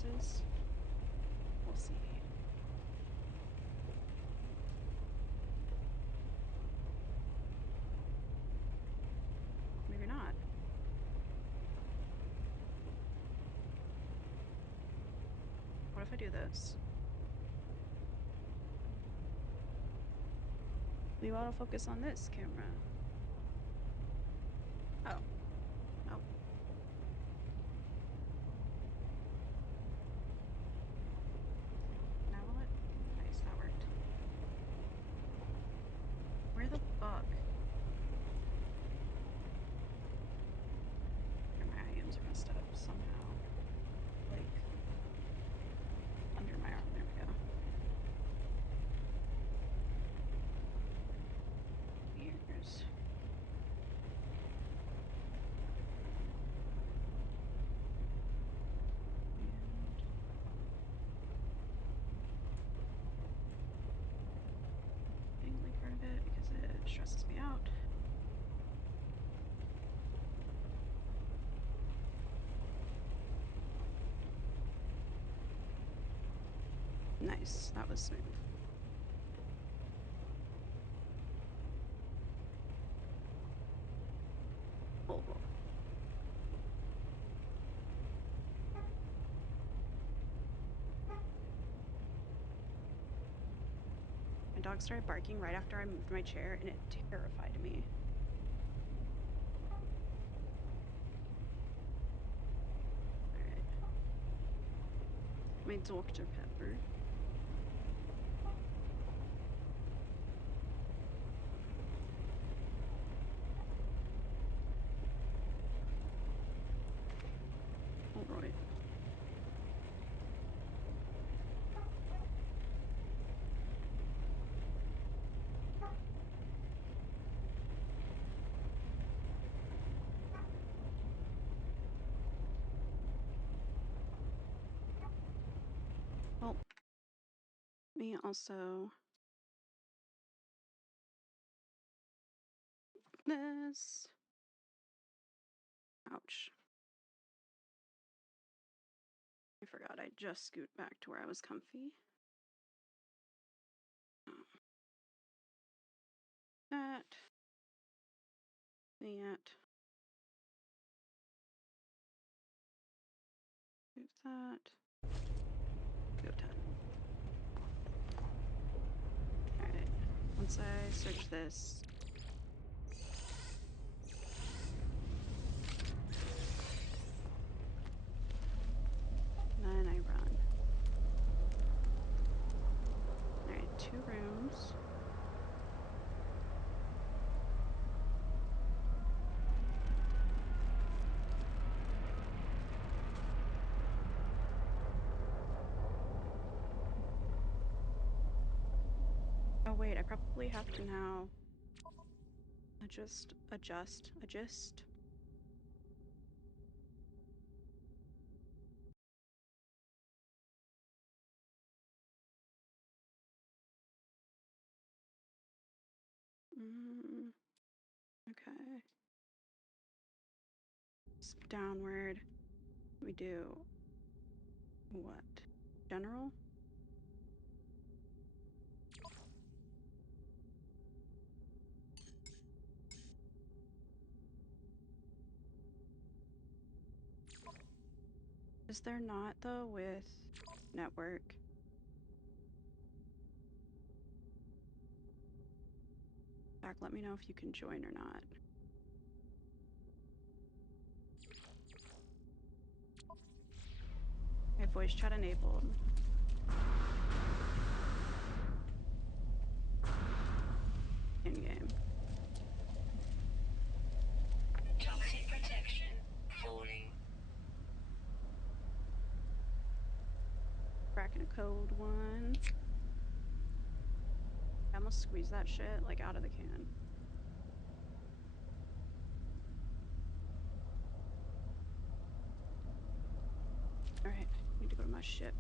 places. We'll see. Maybe not. What if I do this? Will you autofocus on this camera? Oh. Nope. Now will it? Nice, that worked. Where the fuck? My IMs are messed up somehow. Like, under my arm. There we go. Ears. And dangly part of it because it stresses me out. Nice, that was smooth. Full roll. My dog started barking right after I moved my chair, and it terrified me. Alright. My Dr. Pepper. Alright. Well, me also this. Ouch. I forgot I just scoot back to where I was comfy. That. Move that. Go 10. Alright. Once I search this. Then I run. Alright, 2 rooms. Oh wait, I probably have to now adjust. Okay. Downward. We do what? General? Is there not though with network? Zach, let me know if you can join or not. I have voice chat enabled. In game. Toxic protection falling. Cracking a cold one. I almost squeeze that shit like out of the can. Alright, need to go to my ship.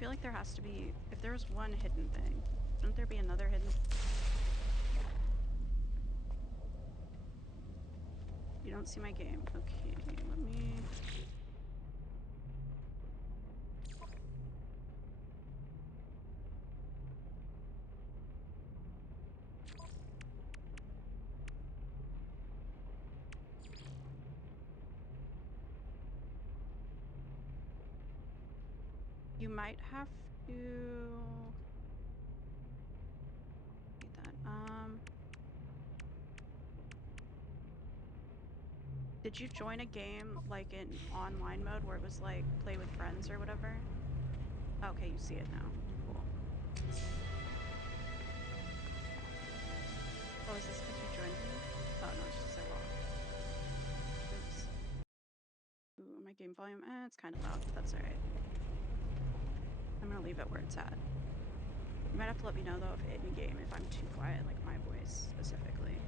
feel like there has to be, if there's one hidden thing, shouldn't there be another hidden? You don't see my game. Okay, let me... You might have to... Get that. Did you join a game like in online mode where it was like play with friends or whatever? Okay, you see it now. Cool. Oh, is this because you joined me? Oh no, it's just I lost. Oops. Ooh, my game volume. It's kind of loud, but that's alright. I'm gonna leave it where it's at. You might have to let me know though if in game if I'm too quiet, like my voice specifically.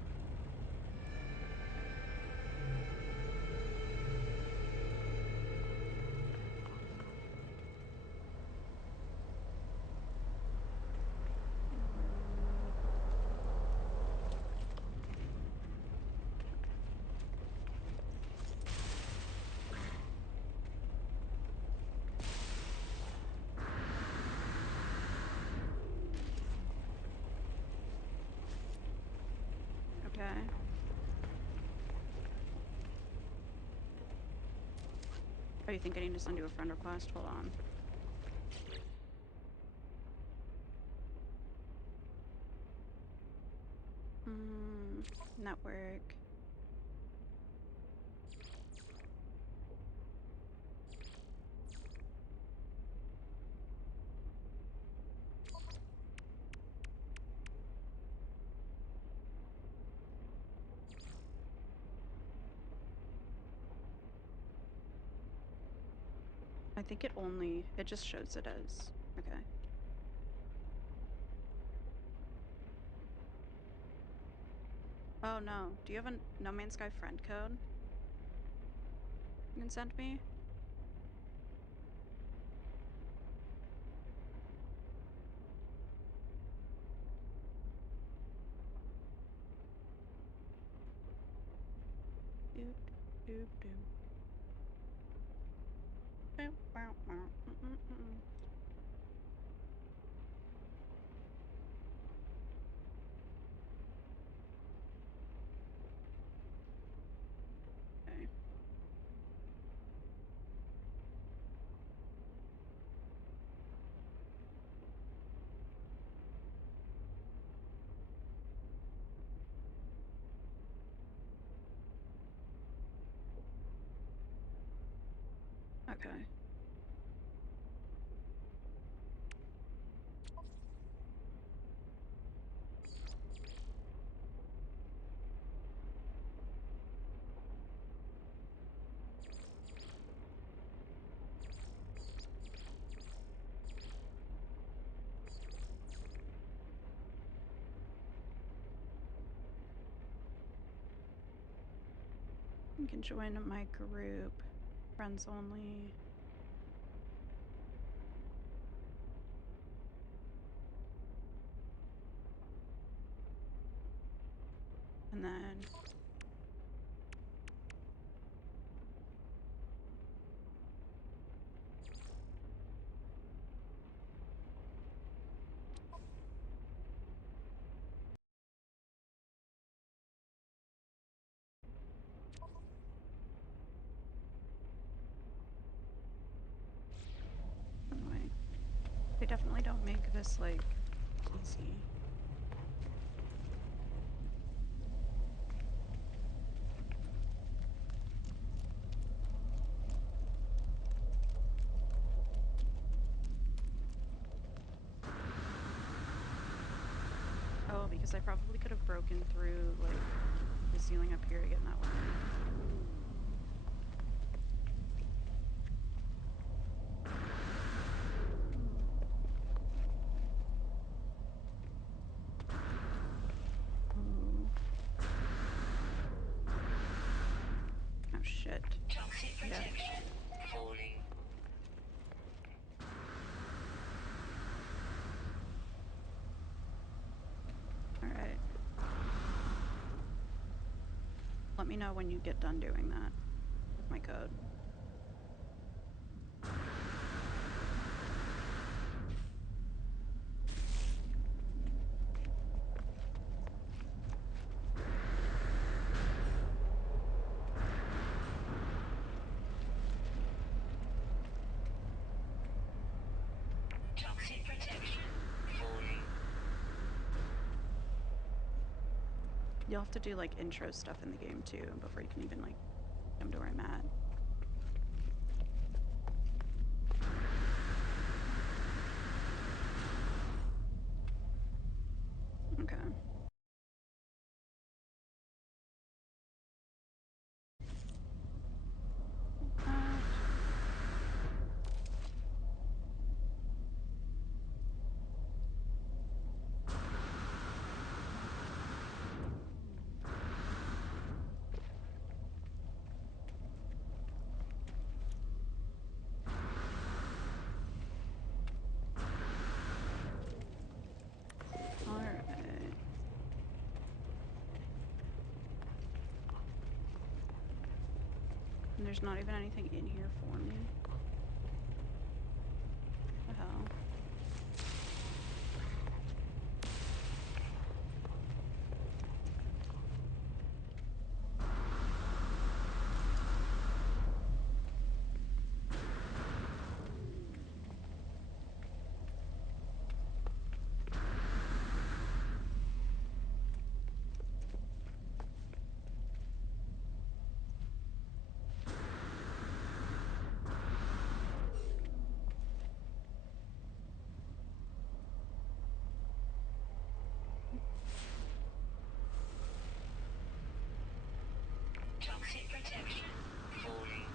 Okay. Oh, you think I need to send you a friend request? Hold on. Network. I think it just shows it as, okay. Oh no, do you have a No Man's Sky friend code you can send me? Doop, doop, doop. Bow, bow, bow. Okay. Okay. You can join my group. Friends only. And then anyway, they definitely don't make this like easy. Oh, because I probably could have broken through like the ceiling up here to get in that one. Ooh. Oh shit. Toxic protection falling. me know when you get done doing that with my code. Toxic protection falling. You'll have to do like intro stuff in the game too before you can even like come to where I'm at. Okay. Alright. And there's not even anything in here for me. What the hell? Toxic protection falling.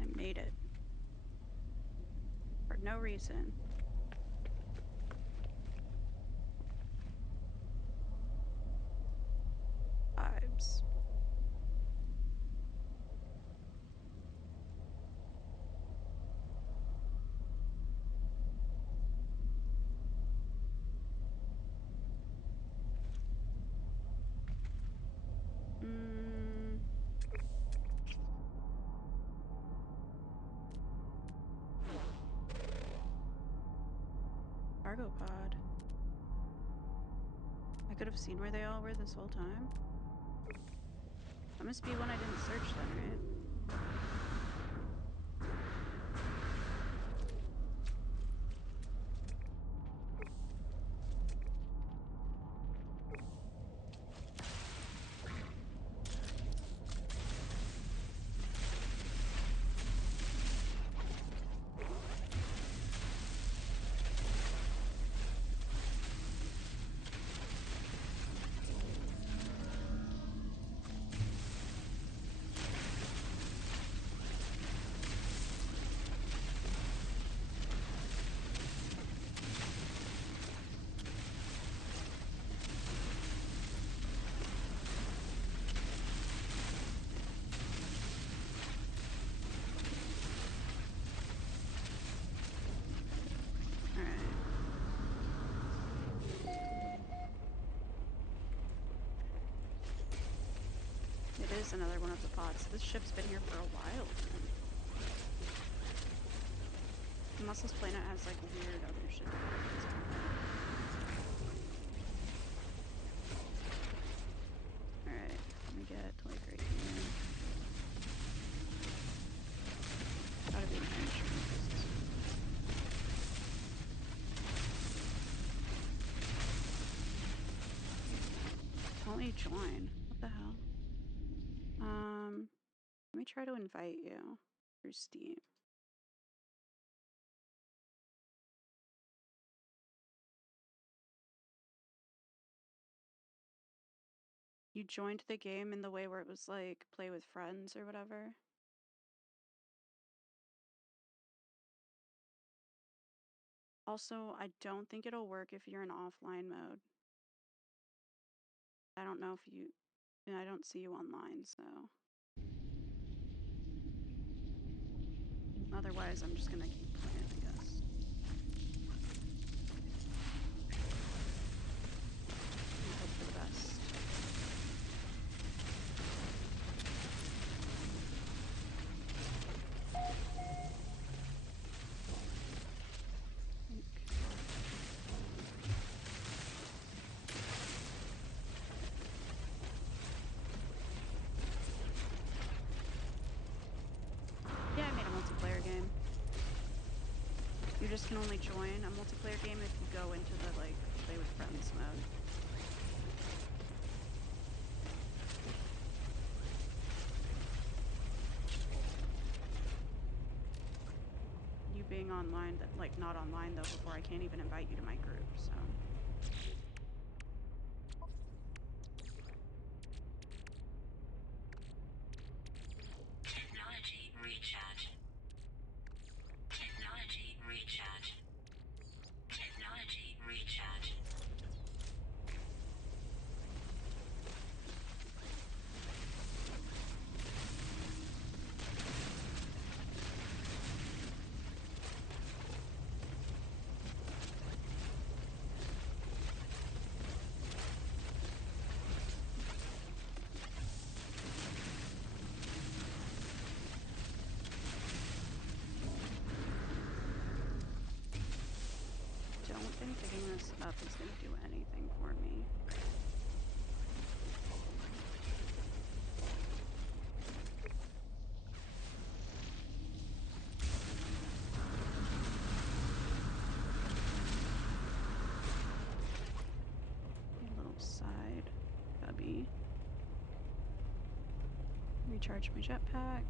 I made it. For no reason. Vibes. Mm. Cargo pod. I could have seen where they all were this whole time. That must be one I didn't search then, right? It is another one of the pods. This ship's been here for a while. Unless this planet has like weird other shit. Alright, let me get to like right here. Gotta be an entrance. Won't you join? What the hell? Let me try to invite you through Steam. You joined the game in the way where it was like play with friends or whatever. Also, I don't think it'll work if you're in offline mode. I don't know if you... I don't see you online, so... Otherwise, I'm just gonna keep playing, I guess. And hope for the best. Yeah, I made a multiplayer game. You just can only join a multiplayer game if you go into the, like, play with friends mode. You being online, like, not online, though, before I can't even invite you to my group, so... Technology recharge. Technology recharge. Technology recharge. Don't think picking this up is gonna do anything for me. A little side cubby. Recharge my jetpack.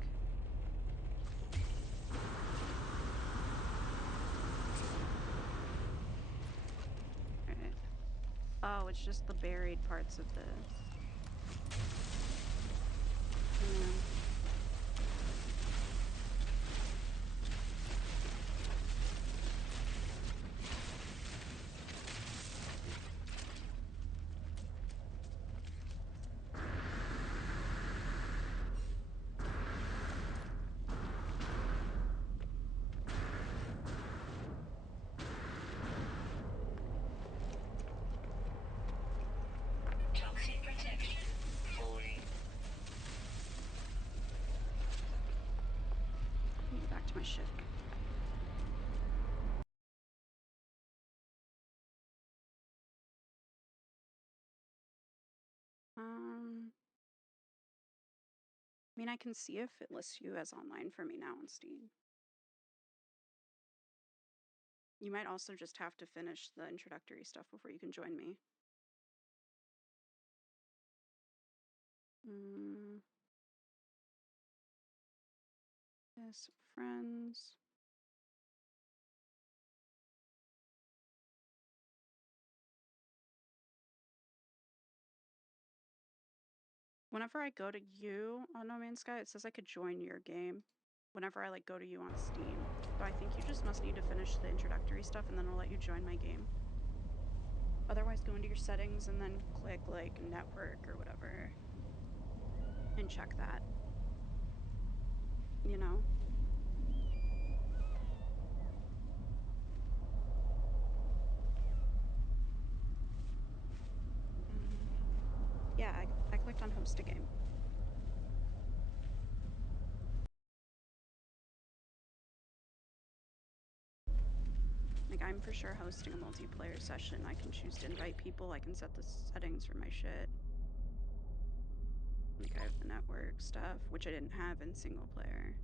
Alright. Oh, it's just the buried parts of this. Yeah. Toxic protection falling. Let me get back to my ship. I mean, I can see if it lists you as online for me now on Steam. You might also just have to finish the introductory stuff before you can join me. Yes, friends. Whenever I go to you on No Man's Sky, it says I could join your game. Whenever I, like, go to you on Steam. So I think you just must need to finish the introductory stuff and then it'll let you join my game. Otherwise, go into your settings and then click, like, network or whatever. And check that. You know? Yeah, I clicked on host a game. Like, I'm for sure hosting a multiplayer session. I can choose to invite people. I can set the settings for my shit. Like, I have the network stuff, which I didn't have in single player.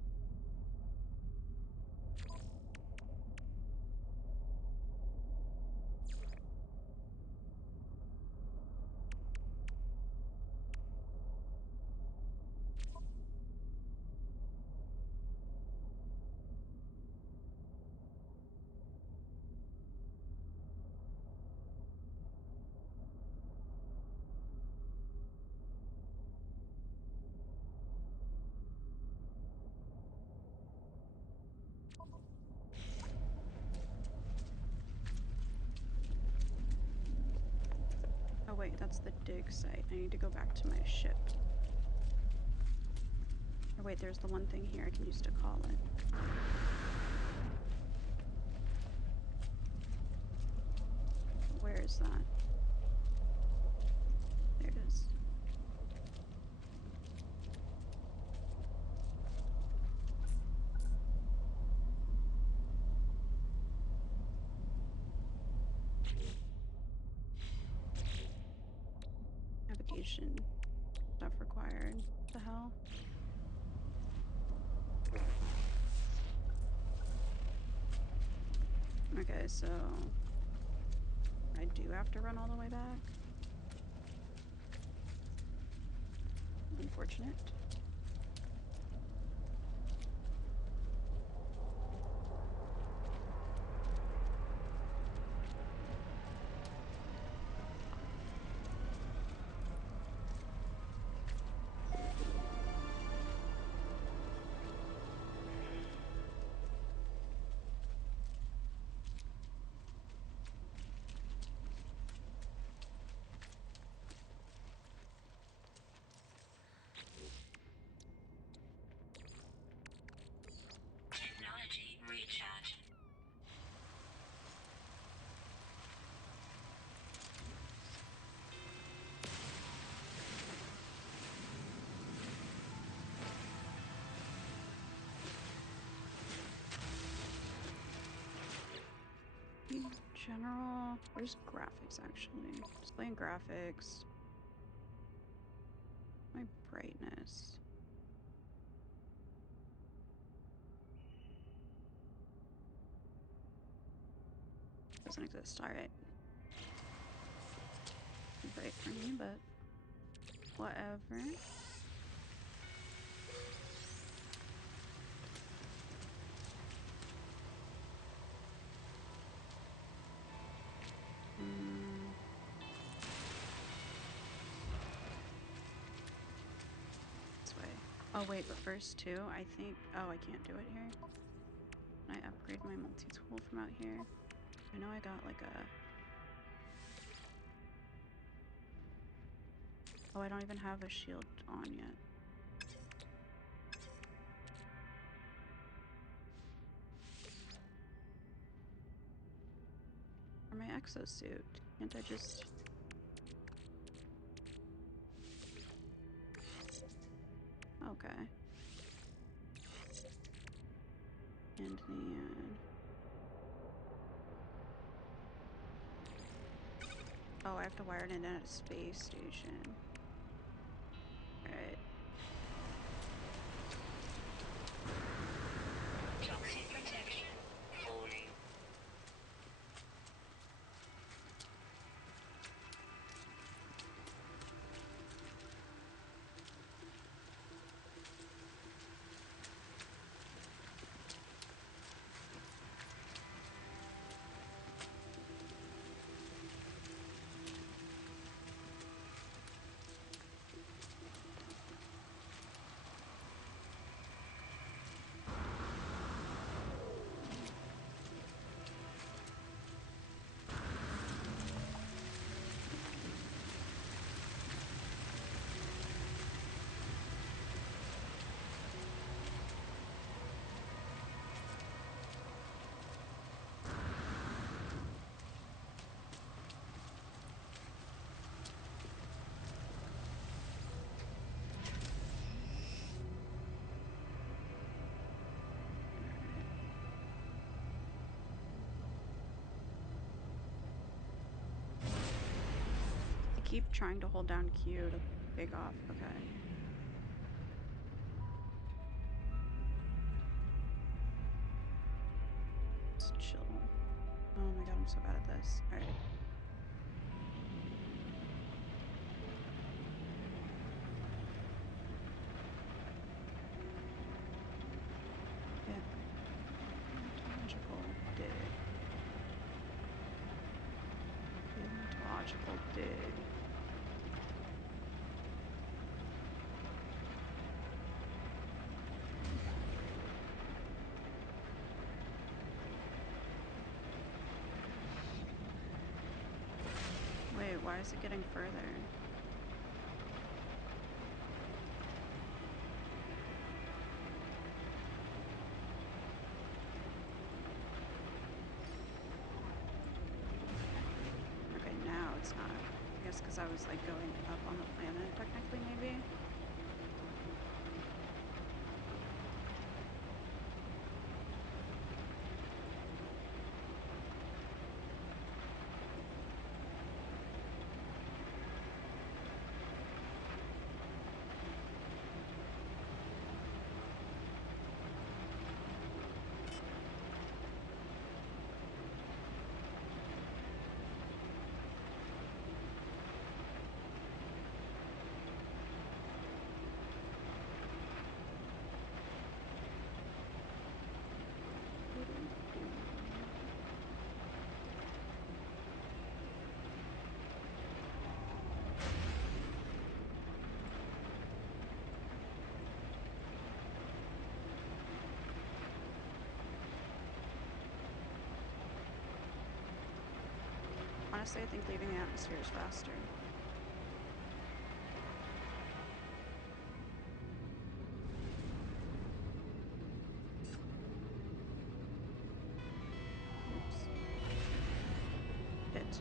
That's the dig site. I need to go back to my ship. Oh wait, there's the one thing here I can use to call it. Where is that? There it is. Navigation stuff required. What the hell? Okay, so I do have to run all the way back. Unfortunate. Technology recharge. General, where's graphics actually? Display and graphics. My brightness. Doesn't exist. Alright. Bright for me, but whatever. This way. Oh wait, but first too, I think. Oh, I can't do it here. Can I upgrade my multi-tool from out here? I know I got like a. Oh, I don't even have a shield on yet. Or my exosuit. Can't I just... Okay. And then... Oh, I have to wire it in at a space station. Alright. Toxic protection. Falling. I keep trying to hold down Q to take off. Okay. Just chill. Oh my god, I'm so bad at this. Alright. Yeah. Logical dig. Logical dig. why is it getting further? Okay, now it's not. I guess because I was like going up on the planet, technically, maybe. Honestly, I think leaving the atmosphere is faster. Oops. Hit.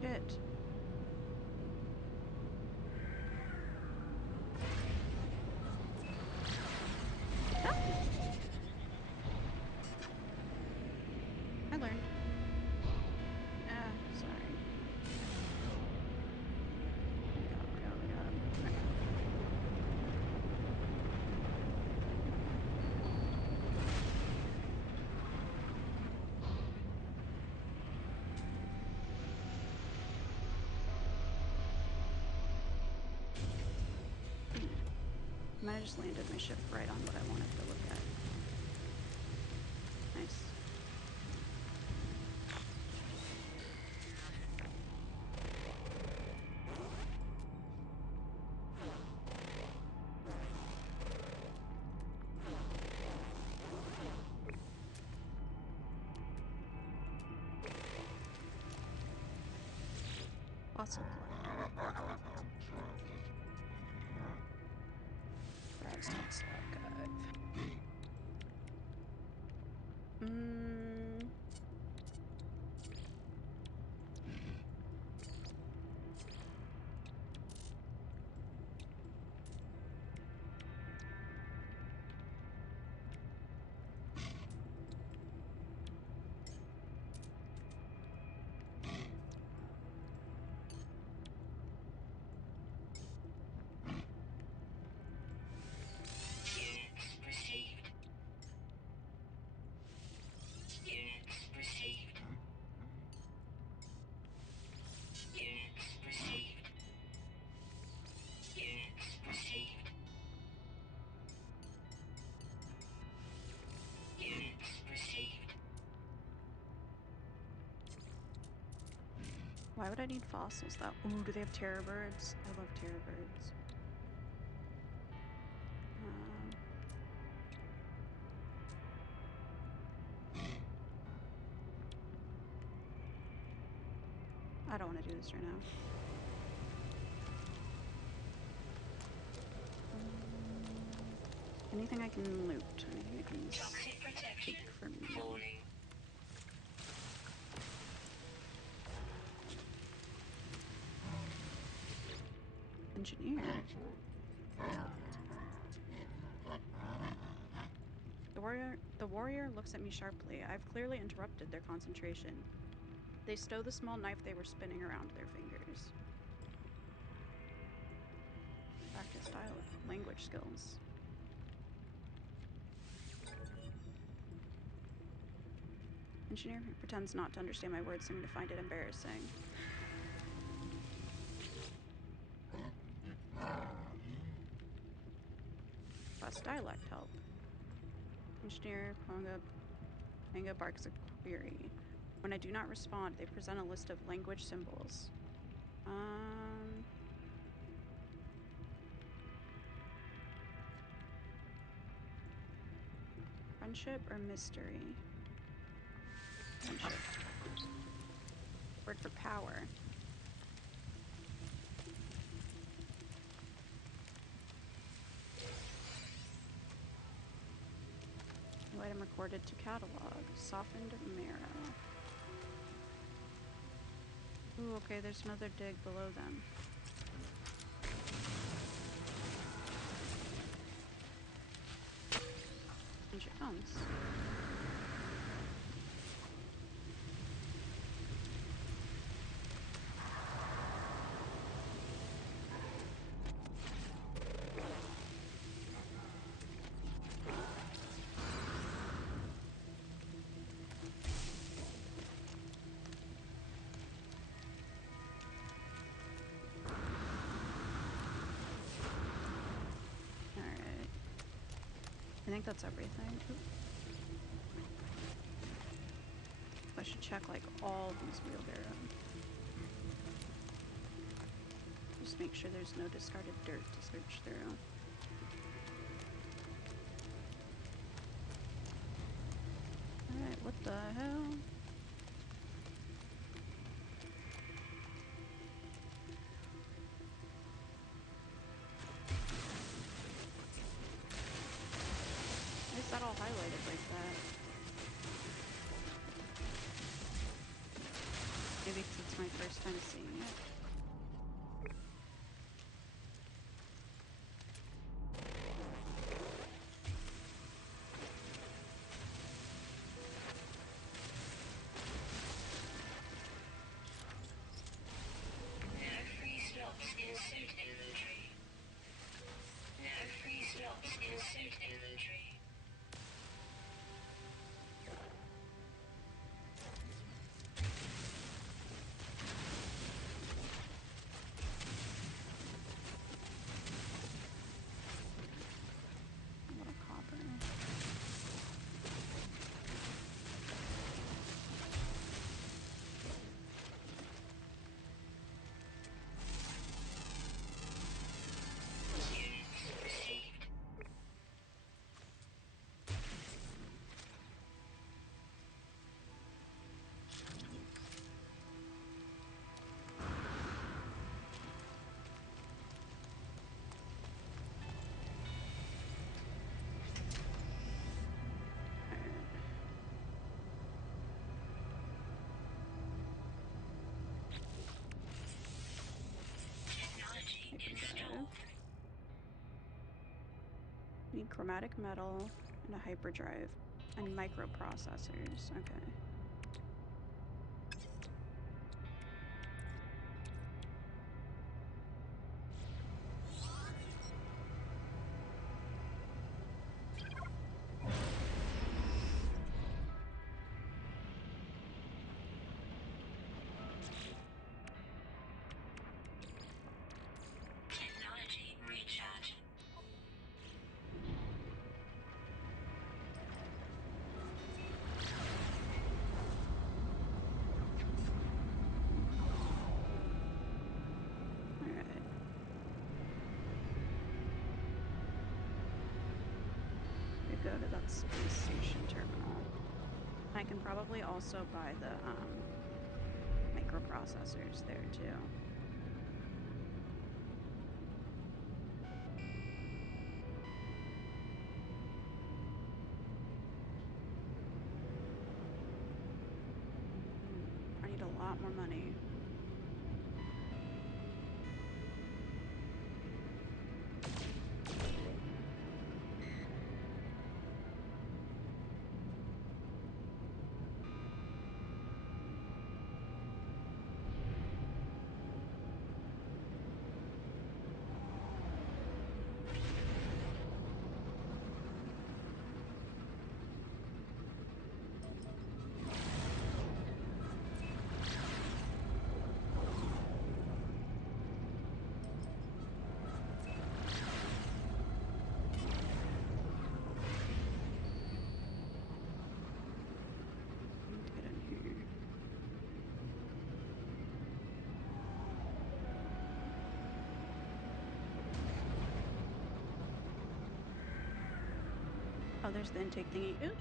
Hit. I learned. Sorry. We got. Might have just landed my ship right on what I wanted to look at. Nice. Fossil collector. Brass archive. Units received. Units received. Units received. Units received. Units received. Why would I need fossils though? Ooh, do they have terror birds? I love terror birds. I don't want to do this right now. Anything I can loot. Anything I can Toxic protection. take from me. Falling. Engineer. The warrior looks at me sharply. I've clearly interrupted their concentration. They stow the small knife they were spinning around their fingers. Practice dialect, language skills. Engineer pretends not to understand my words, seeming to find it embarrassing. Request dialect help. Engineer Panga barks a query. When I do not respond, they present a list of language symbols. Friendship or mystery? Friendship. Word for power. New item recorded to catalog. Softened marrow. Ooh, okay, there's another dig below them. And she comes. Alright. I think that's everything. Oop. I should check like all these wheelbarrows. Just make sure there's no discarded dirt to search through. Alright, what the hell? Why is that all highlighted like that? Maybe 'cause it's my first time seeing it. No free slots in suit inventory. No free slots in suit inventory. A lot of copper. Units received. Technology installed. Need chromatic metal and a hyperdrive and microprocessors. Okay. Technology recharge. Alright. We go to that space station terminal. I can probably also buy the microprocessors there too. I need a lot more money. there's the intake thingy. Oop.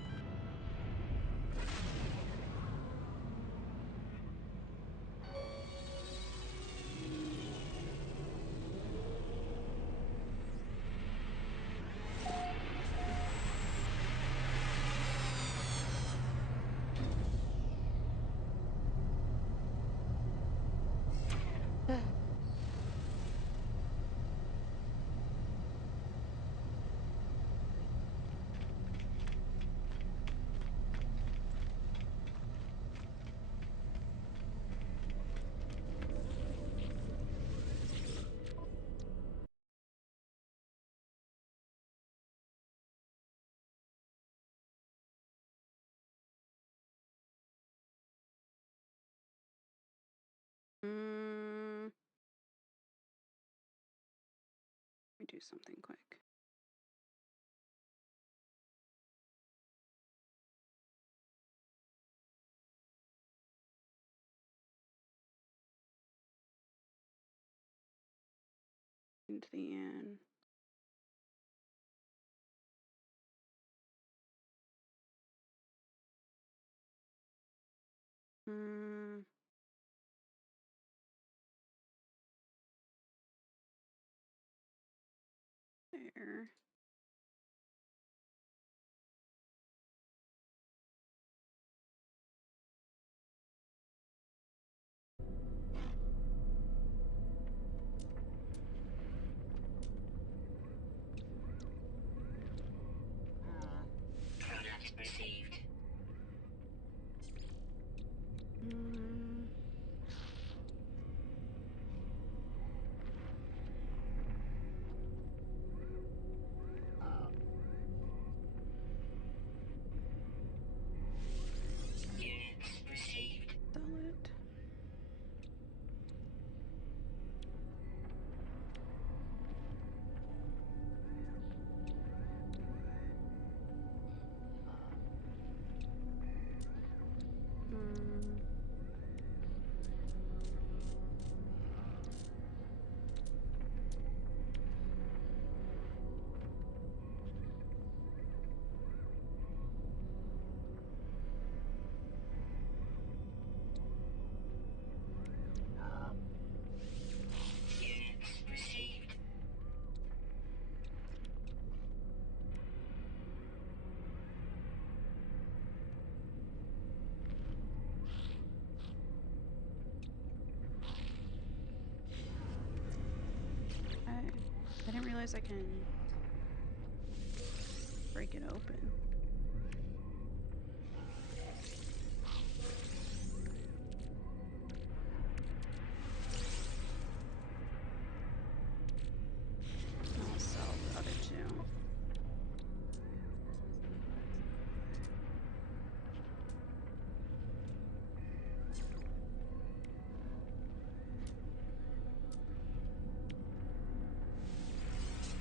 Let me do something quick. Into the end. There. Product received. Units received. Sell it. Units received. I didn't realize I can break it open. I'll sell the other two.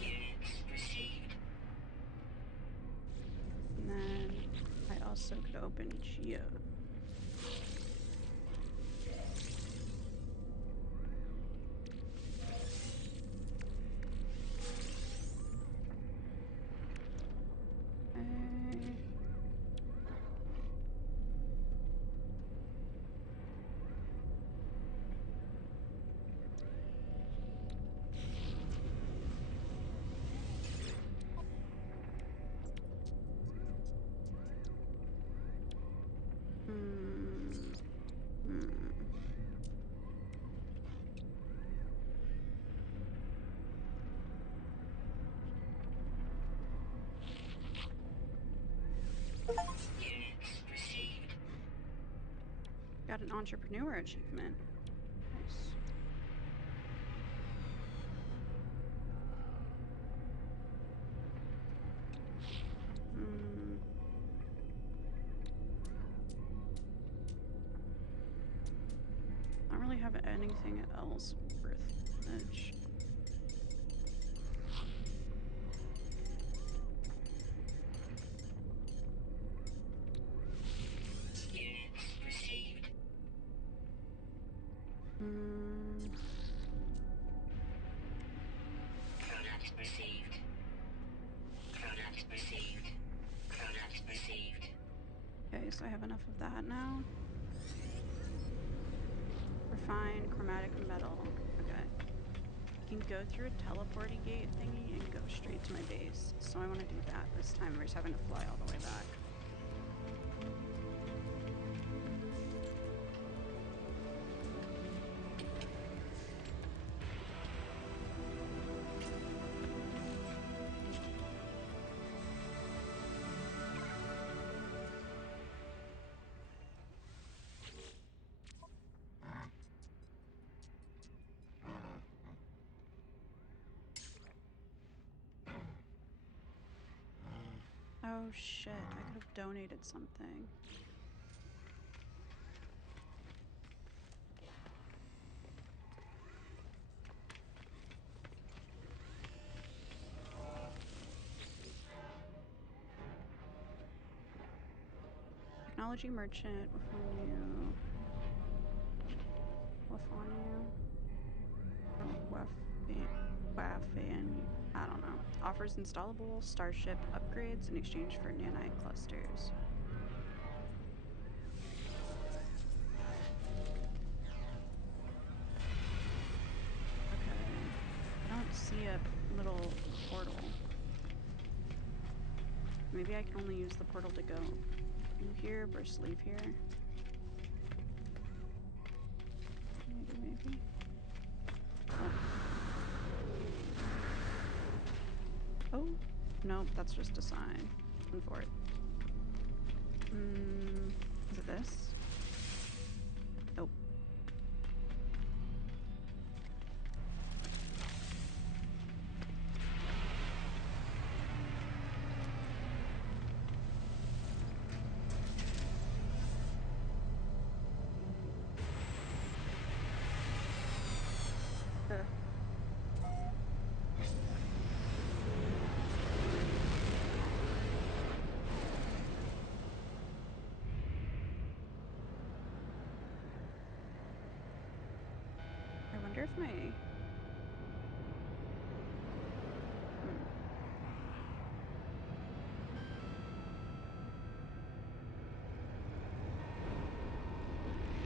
Units received. And then I also could open Geo. Units received. Got an entrepreneur achievement. Nice. I don't really have anything else worth much. Units received. Product received. Product received. Okay, so I have enough of that now. Refine chromatic metal. Okay. You can go through a teleporting gate thingy and go straight to my base. So I want to do that this time versus having to fly all the way back. Oh shit, I could have donated something. Technology merchant, Wafanu. Wafan, I don't know. Offers installable starship upgrades in exchange for nanite clusters. Okay. I don't see a little portal. Maybe I can only use the portal to go through here versus leave here. Maybe. Oh, nope, that's just a sign. Looking for it. Is it this? Nope. I wonder if my...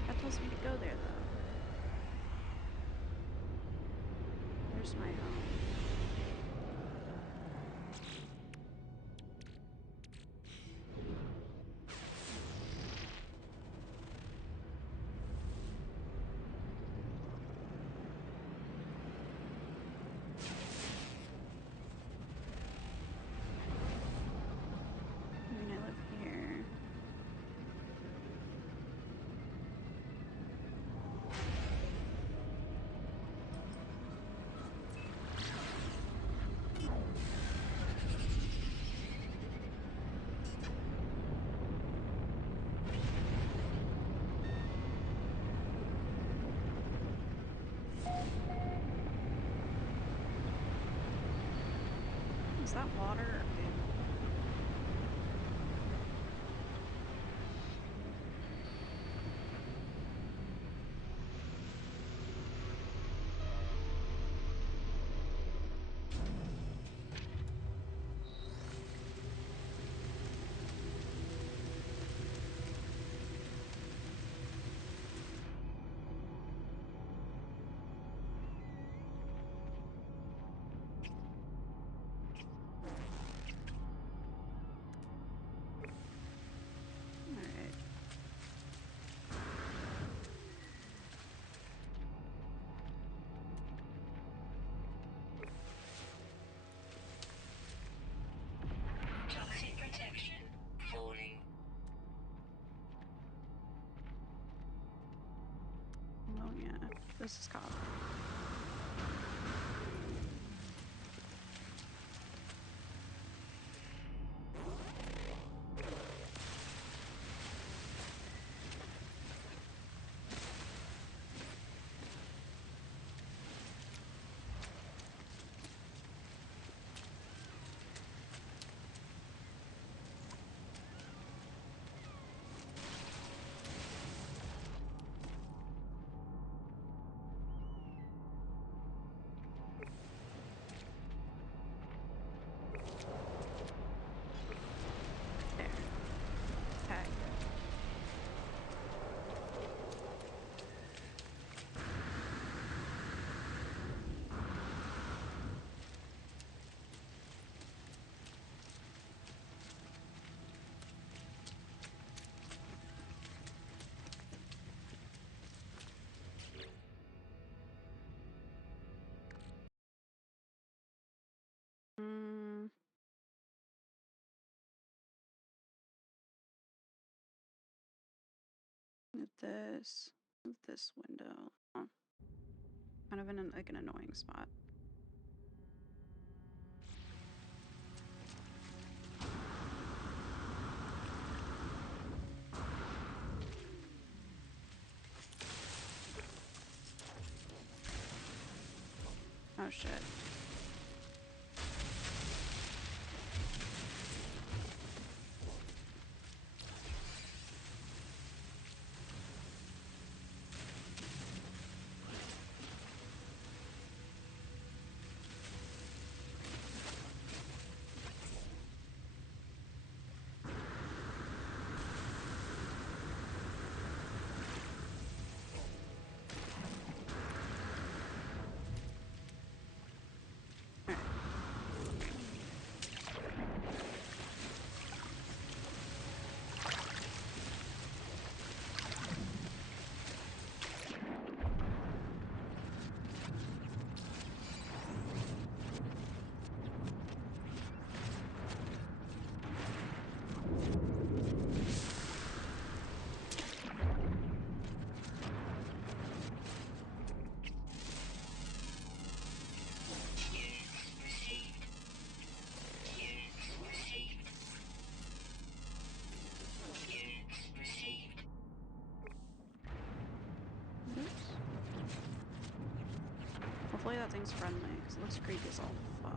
That tells me to go there, though. Where's my home? I mean, I live here. Is that water? Alright. Toxic protection. Falling. Ammonia. This is copper. Move this window. Oh, kind of in like an annoying spot. Oh shit. Hopefully that thing's friendly, because it looks creepy as all fuck.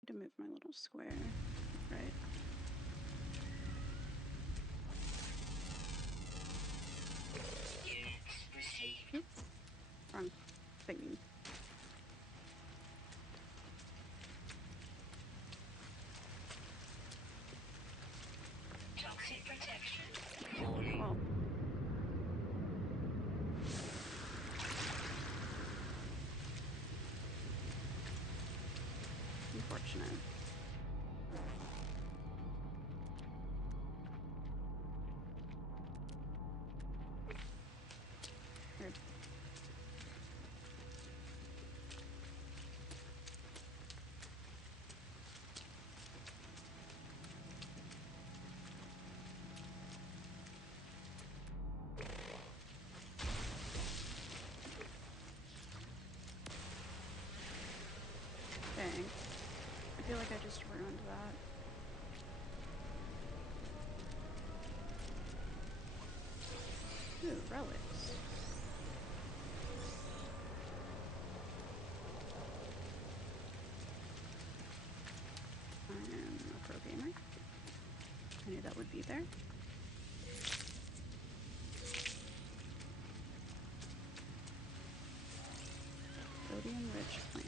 Need to move my little square. Right. Wrong thing. Toxic protection falling. Well. Unfortunate. Weird. Dang. I feel like I just ruined that. Ooh, relics. I am a pro gamer. I knew that would be there. Sodium-rich plant.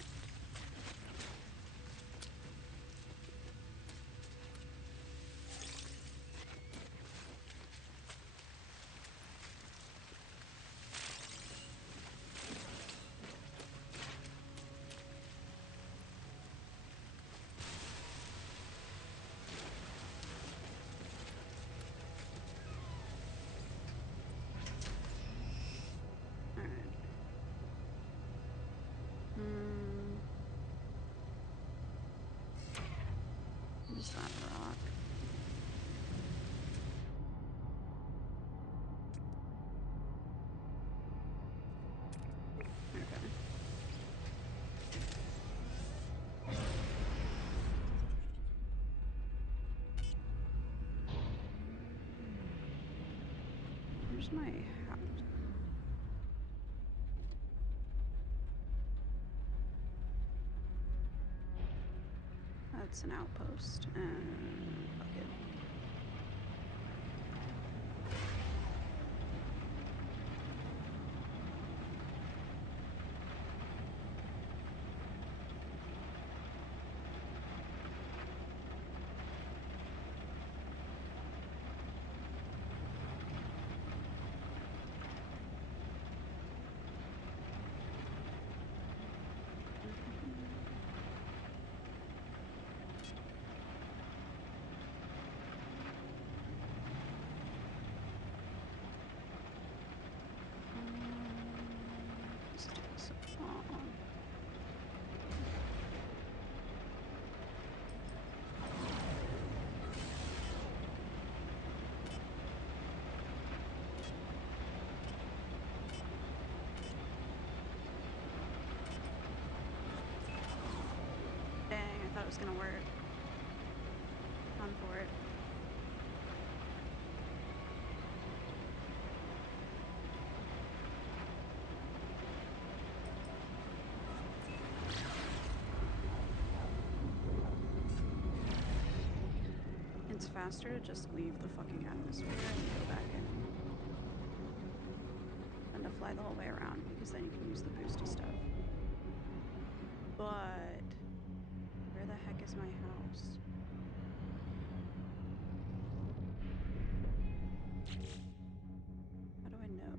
Use that rock. Okay. Where's my house? That's an outpost. Fuck it. was gonna work. I'm for it. It's faster to just leave the fucking atmosphere and go back in than to fly the whole way around, because then you can use the boosty stuff. But where the heck is my house? How do I know?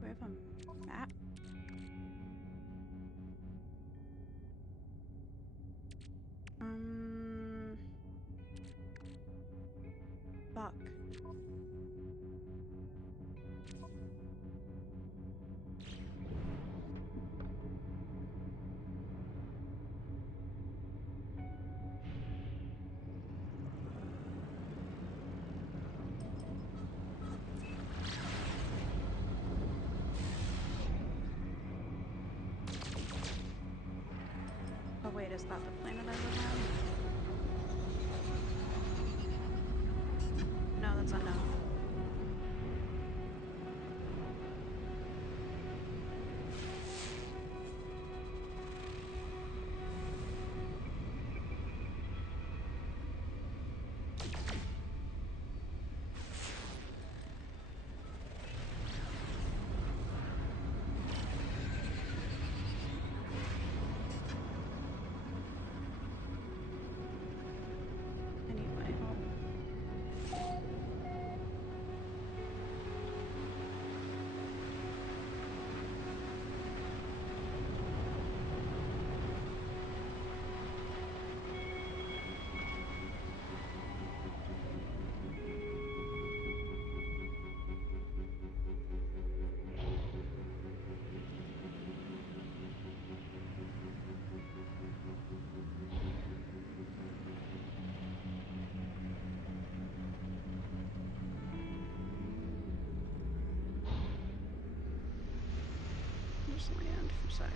Do I have a map? Fuck. Oh wait, is that the planet I live on? No, that's unknown. I need my home. Just land for a sec.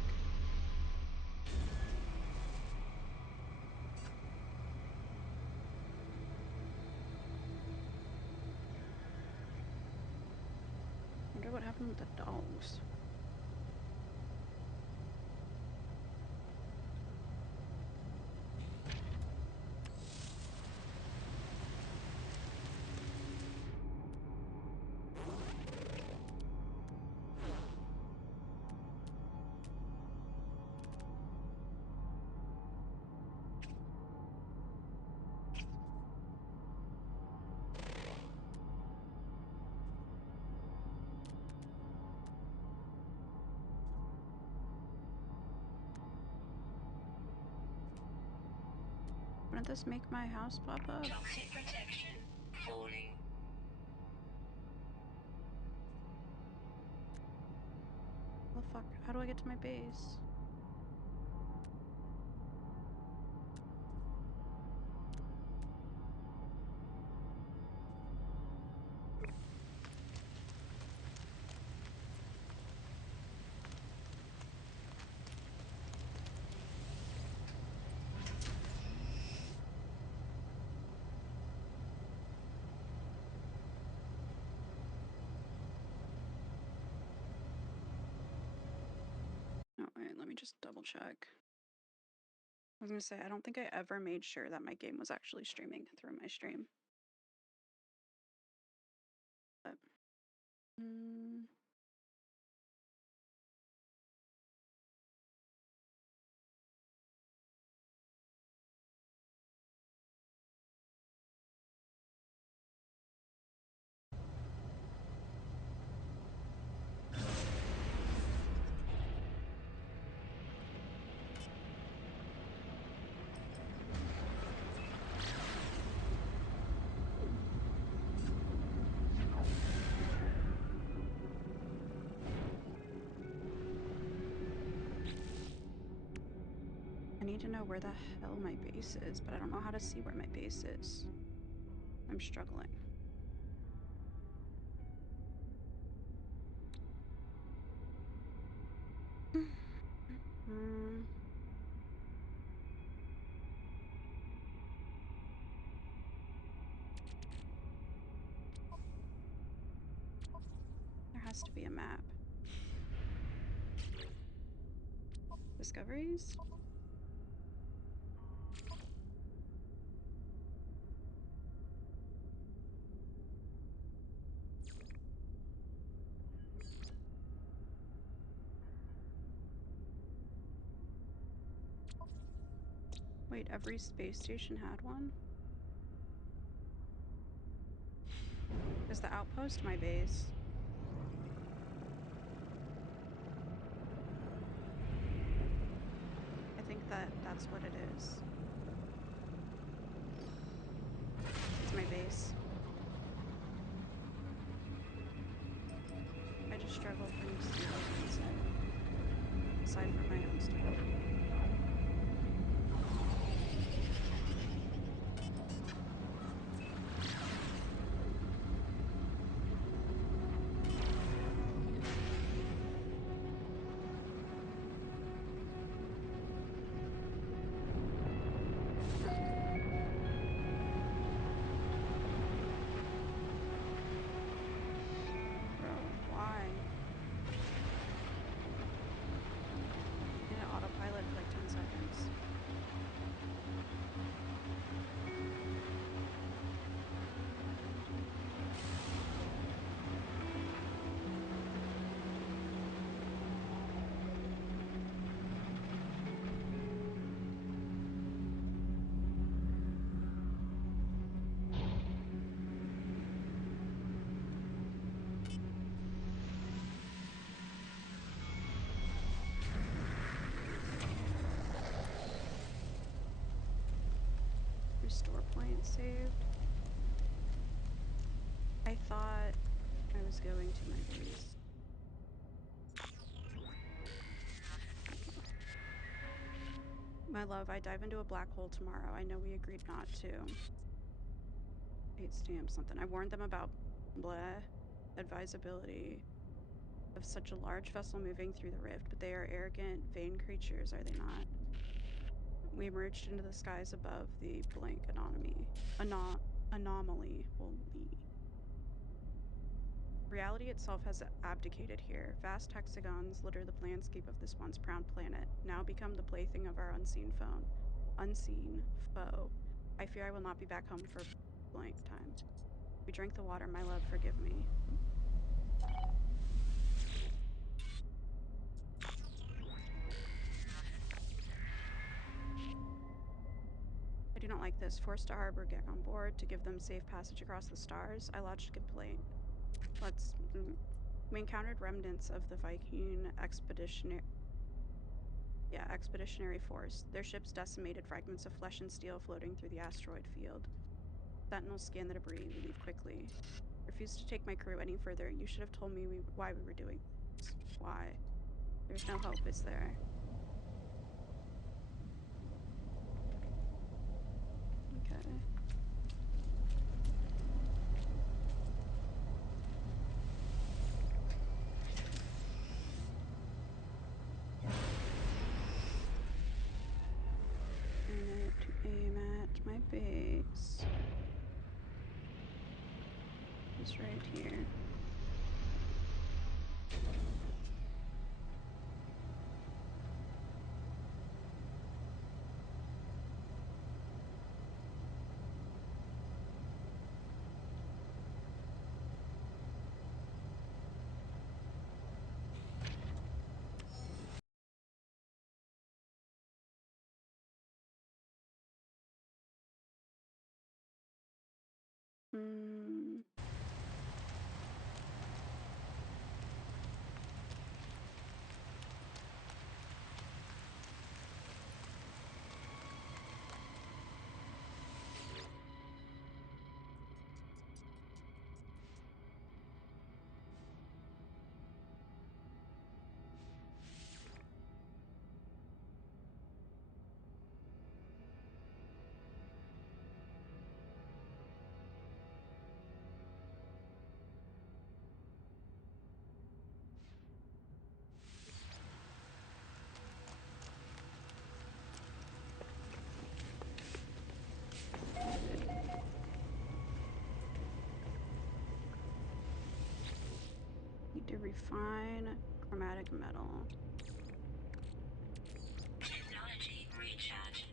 Wonder what happened with the dogs. Wouldn't this make my house pop up? Toxic protection falling. Well, fuck. How do I get to my base? Oh, wait, let me just double check. I was gonna say, I don't think I ever made sure that my game was actually streaming through my stream. But, I need to know where the hell my base is, but I don't know how to see where my base is. I'm struggling. has to be a map. Discoveries? Wait, every space station had one? Is the outpost my base? I think that's what it is. It's my base. I just struggle putting stuff inside. Aside from my own stuff. Restore point saved. I thought I was going to my base. My love, I dive into a black hole tomorrow. I know we agreed not to. 8 stamps, something. I warned them about bleh advisability of such a large vessel moving through the rift, but they are arrogant, vain creatures, are they not? We emerged into the skies above the blank anomaly. Holy. Reality itself has abdicated here. Vast hexagons litter the landscape of this once proud planet, now become the plaything of our unseen foe. I fear I will not be back home for blank time. We drank the water, my love, forgive me. I do not like this. Forced to harbor, get on board, to give them safe passage across the stars. I lodged a complaint. We encountered remnants of the Viking expeditionary force. Their ships decimated, fragments of flesh and steel floating through the asteroid field. Sentinels scan the debris. We leave quickly. Refuse to take my crew any further. You should have told me why we were doing this. Why? There's no hope, is there? Okay. To aim at my base. It's right here. Refine chromatic metal. Technology recharge.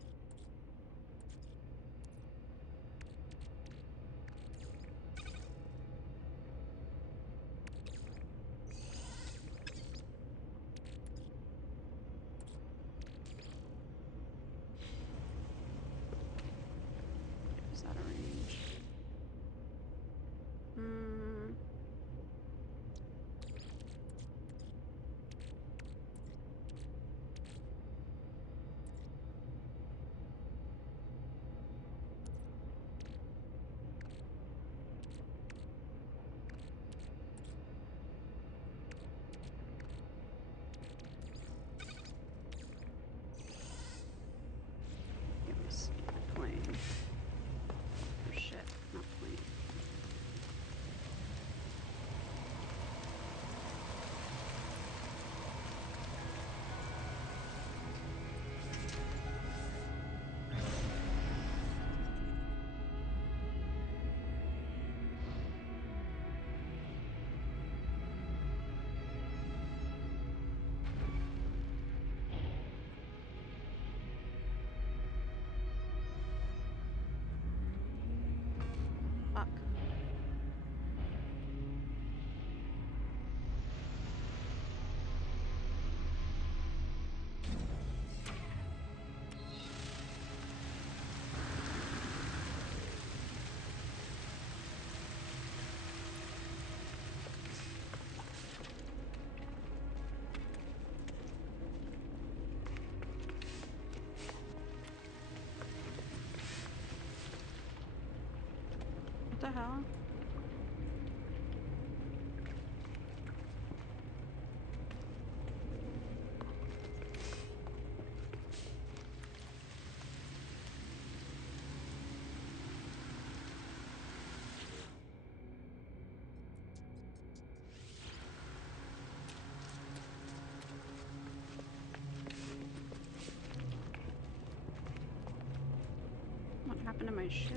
Is that a range? Hmm. Give us plane. Oh shit, not plane. Fuck. What the hell? What happened to my shit?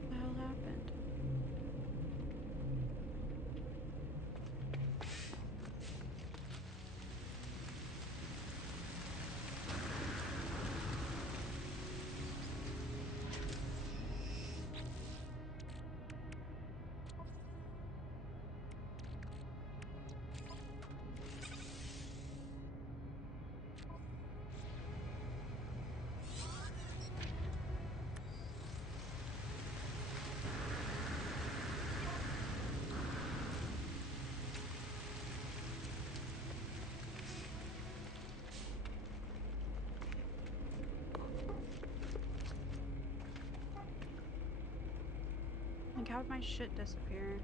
What the hell happened? Like, how'd my shit disappear?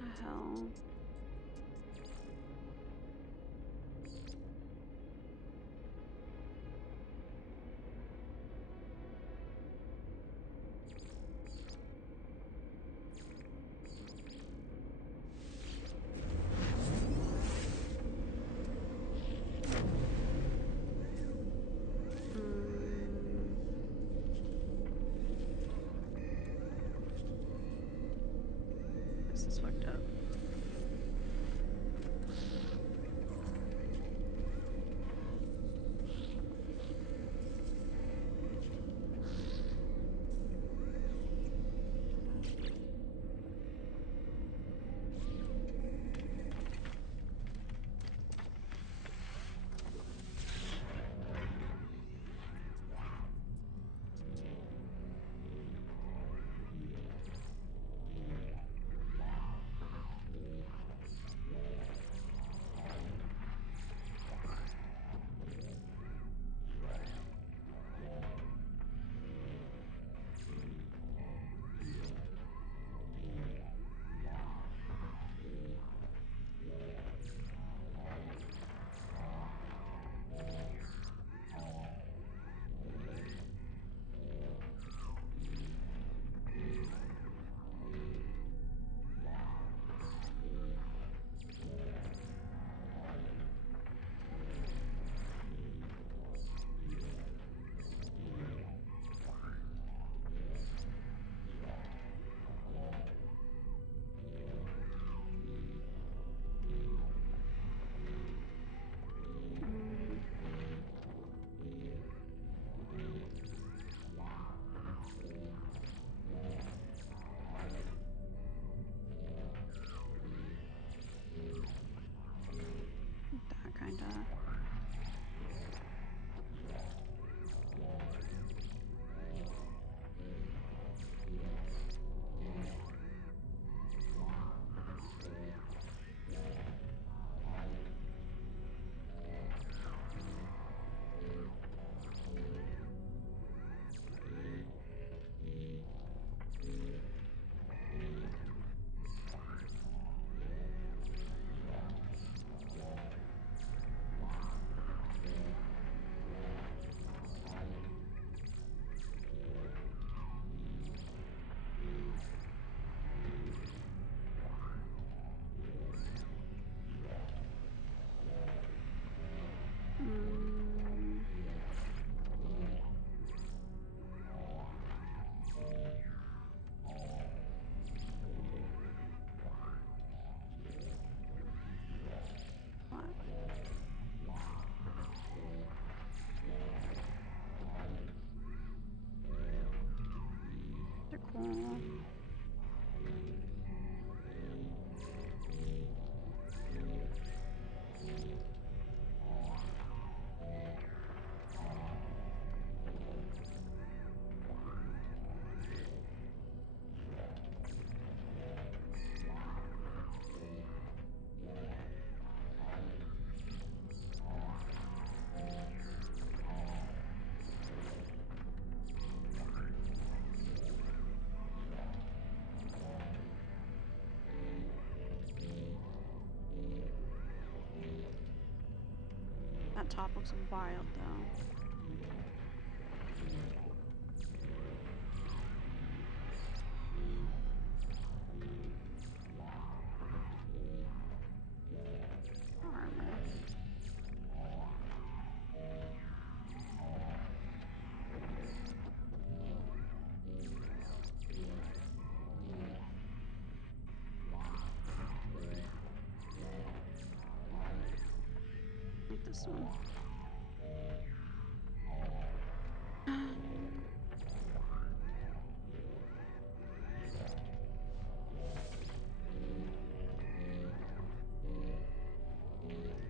The hell? This is fucked up. That top looks wild though. Armor. Like this one.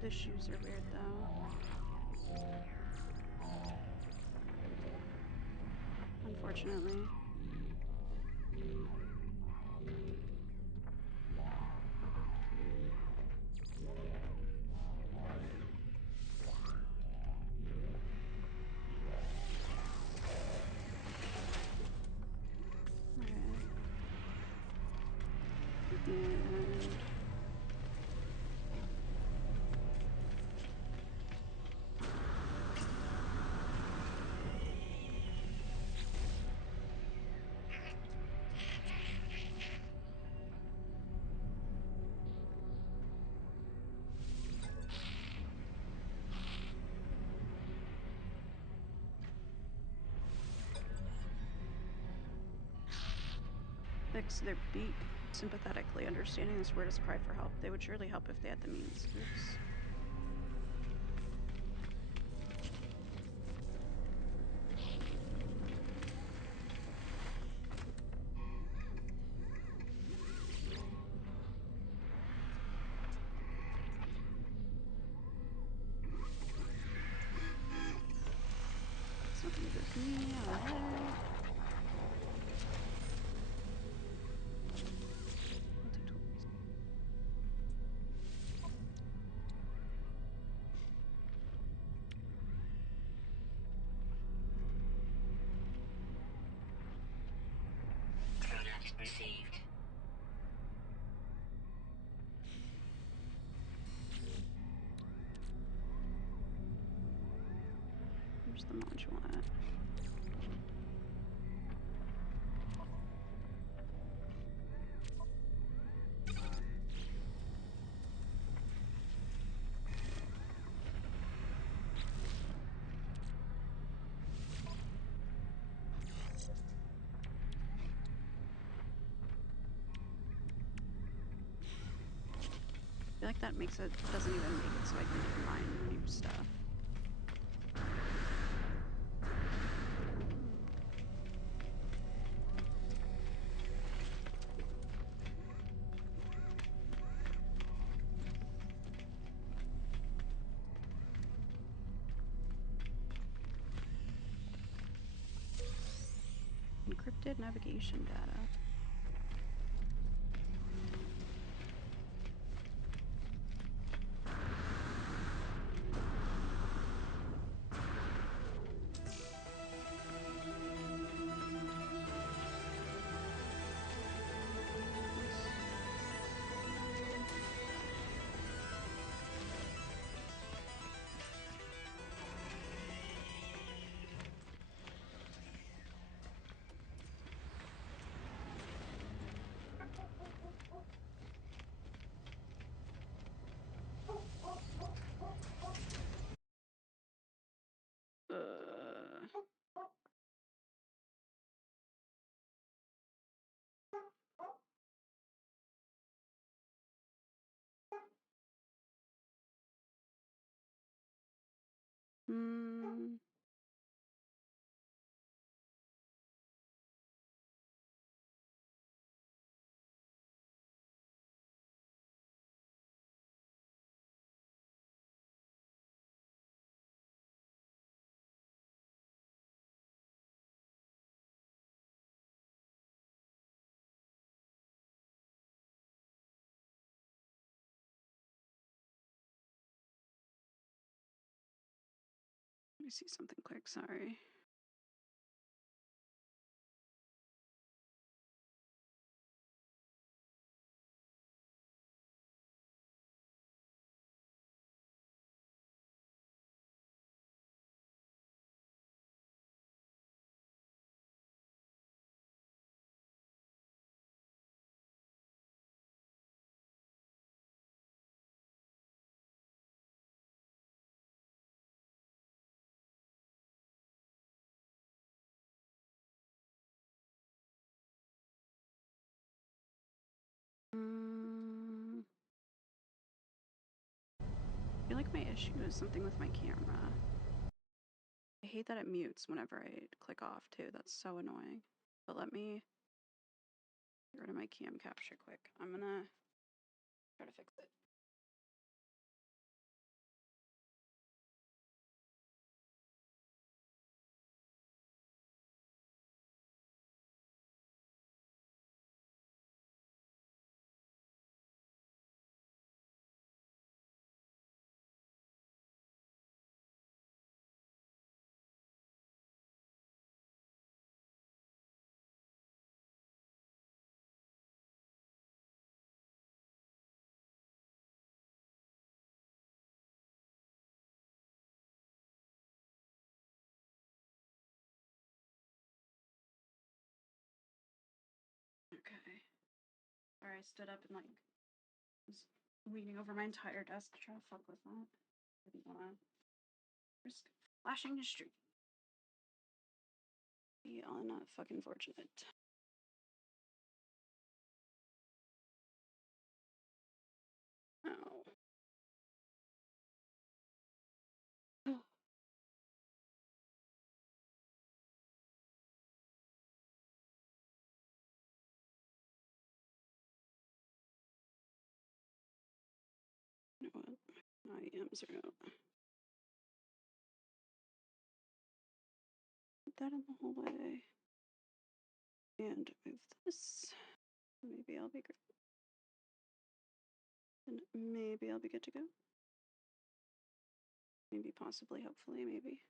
The shoes are weird though. Unfortunately. And fix their beak. Sympathetically understanding this word is a cry for help. They would surely help if they had the means. Oops. It's not gonna good for me. Alright. Multi-tools. Product received. Where's the module at? I feel like that makes it, doesn't even make it so I can combine new stuff. Encrypted navigation data. Hmm. Let me see something quick, sorry. I feel like my issue is something with my camera. I hate that it mutes whenever I click off too. That's so annoying. But let me get rid of my cam capture quick. I'm gonna try to fix it. Okay. Sorry, I stood up and like was leaning over my entire desk to try to fuck with that. Didn't wanna risk flashing the street. Be fucking fortunate. Oh. You know what? IEMs are out. Put that in the hallway. And move this. Maybe I'll be great. And maybe I'll be good to go. Maybe, possibly, hopefully, maybe.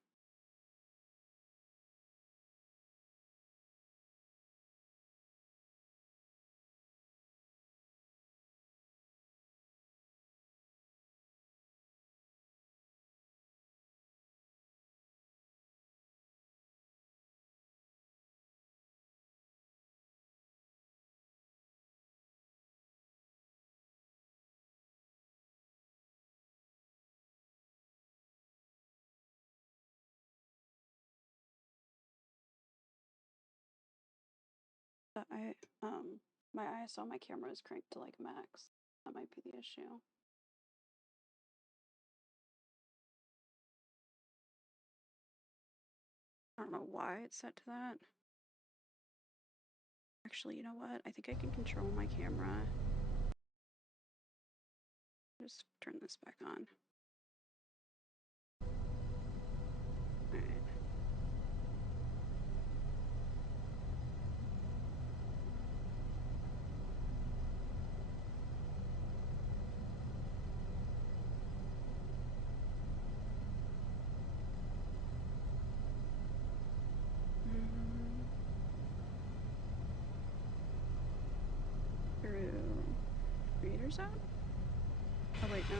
But my ISO on my camera is cranked to like max. That might be the issue. I don't know why it's set to that. Actually, you know what? I think I can control my camera. Just turn this back on. Alright. Through readers out? Oh wait, no.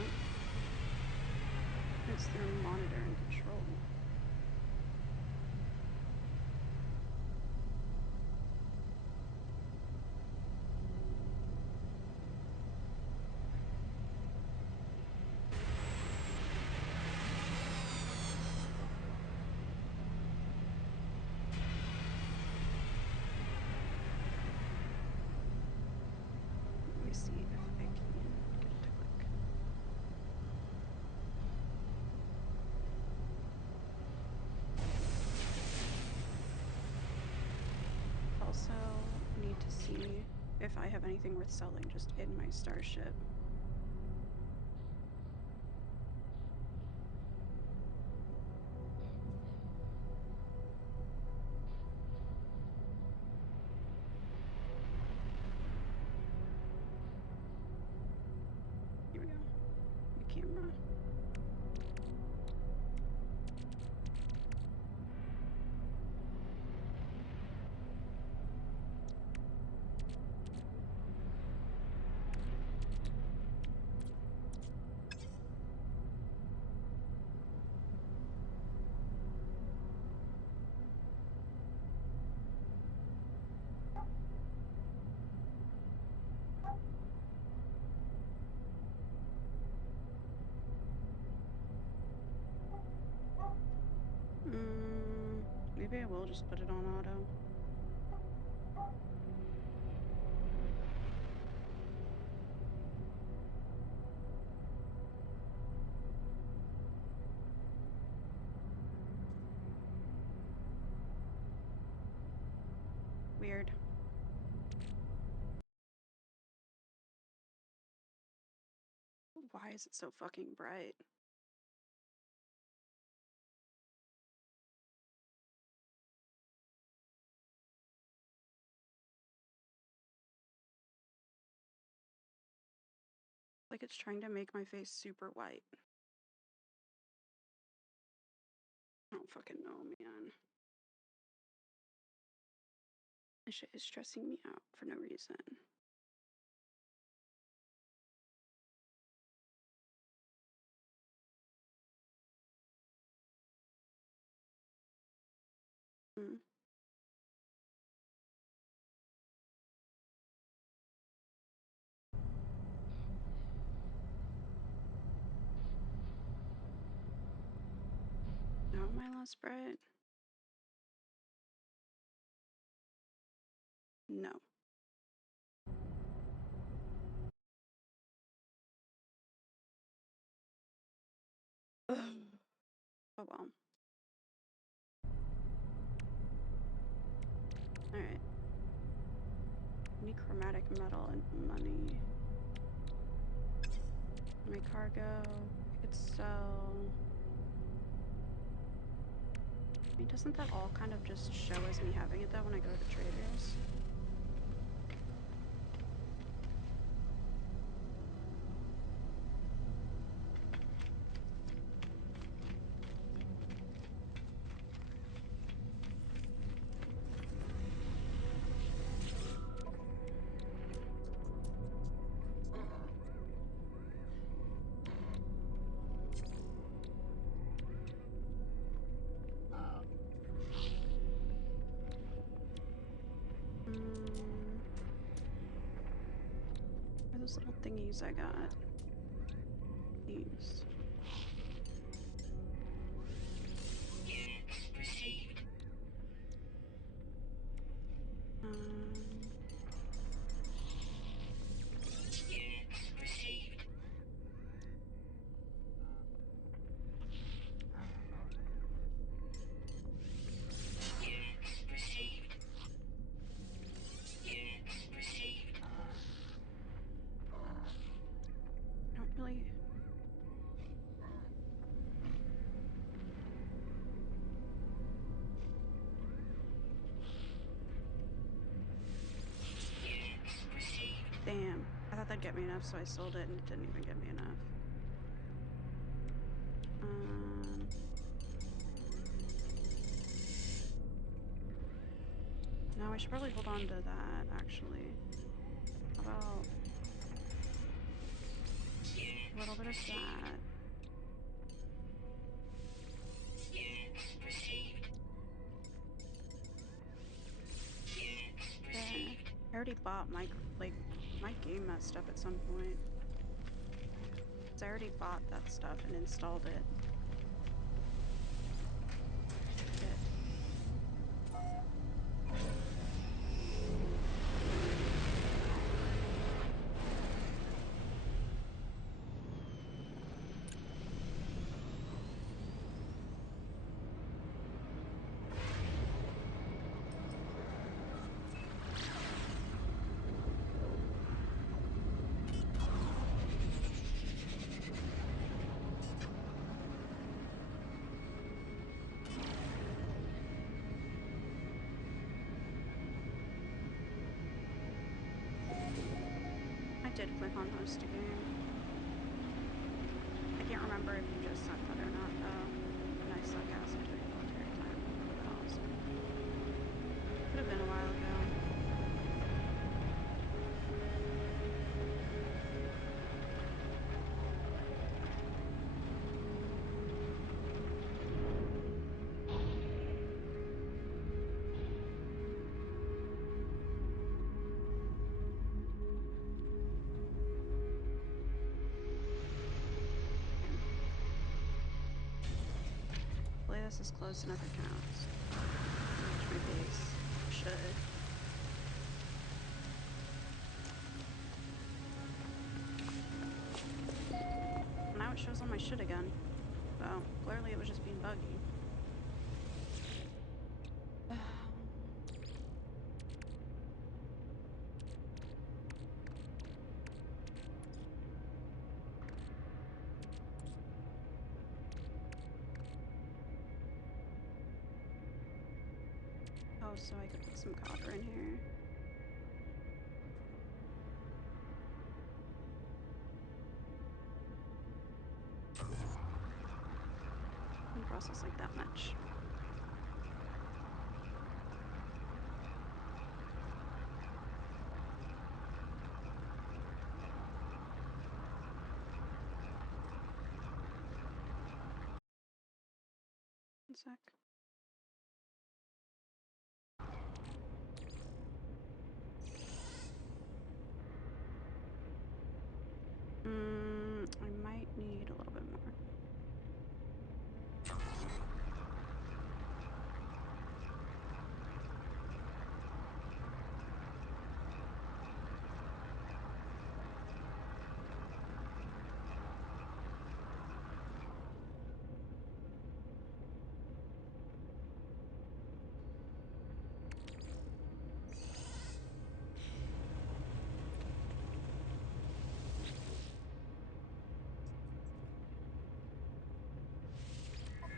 It's through monitor and control. Let me see if I can get it to click. Also need to see if I have anything worth selling just in my starship. Here we go. The camera. Maybe I will just put it on auto. Why is it so fucking bright? Like it's trying to make my face super white. I don't fucking know, man. This shit is stressing me out for no reason. Hmm. No, am I less bright? No. Ugh. Oh well. Alright. Need chromatic metal and money. My cargo. I could sell. I mean, doesn't that all kind of just show as me having it though when I go to the traders? What are those little thingies I got? These. Units received. Units received. Units received. Units received. I don't really. Units received. Damn. I thought that'd get me enough, so I sold it and it didn't even get me enough. No, I should probably hold on to that, actually. How about a little bit of that? Units received. Units There. received. I already bought my game messed up at some point. 'Cause I already bought that stuff and installed it. Shit. I did click on host a game. I can't remember if you just sent that or not, though. And I suck ass at doing military time. But awesome. Could have been a while ago. Hopefully this is close enough it counts. Reach my base. Should. Now it shows all my shit again. So clearly it was just being buggy. Oh, so I could put some copper in here. And process like that much. One sec. I might need a little bit more.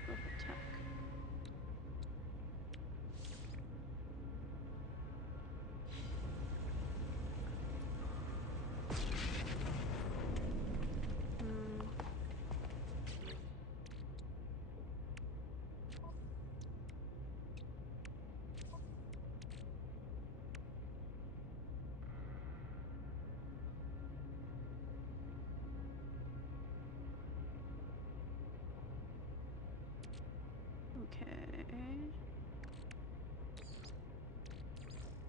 Purple tech. Okay.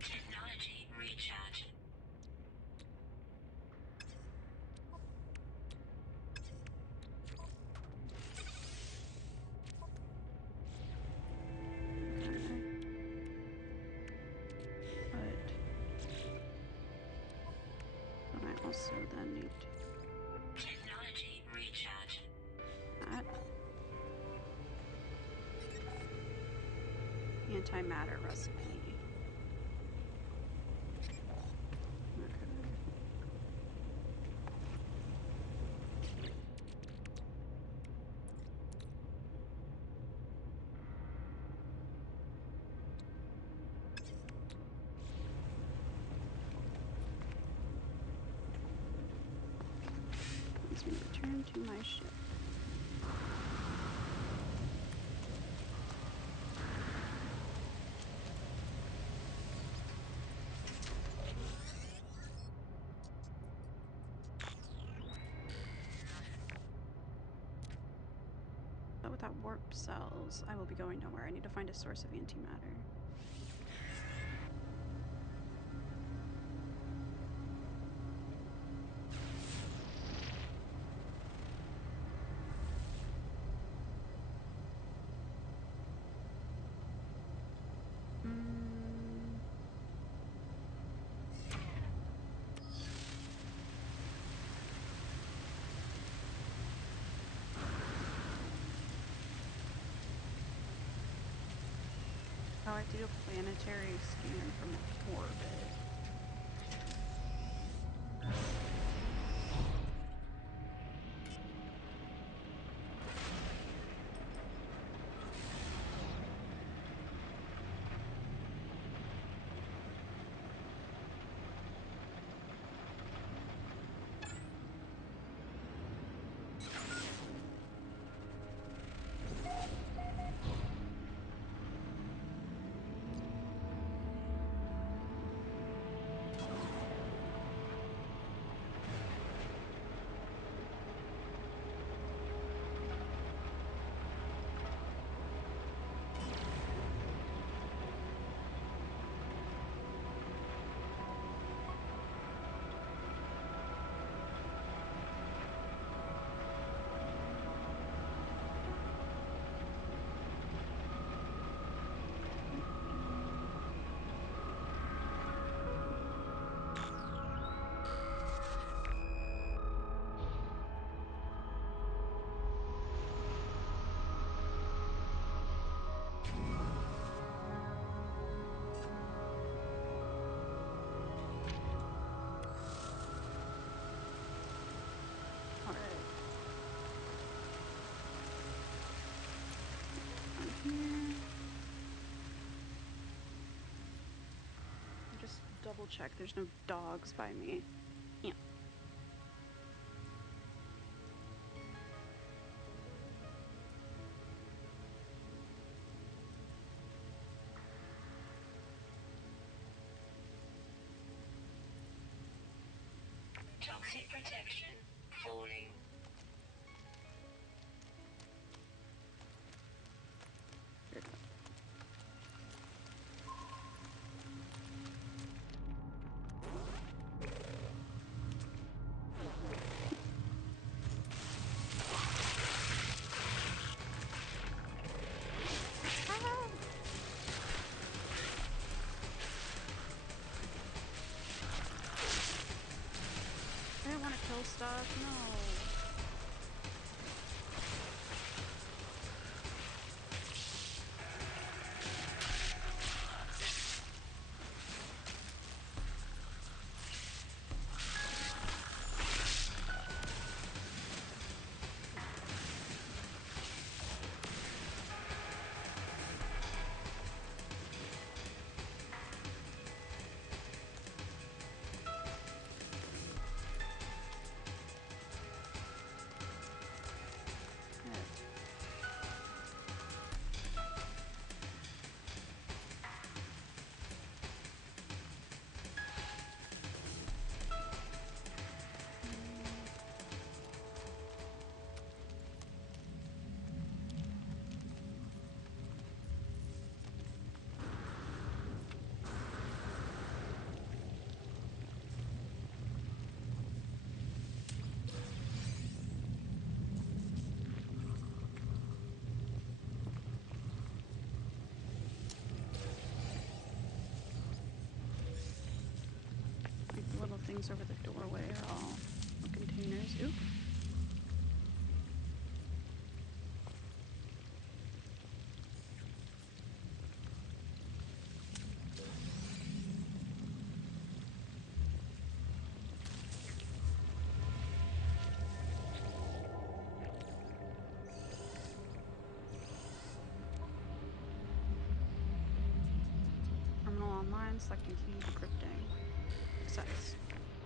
Technology recharge. But I also then need Technology recharge. that. Antimatter recipe. Okay. Let's return to my ship. But without warp cells, I will be going nowhere. I need to find a source of antimatter. Oh, I have to do a planetary scan from orbit. double check there's no dogs by me. Yeah. Toxic protection. Falling. Here it is. I didn't want to kill stuff, no. Like the little things over the doorway are all containers. Oop. Terminal online, selecting key, decrypting. Success.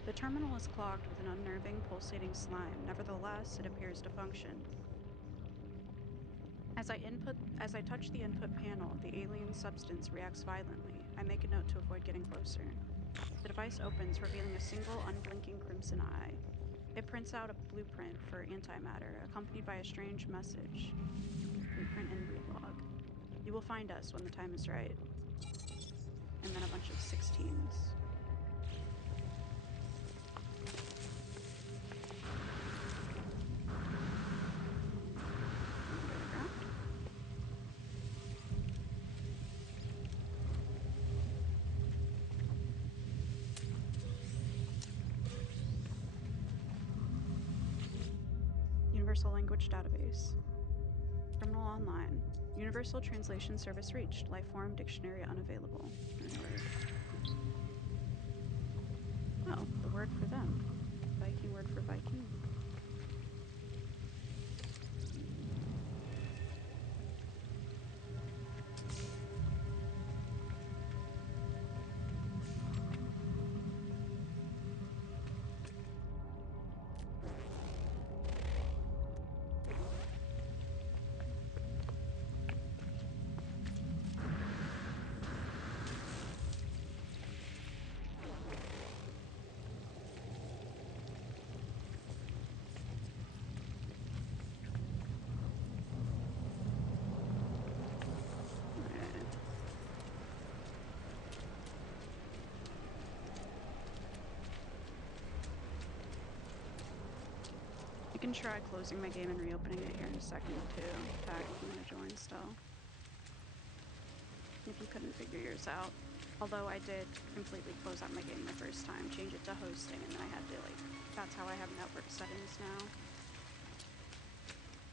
The terminal is clogged with an unnerving, pulsating slime. Nevertheless, it appears to function. As I touch the input panel, the alien substance reacts violently. I make a note to avoid getting closer. The device opens, revealing a single unblinking crimson eye. It prints out a blueprint for antimatter, accompanied by a strange message. Blueprint and read log. You will find us when the time is right. And then a bunch of 16s. Underground. Universal Language Database. Terminal online. Universal Translation Service reached. Lifeform Dictionary unavailable. Oh, the word for them. Viking word for Viking. You can try closing my game and reopening it here in a second too. Back if you want to join still. If you couldn't figure yours out. Although I did completely close out my game the first time, change it to hosting, and then I had to that's how I have network settings now.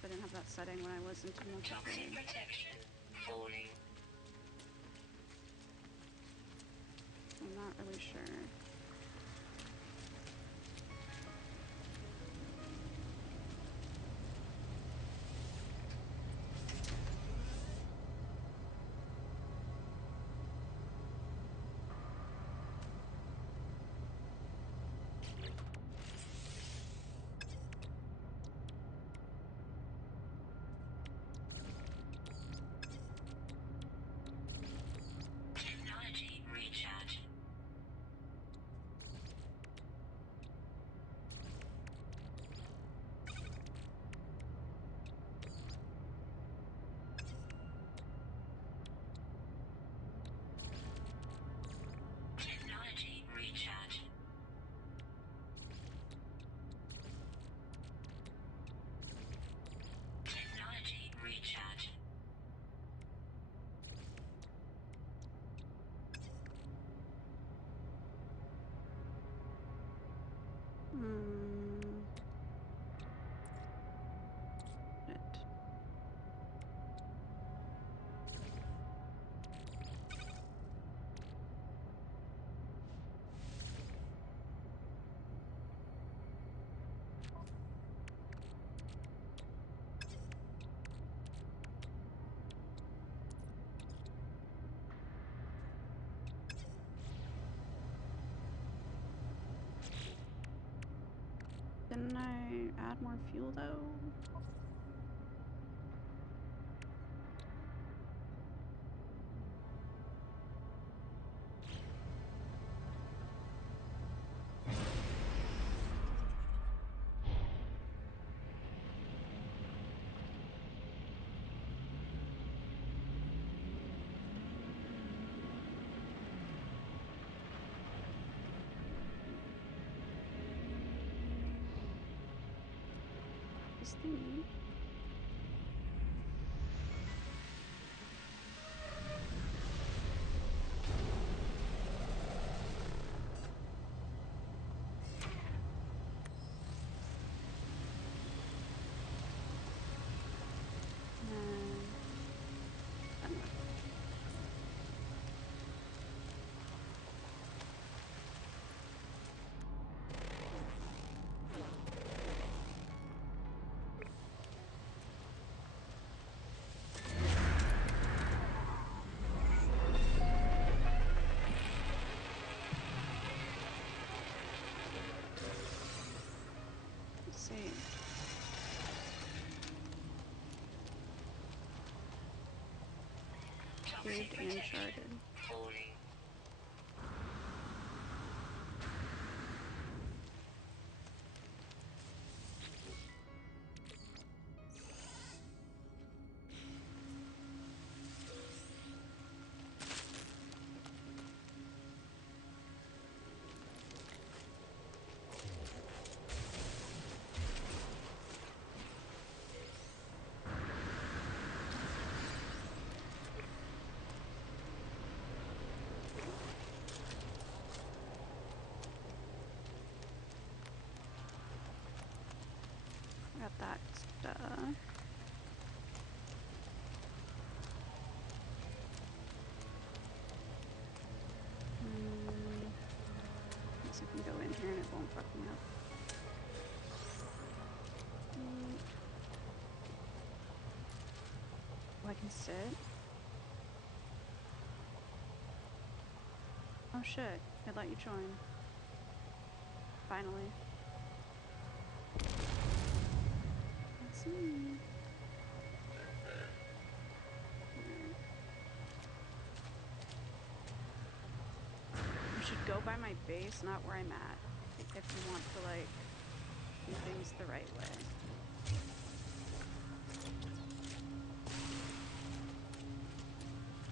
I didn't have that setting when I was into Toxic multiplayer. protection. Falling. I'm not really sure. Didn't I add more fuel though? This thingy. Saved. Saved and sharded. Falling. Got that stuff. Guess I can go in here and it won't fuck me up. Oh, I can sit? Oh shit, it let you join. Finally. Let's see. You should go by my base, not where I'm at, if you want to, like, do things the right way.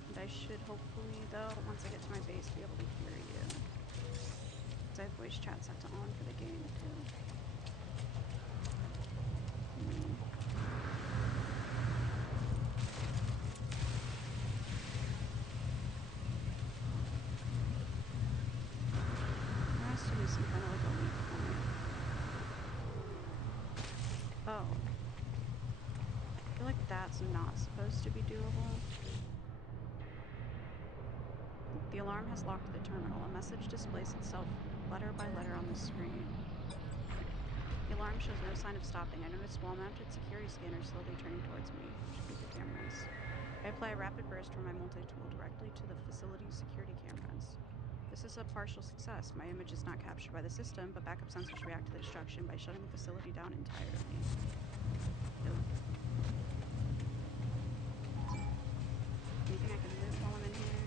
And I should hopefully, though, once I get to my base, be able to hear you. Because I have voice chat set to on for the game, too. There has to be some kind of like a weak point. Oh. I feel like that's not supposed to be doable. The alarm has locked the terminal. A message displays itself letter by letter on the screen. The alarm shows no sign of stopping. I noticed wall-mounted security scanners slowly turning towards me. Should be the cameras. I apply a rapid burst from my multi-tool directly to the facility's security cameras. This is a partial success. My image is not captured by the system, but backup sensors react to the destruction by shutting the facility down entirely. Nope. Anything I can loot while I'm in here?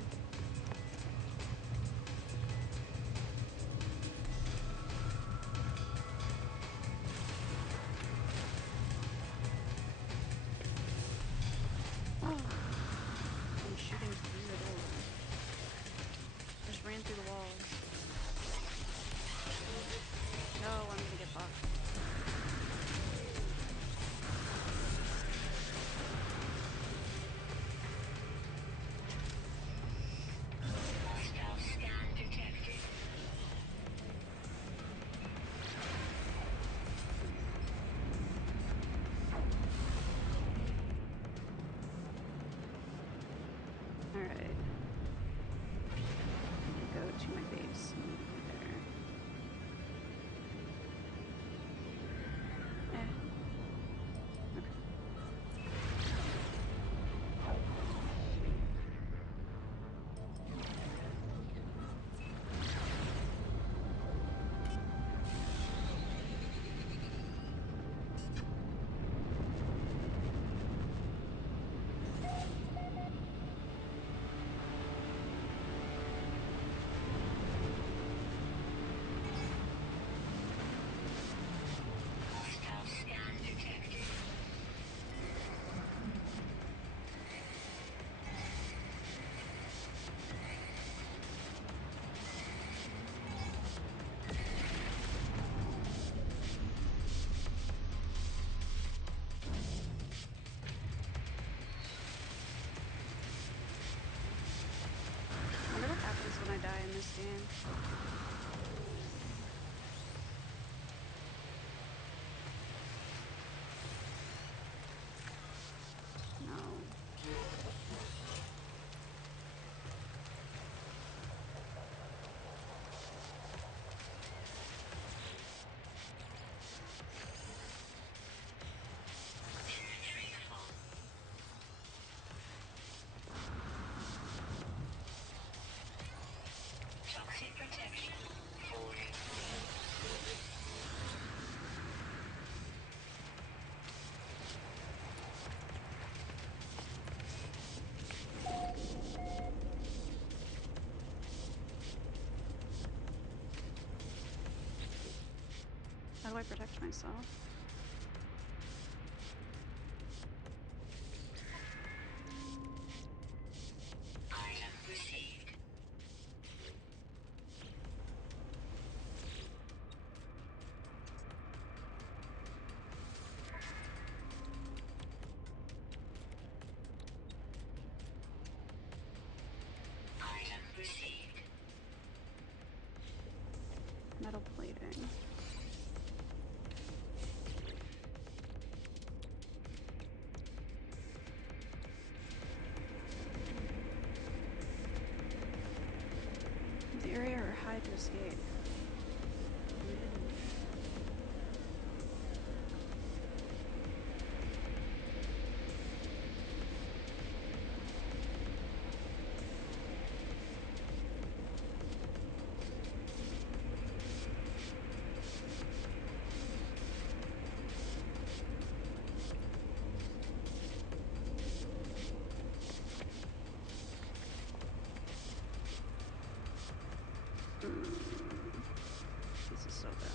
I'm shooting through the door. Just ran through the walls. No, I'm gonna get fucked. do I protect myself? Item received. Item received. Metal plating. The area or hide to escape. This is so bad.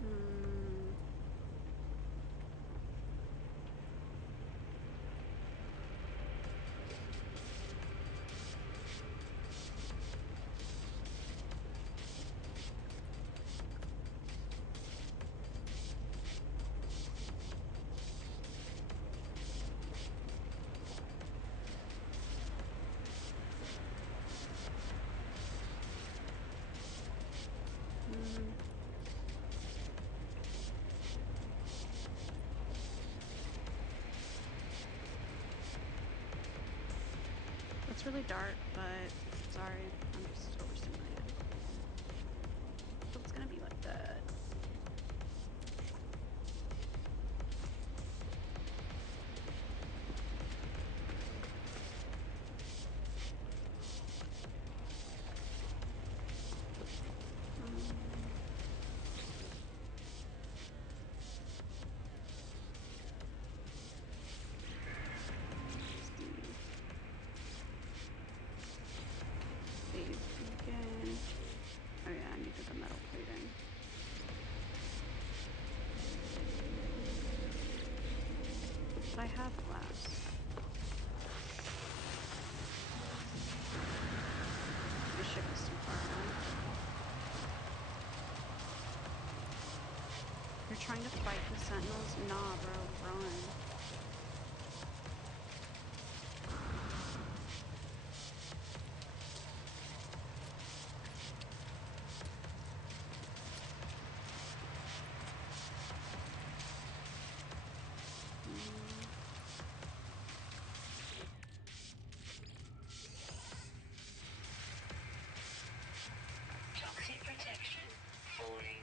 Hmm. Hmm. It's really dark, but sorry, I'm just overstimulated. So it's gonna be like that. Save beacon. Oh yeah, I needed the metal plating. But I have glass. My ship is too far away. You're trying to fight the sentinels? Nah, bro, run. Toxic protection falling.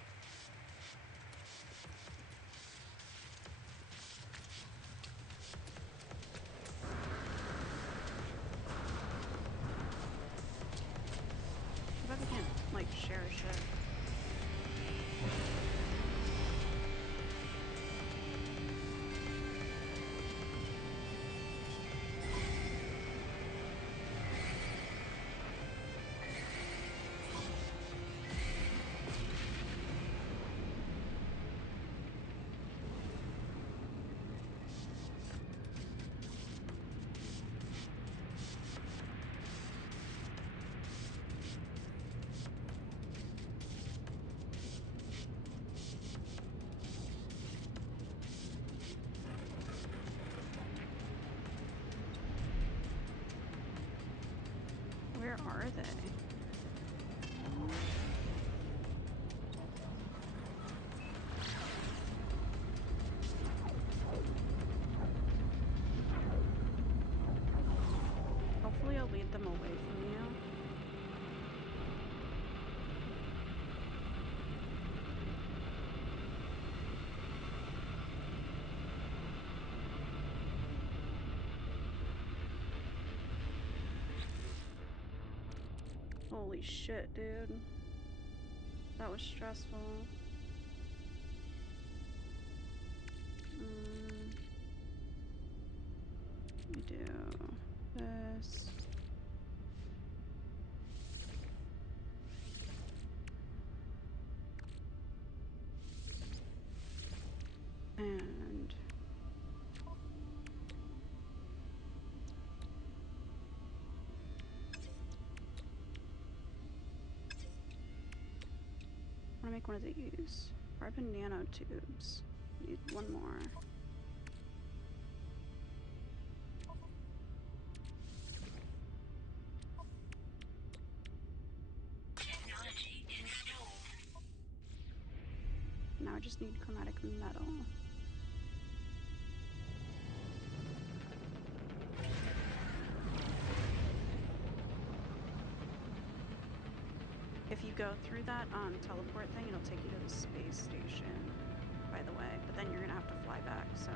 What if we can't, like, share a ship? Where are they? Hopefully I'll lead them away from you. Holy shit, dude. That was stressful. We do this. And I want to make one of these. Carbon nanotubes. Need one more. Technology installed. Now I just need chromatic metal. If you go through that teleport thing, it'll take you to the space station, by the way. But then you're gonna have to fly back, so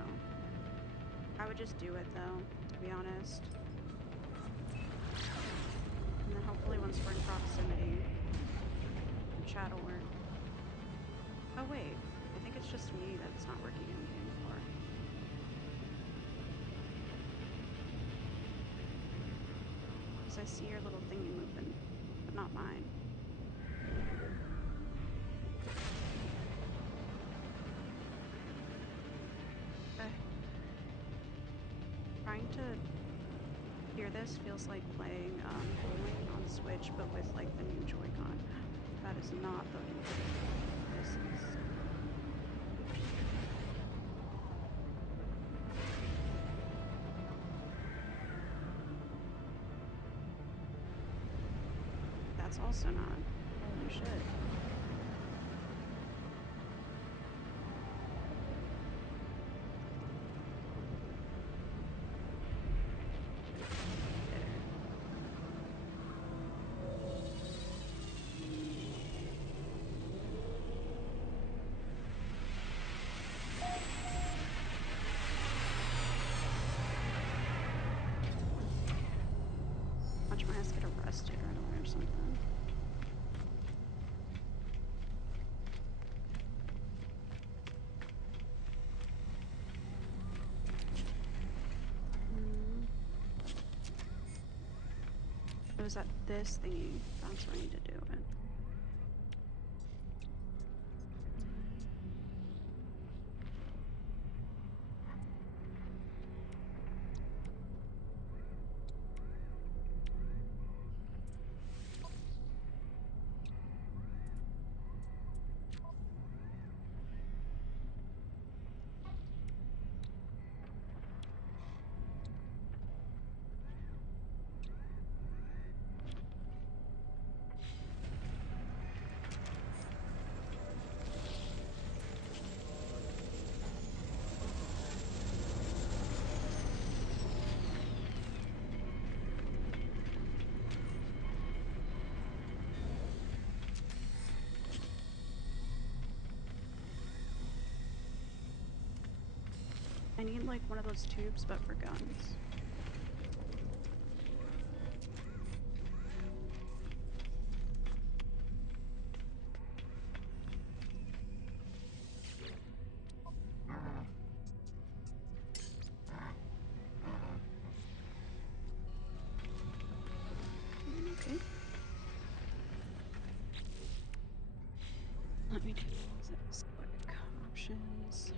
I would just do it though, to be honest. And then hopefully once we're in proximity, the chat will work. Oh wait, I think it's just me that it's not working in game for. Because I see your little thingy moving, but not mine. Okay. Trying to hear this feels like playing bowling on Switch, but with like the new Joy-Con. That is not the this is. That's also not. Holy shit. Watch my ass get arrested right away or something. It was at this thingy. That's what I need to do it. I need like one of those tubes, but for guns. Okay. Let me do this quick. Options.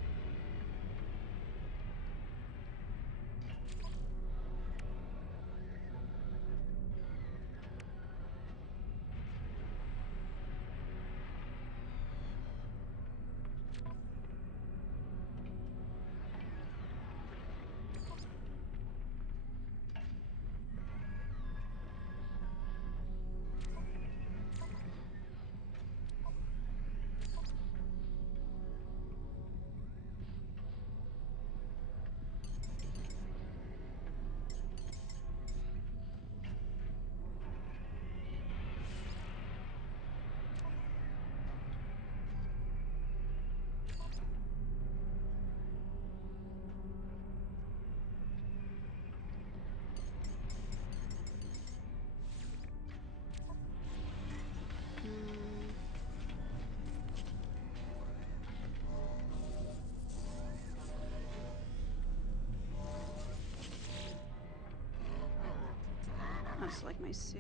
also like my suit.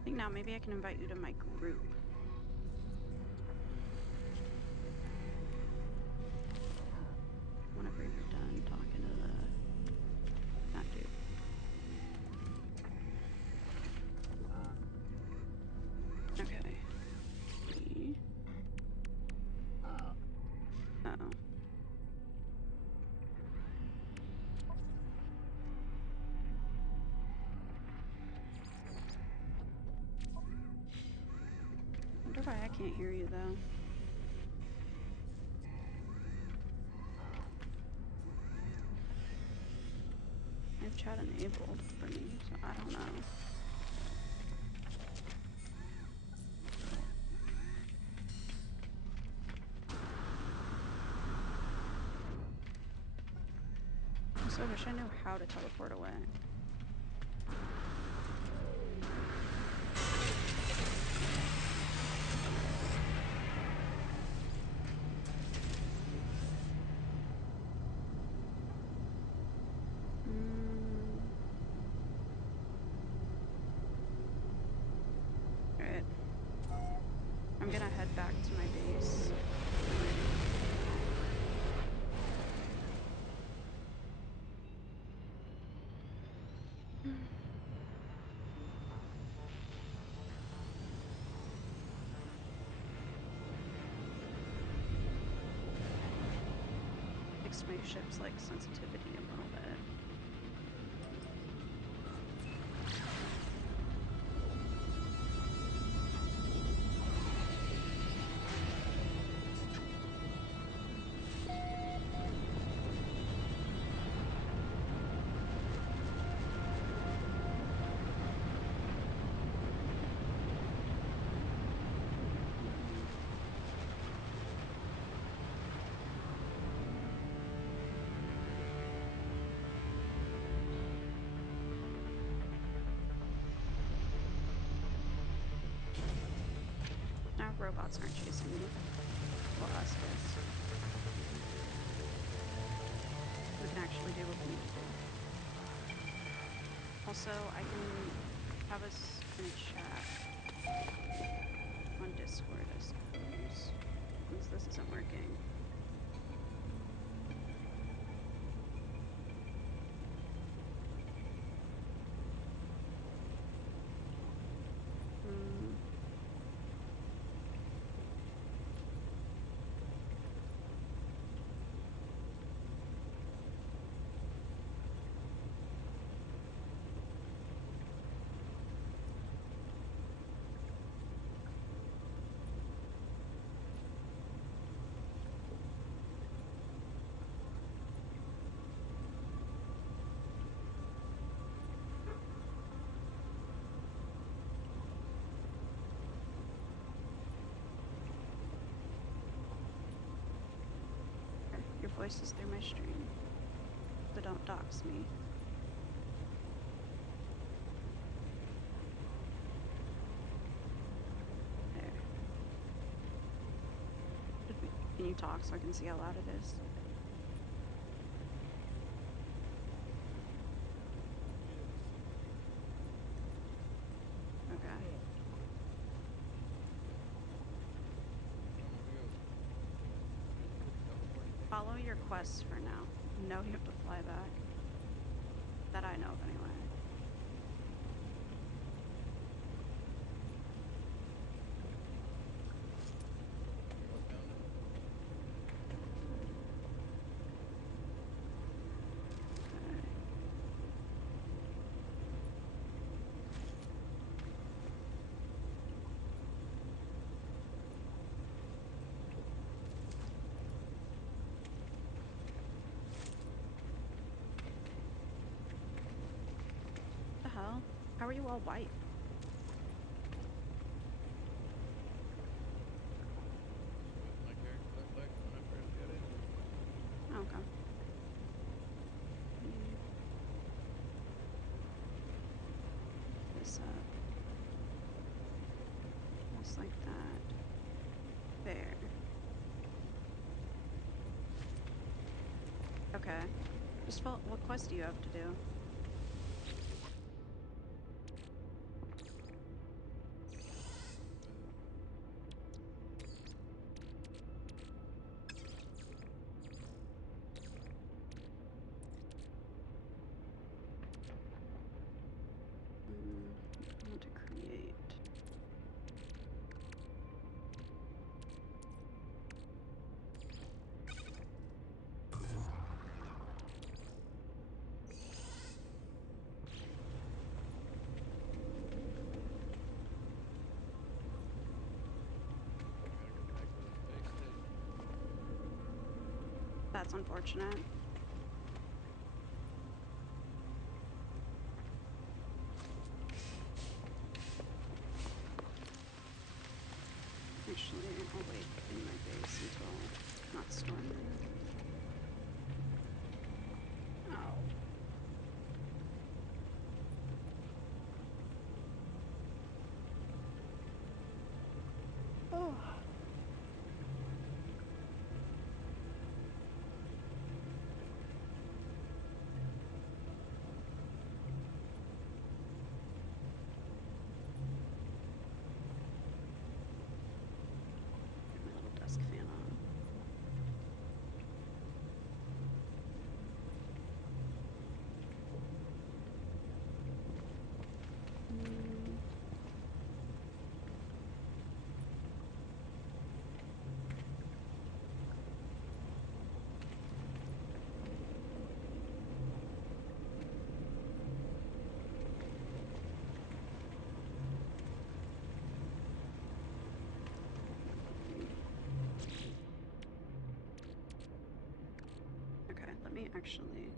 I think now maybe I can invite you to my group. Whenever you're done talking to that dude. Okay. Uh-oh. I wonder why I can't hear you though. I have chat enabled for me, so I don't know. Also, I wish I knew how to teleport away. Alright. I'm gonna head back to my base. Fix my ship's like sensitivity a little bit. Now robots aren't chasing me. Well, us is. We can actually do what we need to do. Also, I can have us in a chat on Discord, I suppose. Since this isn't working. Your voice is through my stream, so don't dox me. There. Can you talk so I can see how loud it is? Okay. Follow your quests for now. No, you have to fly back. That I know of anyway. What the hell? How are you all white? My character looked like when I first got in. Oh, okay. This Okay. Just what quest do you have to do? I want to create. That's unfortunate. Actually, I'll wait in my base until it's not storming. Ow. Oh. Get my little desk fan on. Okay, let me actually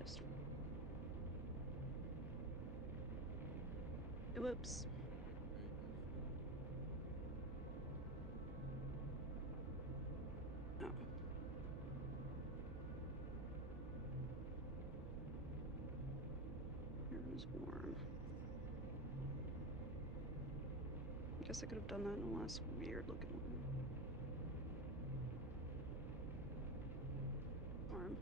just. Whoops. Oh. Here was warm. I guess I could have done that in a less weird looking one. Warm.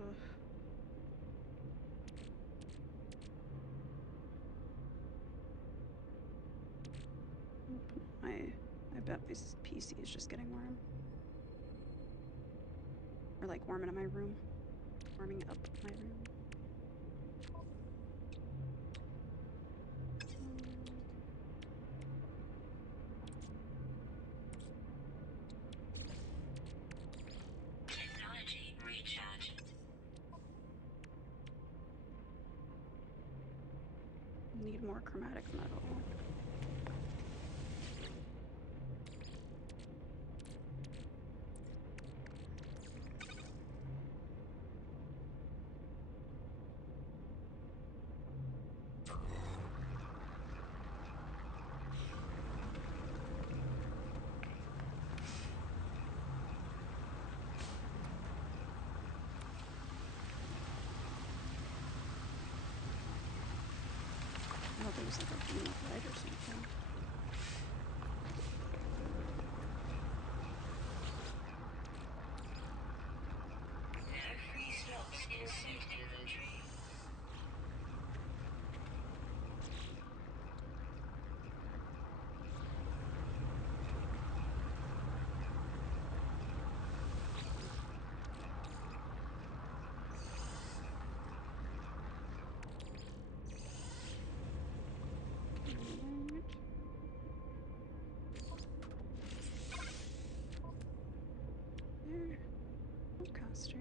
Ugh. I bet my PC is just getting warm. Or like warming in my room. Warming up my room. Technology recharge. Need more chromatic metal. I thought there was like a beam of light or something. No free slots in suit inventory. Alright. There. Caster.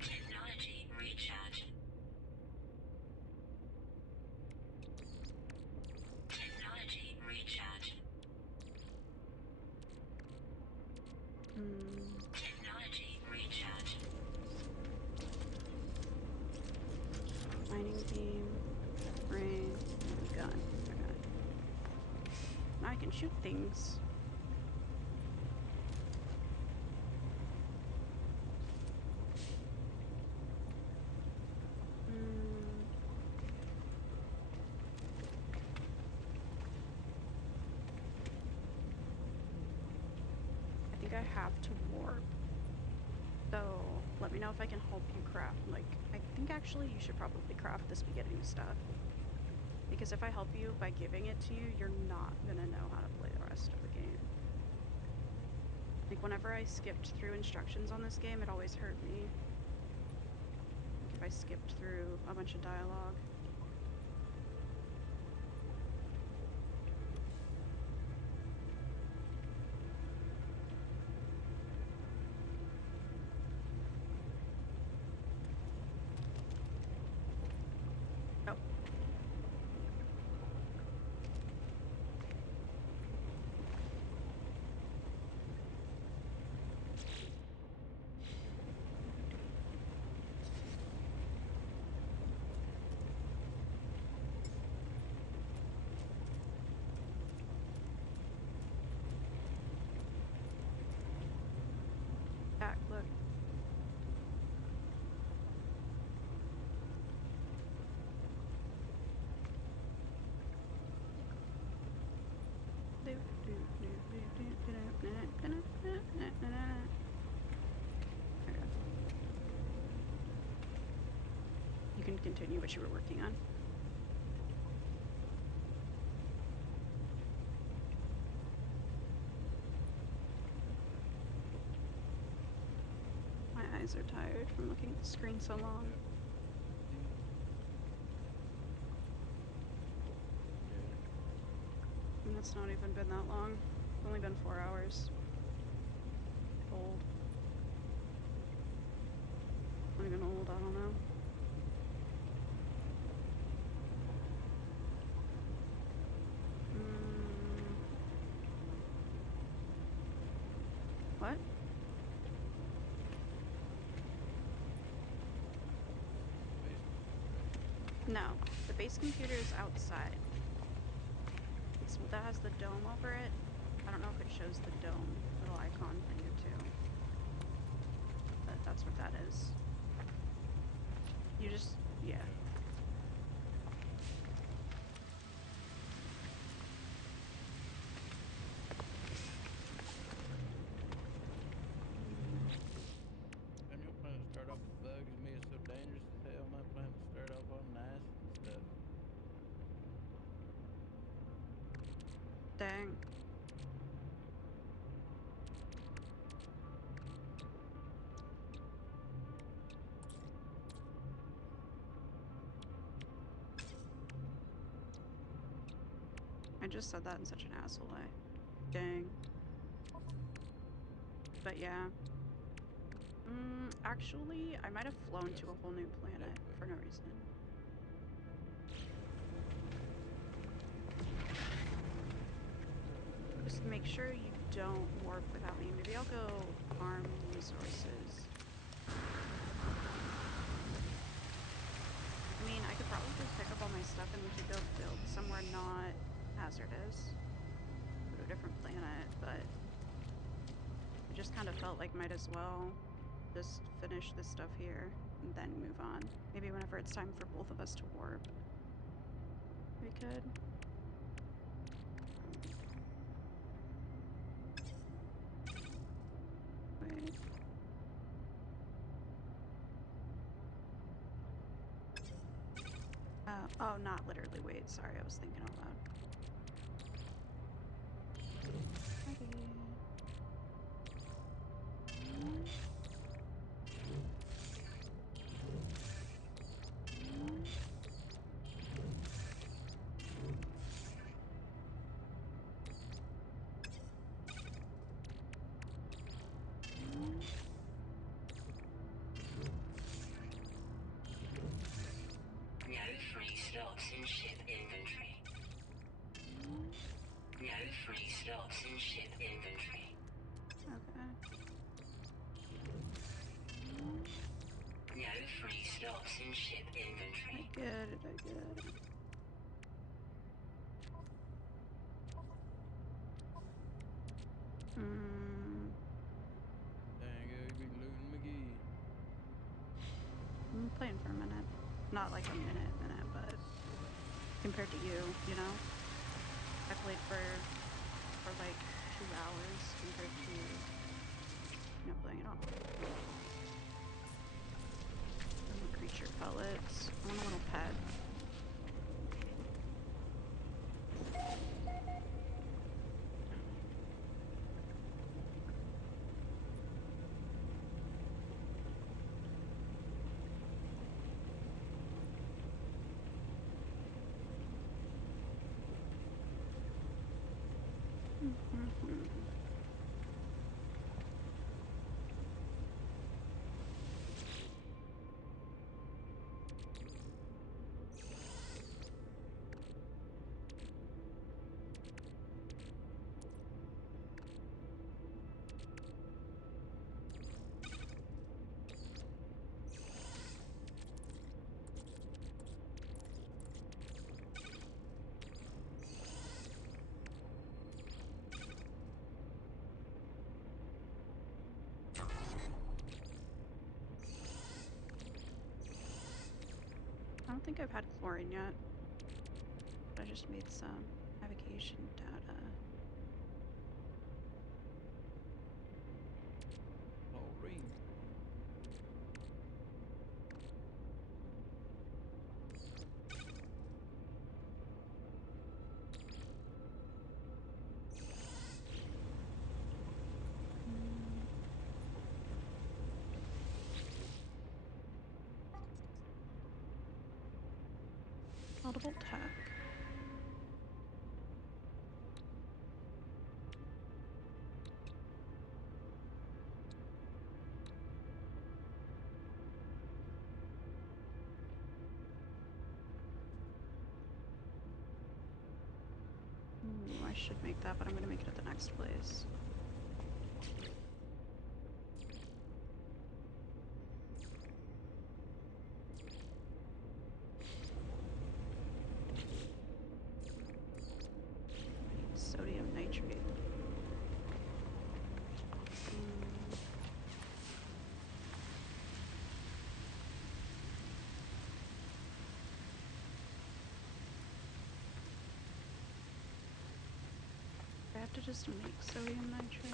Technology recharge. Technology recharge. Technology recharge. Mining beam. Ray. And gun. Okay. Now I can shoot things. like I have to warp. So let me know if I can help you craft. Like, I think actually you should probably craft this beginning stuff. Because if I help you by giving it to you, you're not gonna know how to play the rest of the game. Like, whenever I skipped through instructions on this game, it always hurt me. Like, if I skipped through a bunch of dialogue. Oh. Back, look. You can continue what you were working on. My eyes are tired from looking at the screen so long. And it's not even been that long. It's only been 4 hours. Old. Not even old, I don't know. What? No, the base computer is outside. That has the dome over it. I don't know if it shows the dome little icon thing too, but that's what that is. You just, yeah. And your plan to start off with bugs and me is so dangerous as hell. My plan to start off all nice and stuff. Dang. I just said that in such an asshole way. Dang. But yeah. Actually, I might have flown to a whole new planet for no reason. Just make sure you don't warp without me. Maybe I'll go farm resources. I mean, I could probably just pick up all my stuff and we could go build somewhere not hazardous. Go to a different planet, but I just kind of felt like might as well just finish this stuff here and then move on. Maybe whenever it's time for both of us to warp, we could. Wait. Oh, not literally wait. Sorry, I was thinking out loud. Okay. No free slots in ship inventory. No free slots in ship inventory. Okay. No free slots in ship I inventory. get it, I get it. Dang, you be looting McGee. I'm playing for a minute. Not like a minute, but compared to you know? I played for like 2 hours compared to I'm playing it on. Creature pellets. I want a little pet. I don't think I've had chlorine yet. I just made some navigation data. Chlorine. Audible tech. Ooh, I should make that, but I'm gonna make it at the next place. Sodium nitrate. I have to just make sodium nitrate.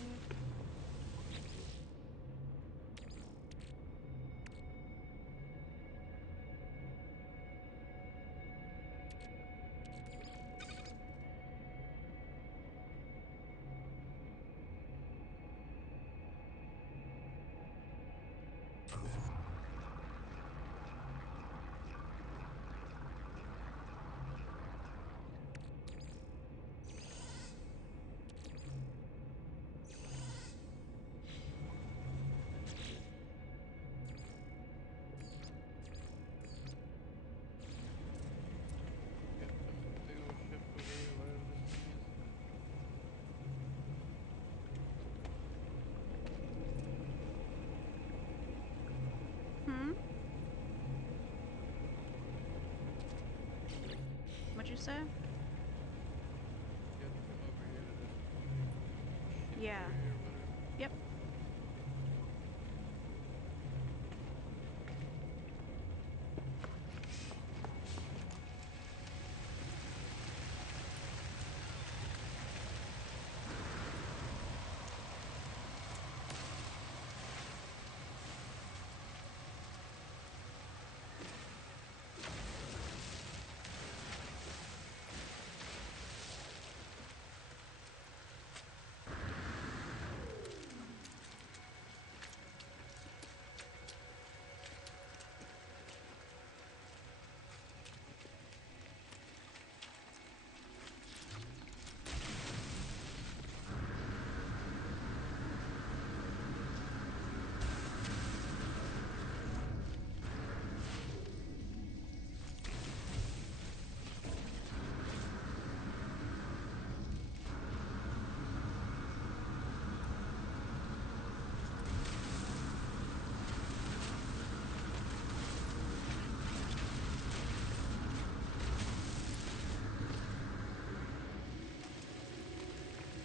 Get some fuel ship over here, whatever this thing is. Hmm? What'd you say? You have to come over here to this ship Yeah. area or whatever. Yep.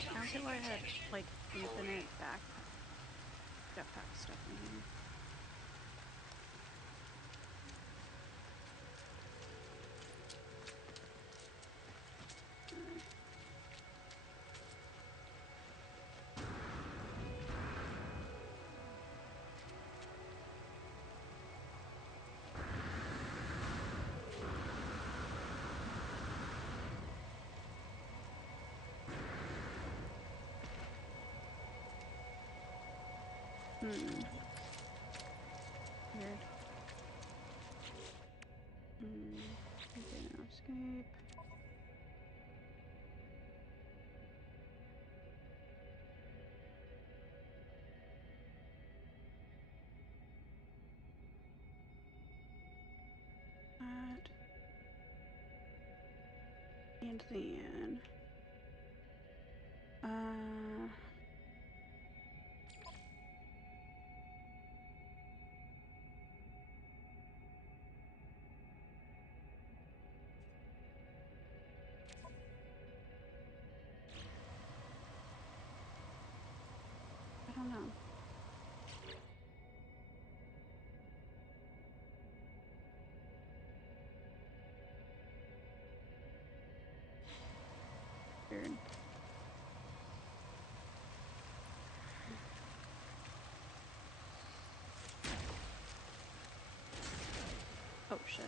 I don't get why I had like infinite jetpack stuff in here. Weird. Okay, now escape. That. And then. I don't know. Weird. Oh shit.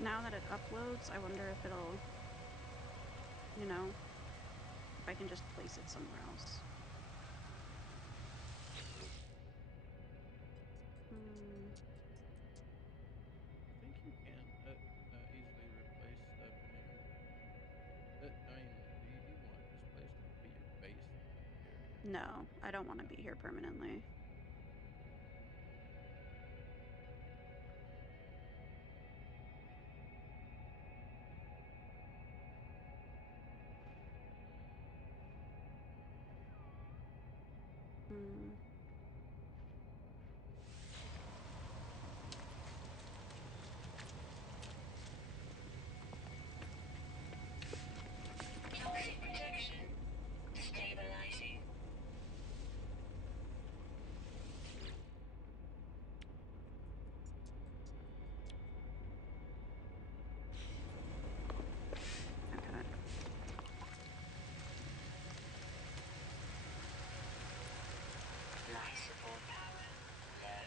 Now that it uploads, I wonder if it'll, you know, if I can just place it somewhere else. I think you can easily replace stuff in here. But, I mean, do you want this place to be your base here? No, I don't want to be here permanently. Toxic protection. Stabilizing. Okay. Life support power low.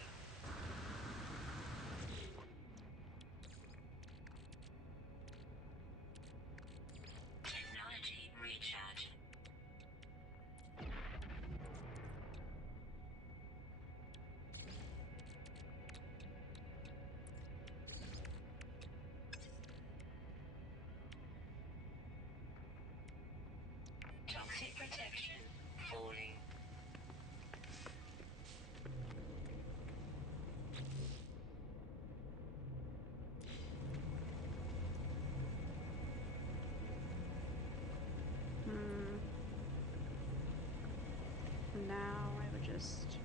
Technology recharge. Toxic protection falling. Now I would just...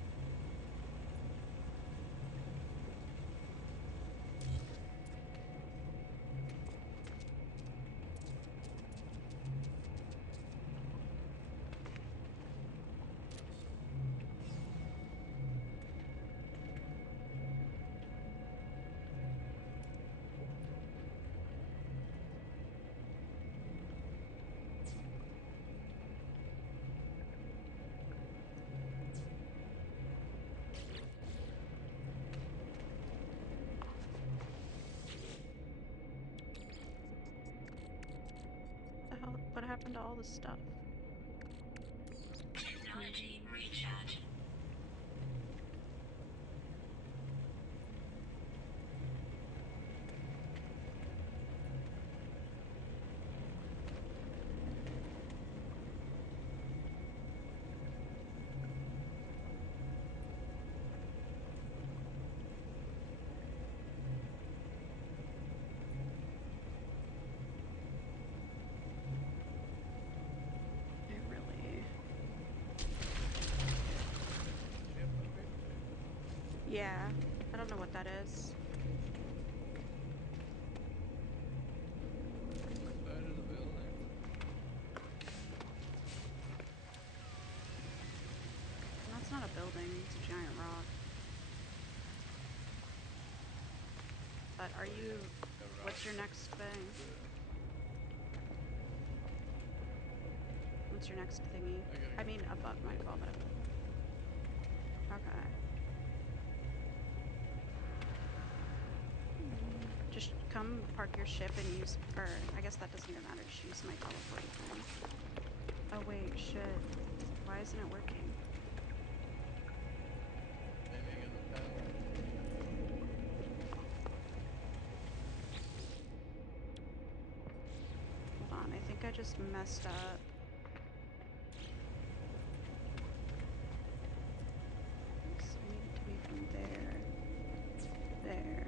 The hell? What happened to all this stuff? Technology recharge. I really... Ship up here? Yeah. I don't know what that is. It's a giant rock. But are you... What's your next thing? What's your next thingy? I mean, a bug might well, but... Okay. Just come park your ship and use... Or, I guess that doesn't even matter. Just use my teleporting thing. Oh, wait, shit. Why isn't it working? Aiming in the paddle. Hold on, I think I just messed up. So I need it to be from there. There.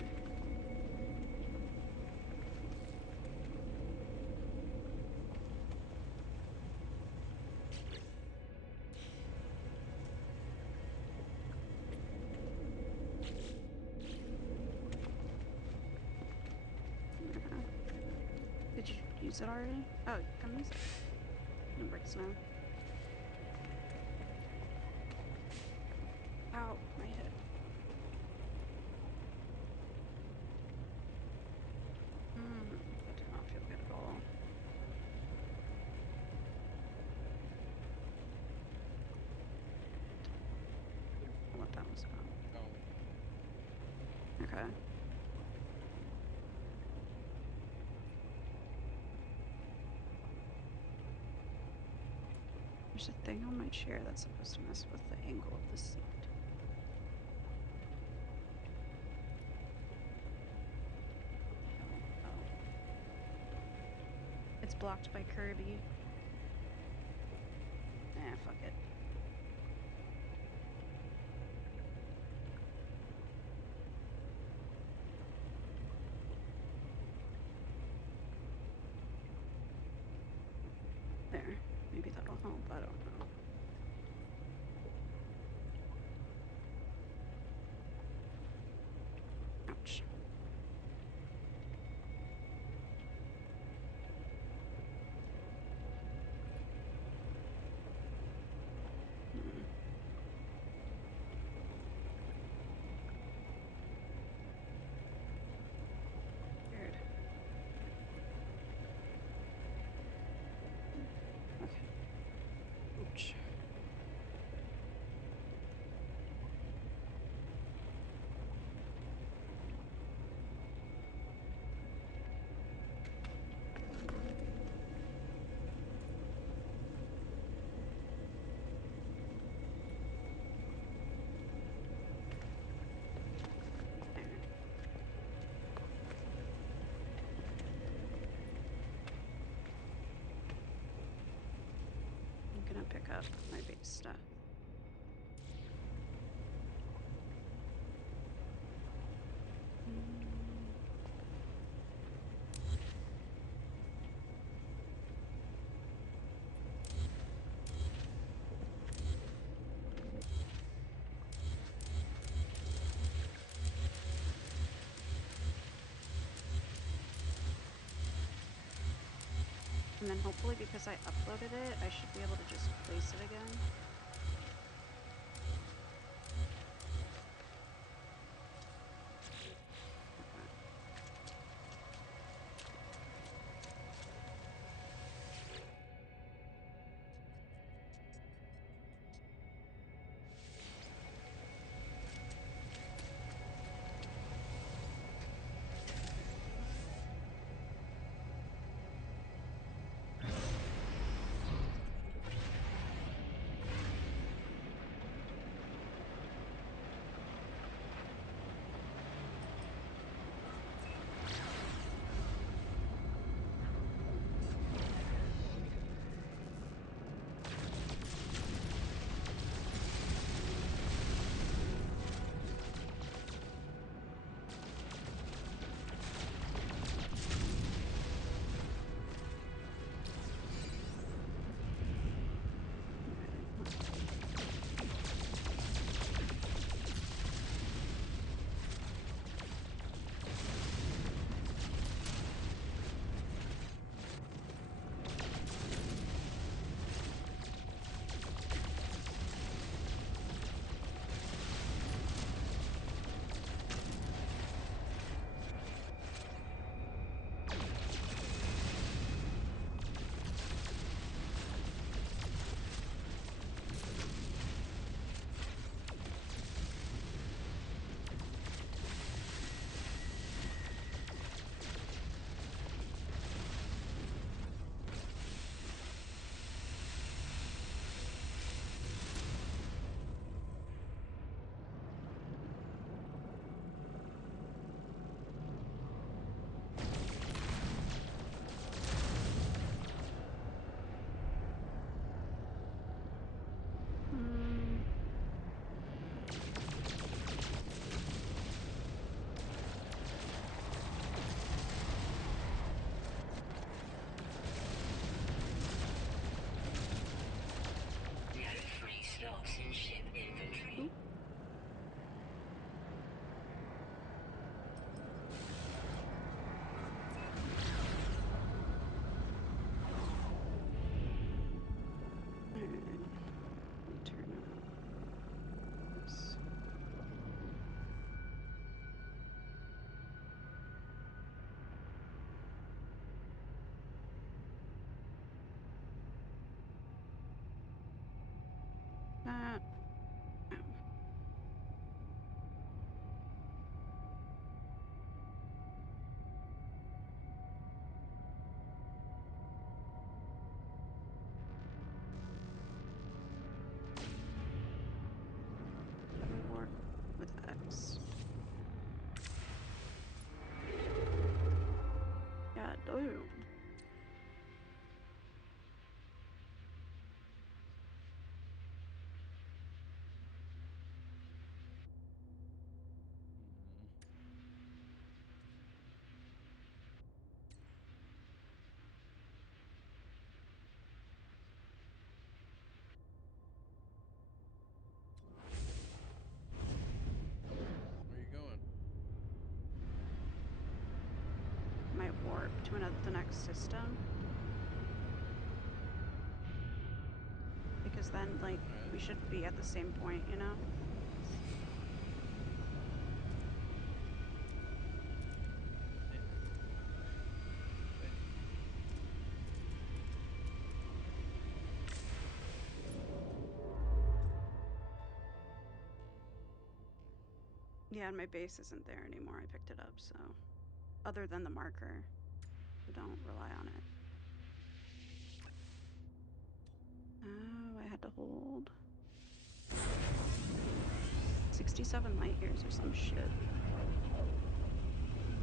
Did you use it already? Oh, come use it. No breaks now. Ow, my head. That did not feel good at all. What that was about. Oh. Okay. There's a thing on my chair that's supposed to mess with the angle of the seat. Oh. It's blocked by Kirby. Nah, fuck it. There. Maybe that'll help. I don't know. Ouch. Weird. Okay. Ouch. There. I'm gonna pick up my base stuff. And then hopefully because I uploaded it, I should be able to just place it again. the next system. Because then, like, we should be at the same point, you know? Yeah, and my base isn't there anymore. I picked it up, so other than the marker, I don't rely on it. Oh, I had to hold 67 light years or some shit.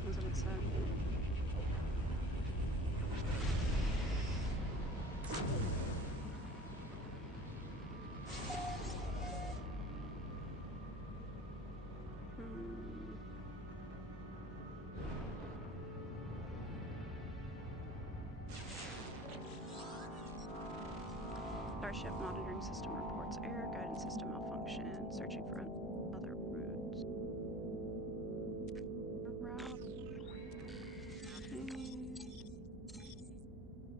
That's what it said. Starship monitoring system reports error, guidance system malfunction, searching for other routes. Route.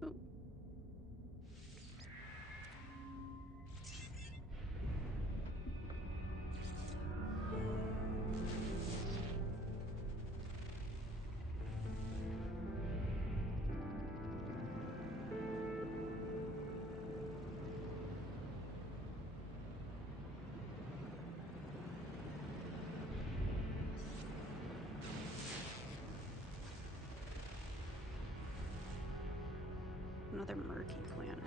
Ooh. Another murky planet.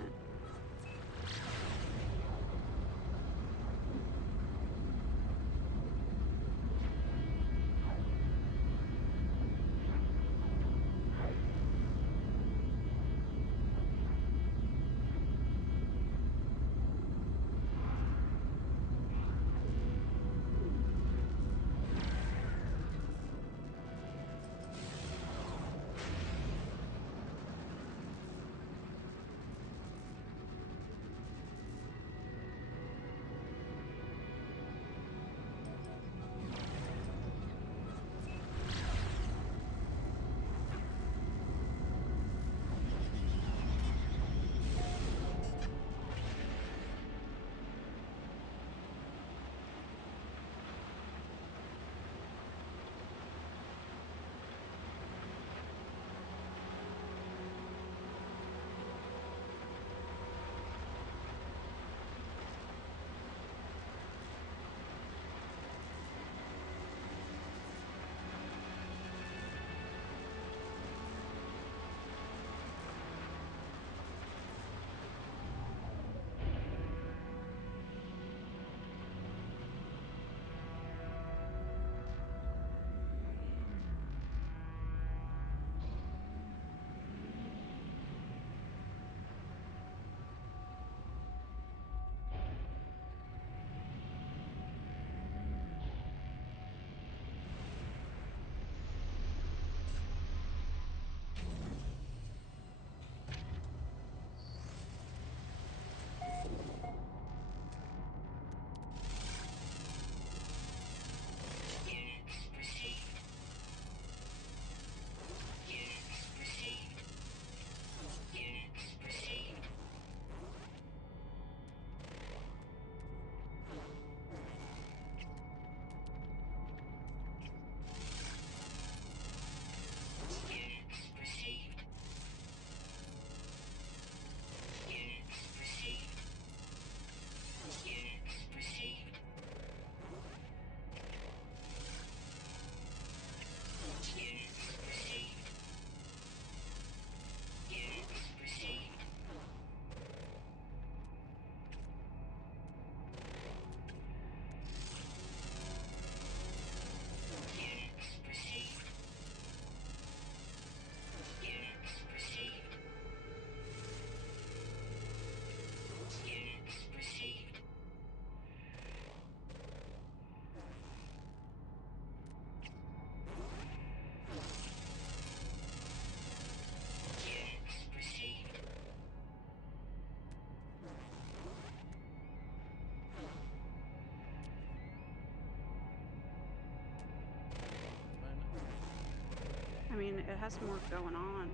I mean, it has more going on.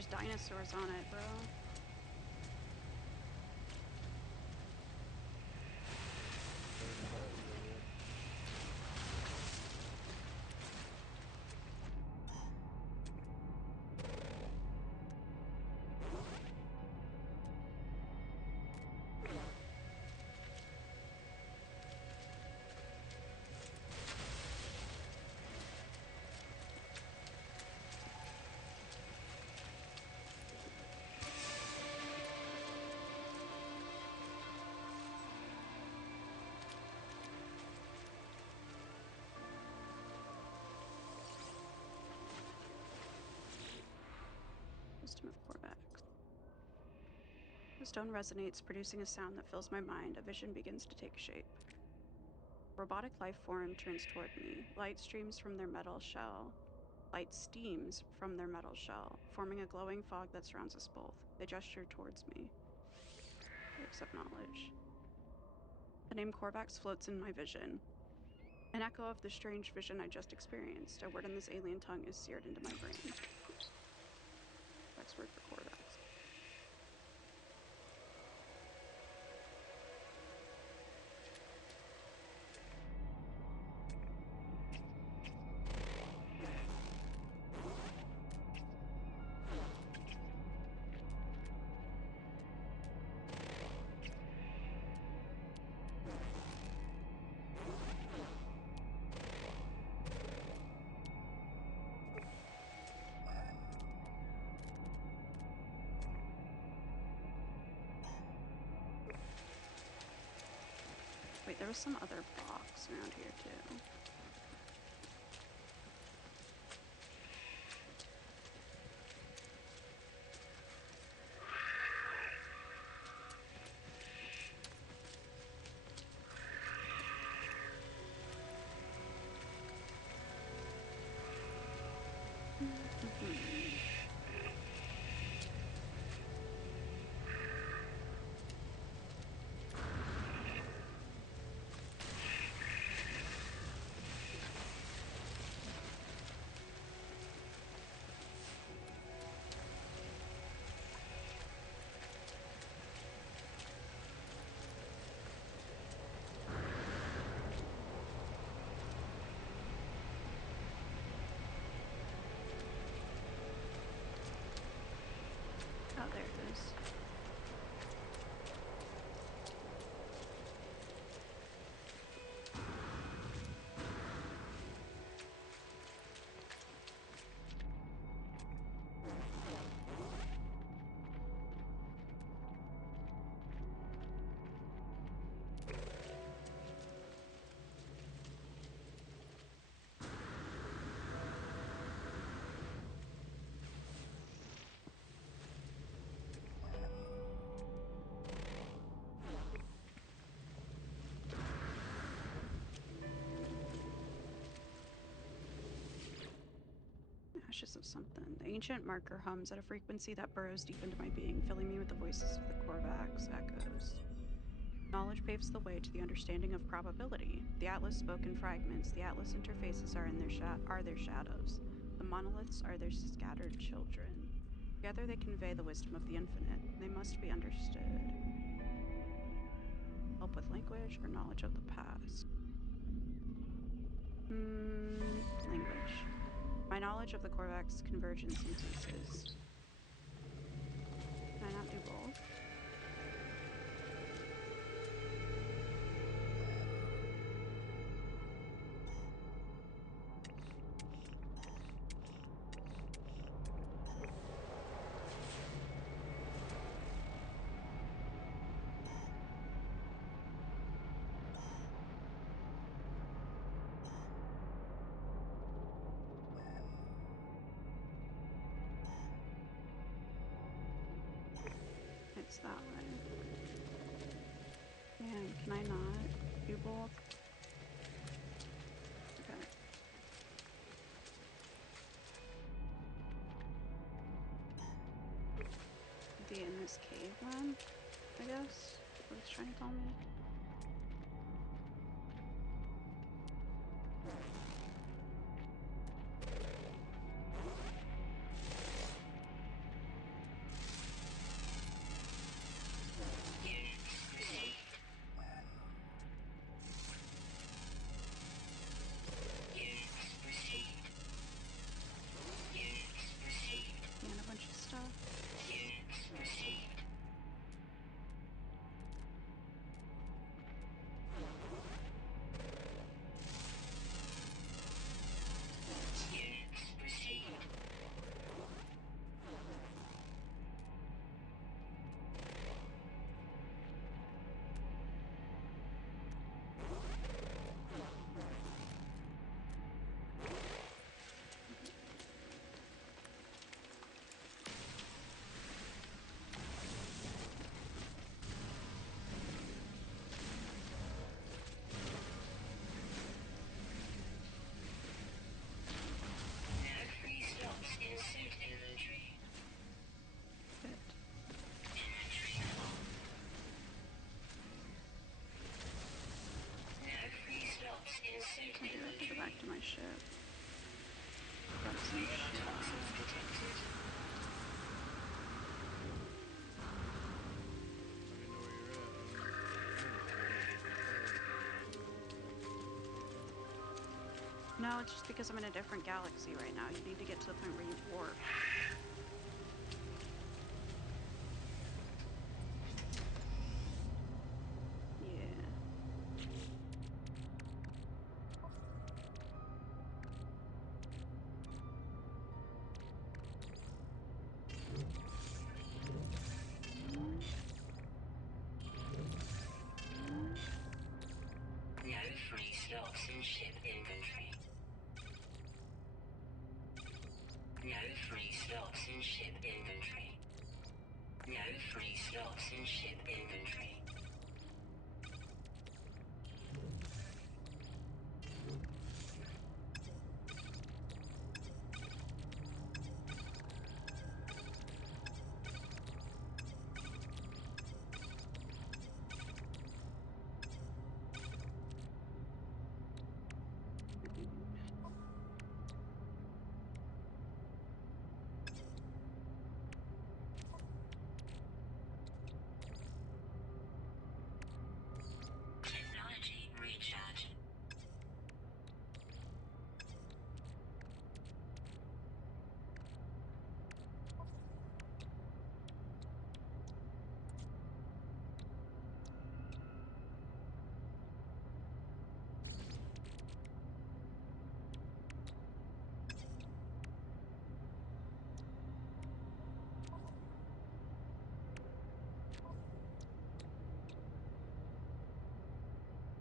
There's dinosaurs on it, bro. Wisdom of Korvax. The stone resonates, producing a sound that fills my mind. A vision begins to take shape. Robotic life form turns toward me. Light streams from their metal shell. Light steams from their metal shell, forming a glowing fog that surrounds us both. They gesture towards me. I accept knowledge. The name Korvax floats in my vision. An echo of the strange vision I just experienced. A word in this alien tongue is seared into my brain. That's word for Korvax. Wait, there was some other box around here too. Oh, there it is. Ashes of something. The ancient marker hums at a frequency that burrows deep into my being, filling me with the voices of the Korvax echoes. Knowledge paves the way to the understanding of probability. The Atlas spoke in fragments. The Atlas interfaces are their shadows. The monoliths are their scattered children. Together they convey the wisdom of the infinite. They must be understood. Help with language or knowledge of the past. Language. My knowledge of the Korvax convergence increases. Can I not do both? It's that way. Man, can I not do both? Okay. Be in this cave then, I guess? What it's trying to tell me? No, it's just because I'm in a different galaxy right now. You need to get to the point where you warp. Yeah. No free slots in ship inventory. No free slots in ship inventory. No free slots in ship inventory. Technology recharge.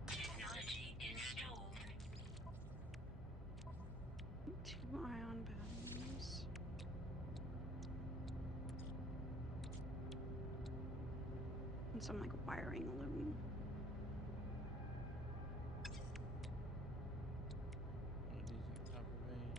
Technology installed. 2 ion batteries. And some like wiring loom. One of these in copper vein.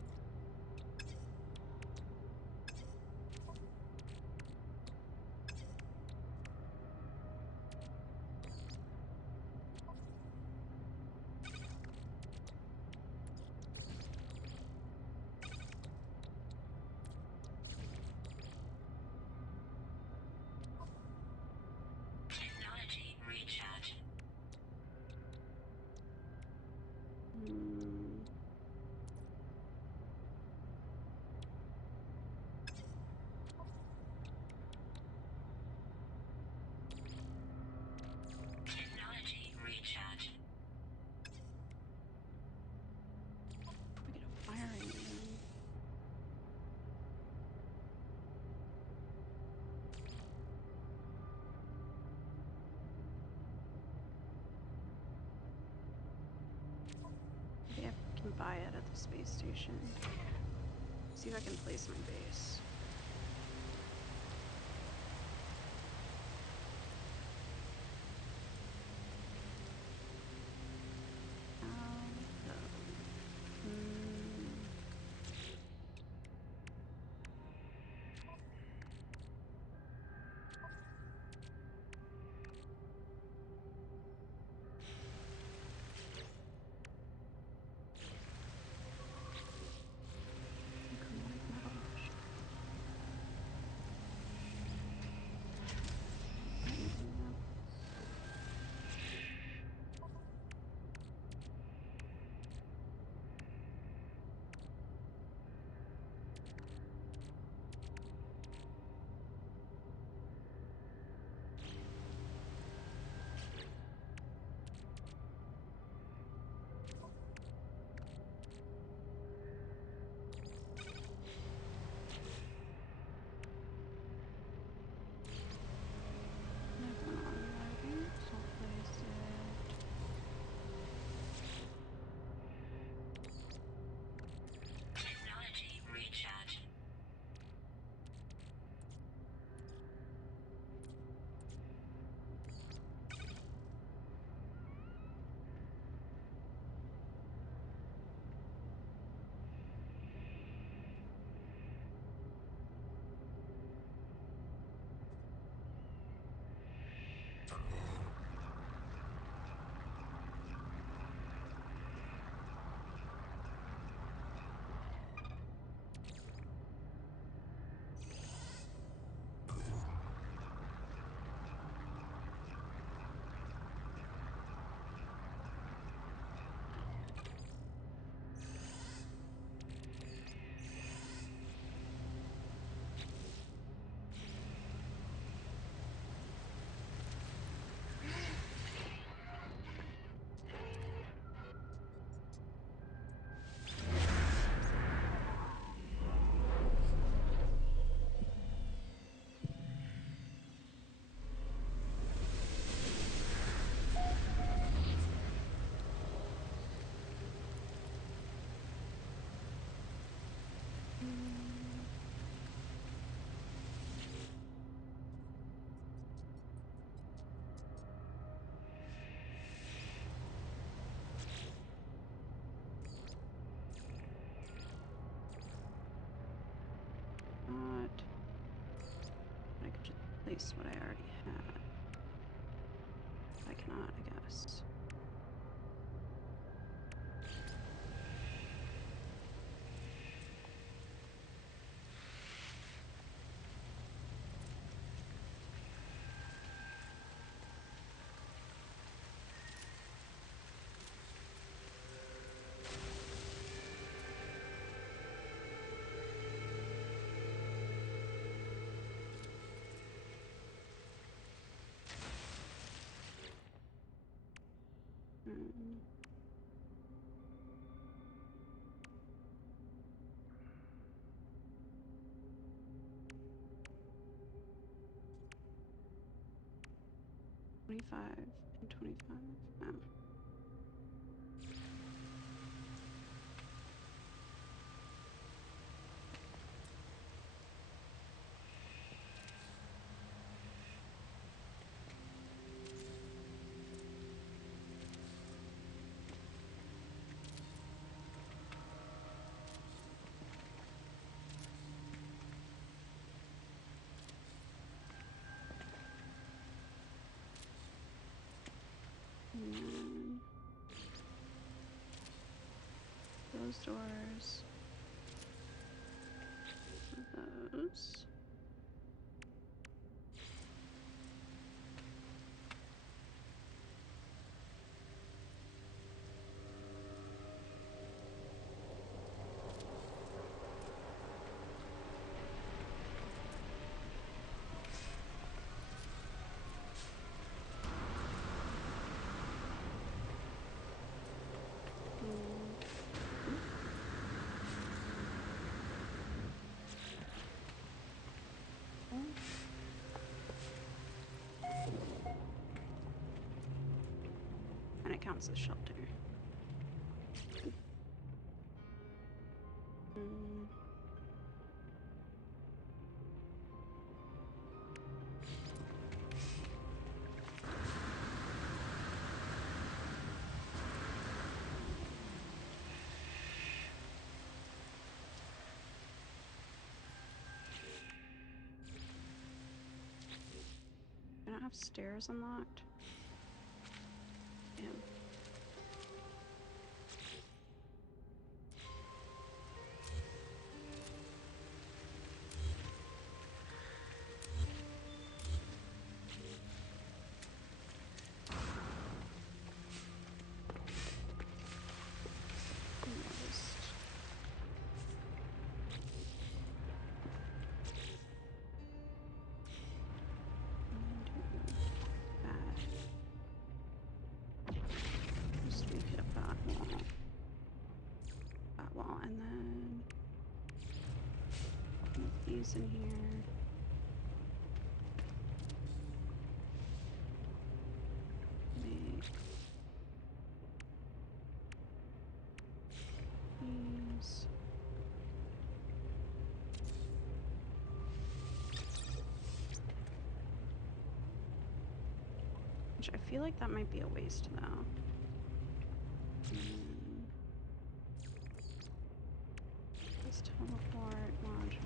Technology recharge. Hmm. Technology recharge. We get a wiring loom. Maybe I can buy it at the space station. See if I can place my base. How though? Chromatic metal. replace what I already had. I cannot, I guess. Mm. $25 and $25. Oh. And then those doors. Those. And it counts as shelter. Mm. I don't have stairs unlocked. Damn. Noticed. Bad. Just make it a bad wall. That wall, and then move these in here. Make these. Which I feel like that might be a waste though. This teleport module.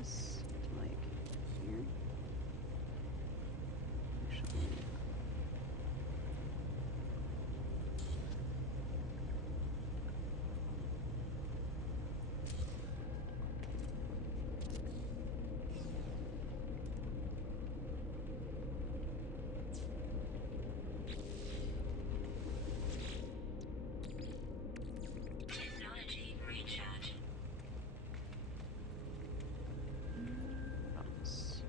this to like here. Actually, Technology recharge. what else?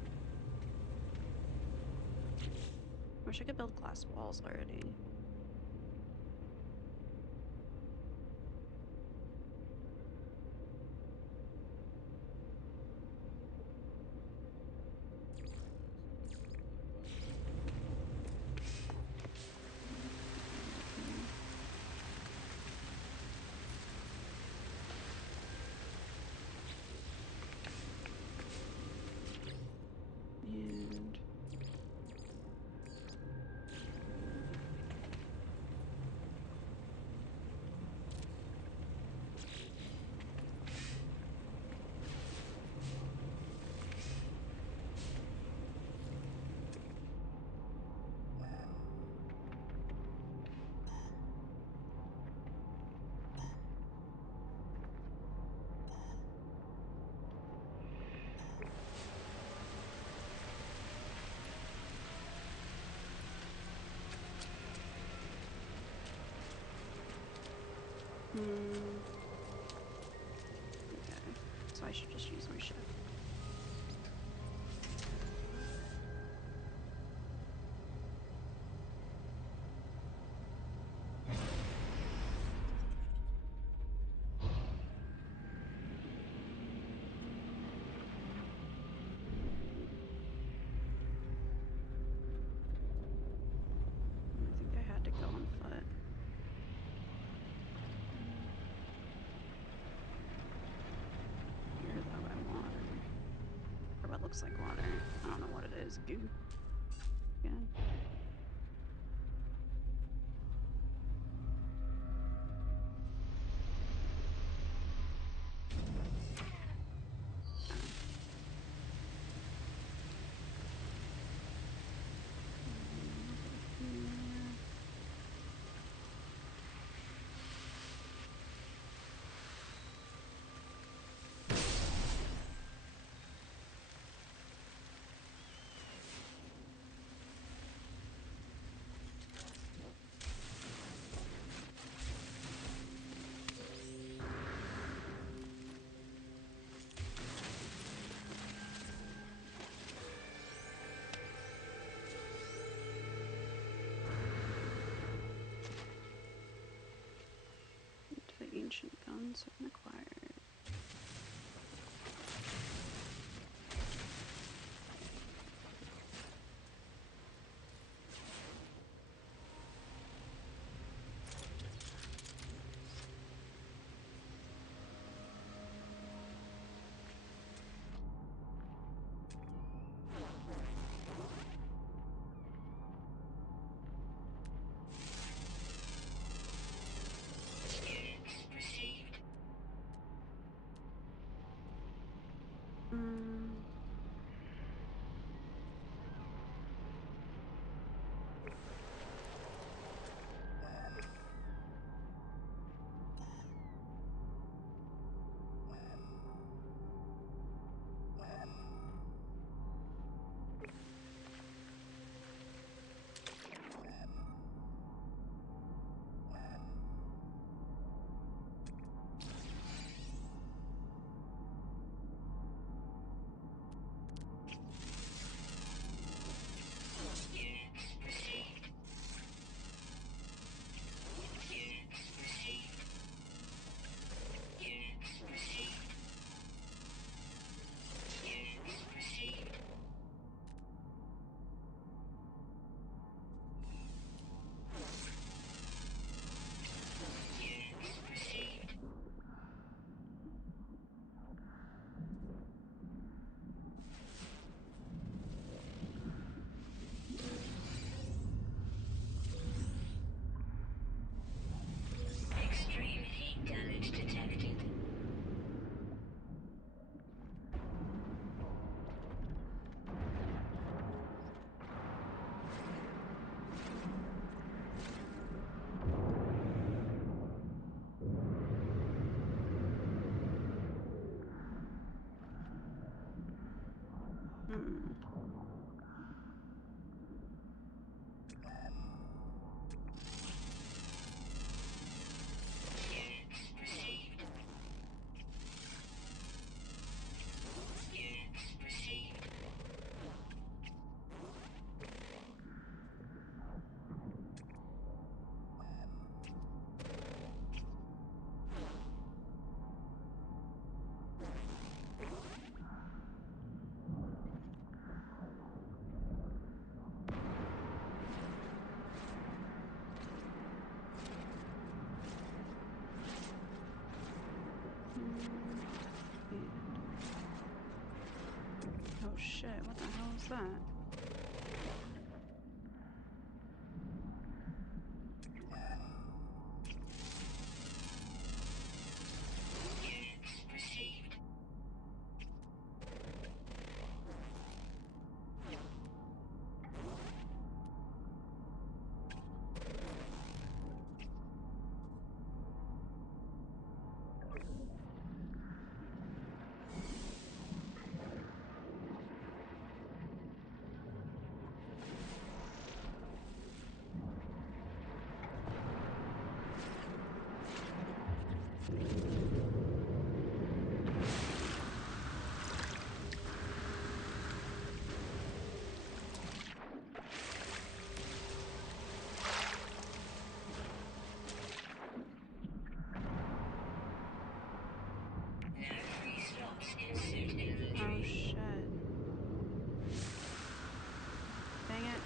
Wish I could build glass walls already. And okay, so I should just use my ship. I think I had to go on foot. Here, though, I water. Or what looks like water. I don't know what it is. Goo. Again. To the ancient guns have been acquired. Units received. that? Units received. No free slots in suit Oh inventory. shit. Dang it.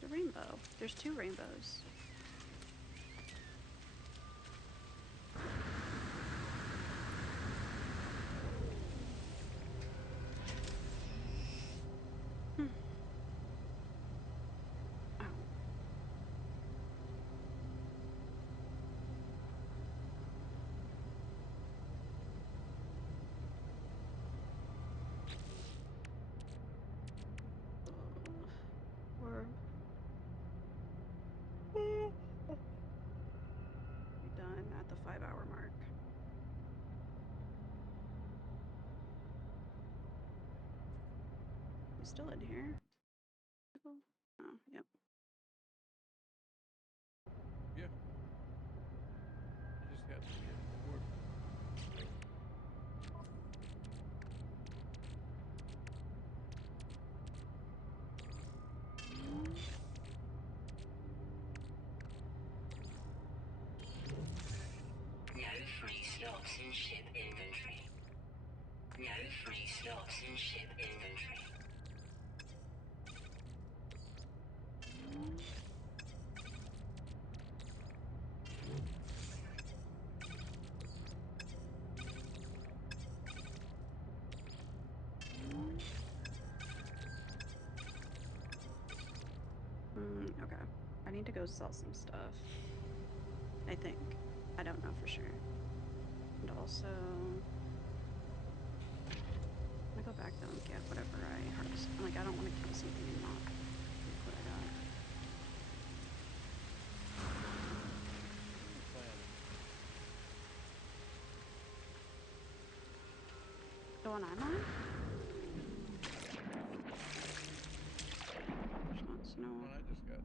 The rainbow. There's two rainbows. Oh. We're done at the 5-hour mark. You still in here? Oh, yep. Yeah. You just have to get bored. No free slots in ship inventory. No free slots in ship inventory. Okay. I need to go sell some stuff. I think. I don't know for sure. And also, I'm gonna go back though and get whatever I harvest. Like, I don't want to kill something and not take what I got. What are you planning? The one I'm on? Just wants to know. One I just got to.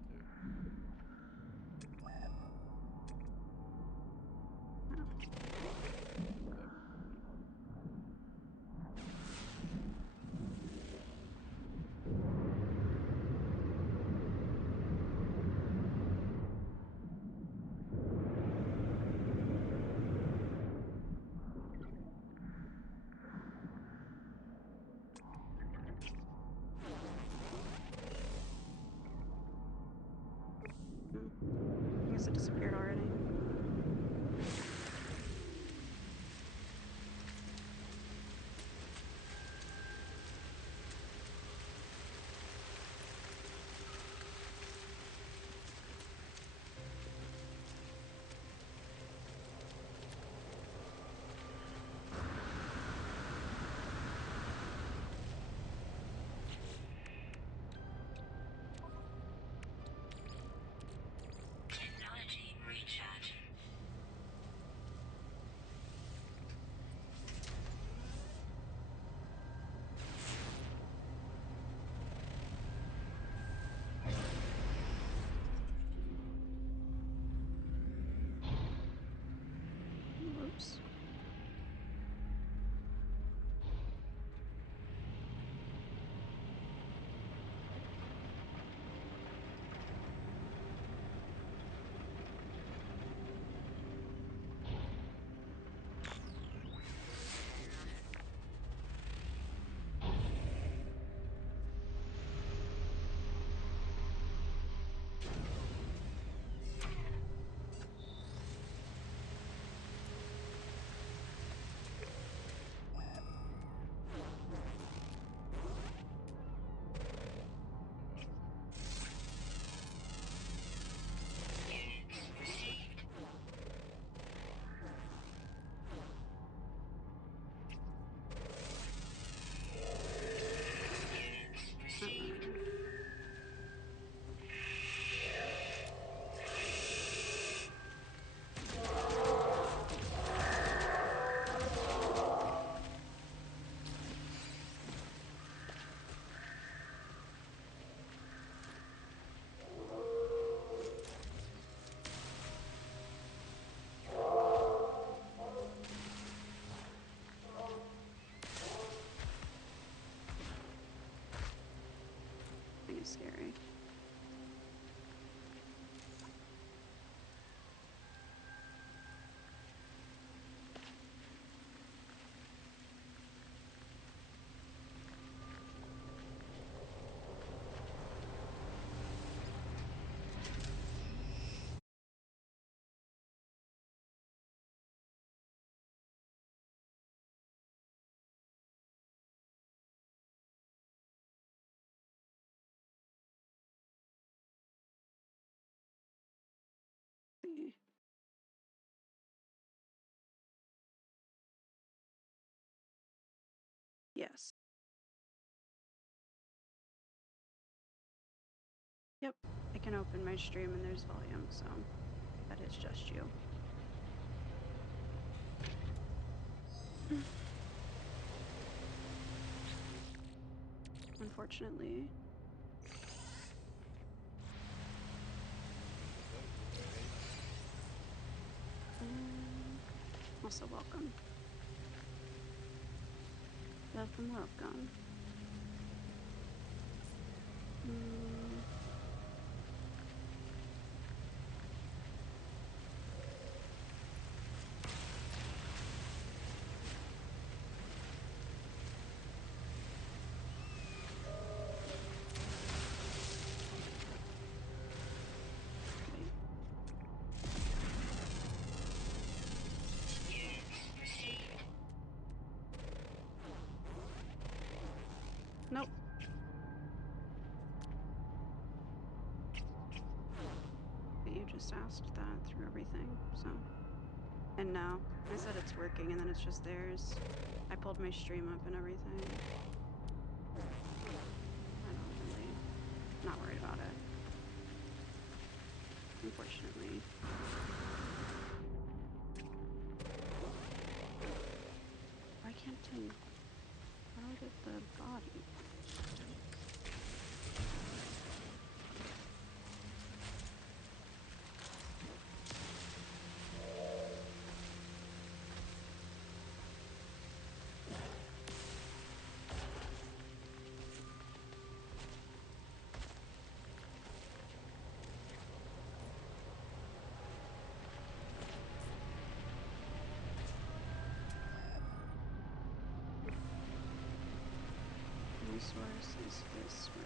pretty scary. See. Yes. Yep. I can open my stream and there's volume, so that is just you. Unfortunately. Also welcome. Welcome. Nope. But you just asked that through everything, so. And no, I said it's working and then it's just theirs. I pulled my stream up and everything. I don't really, not worried about it. Unfortunately. Why can't I, how do I get the body? Resource is this room.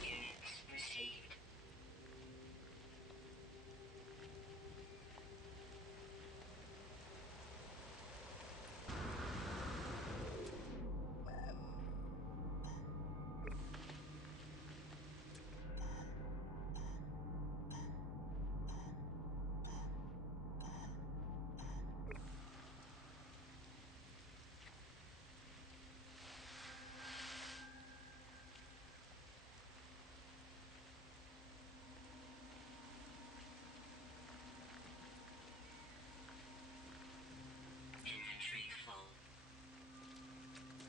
Units received. Inventory full.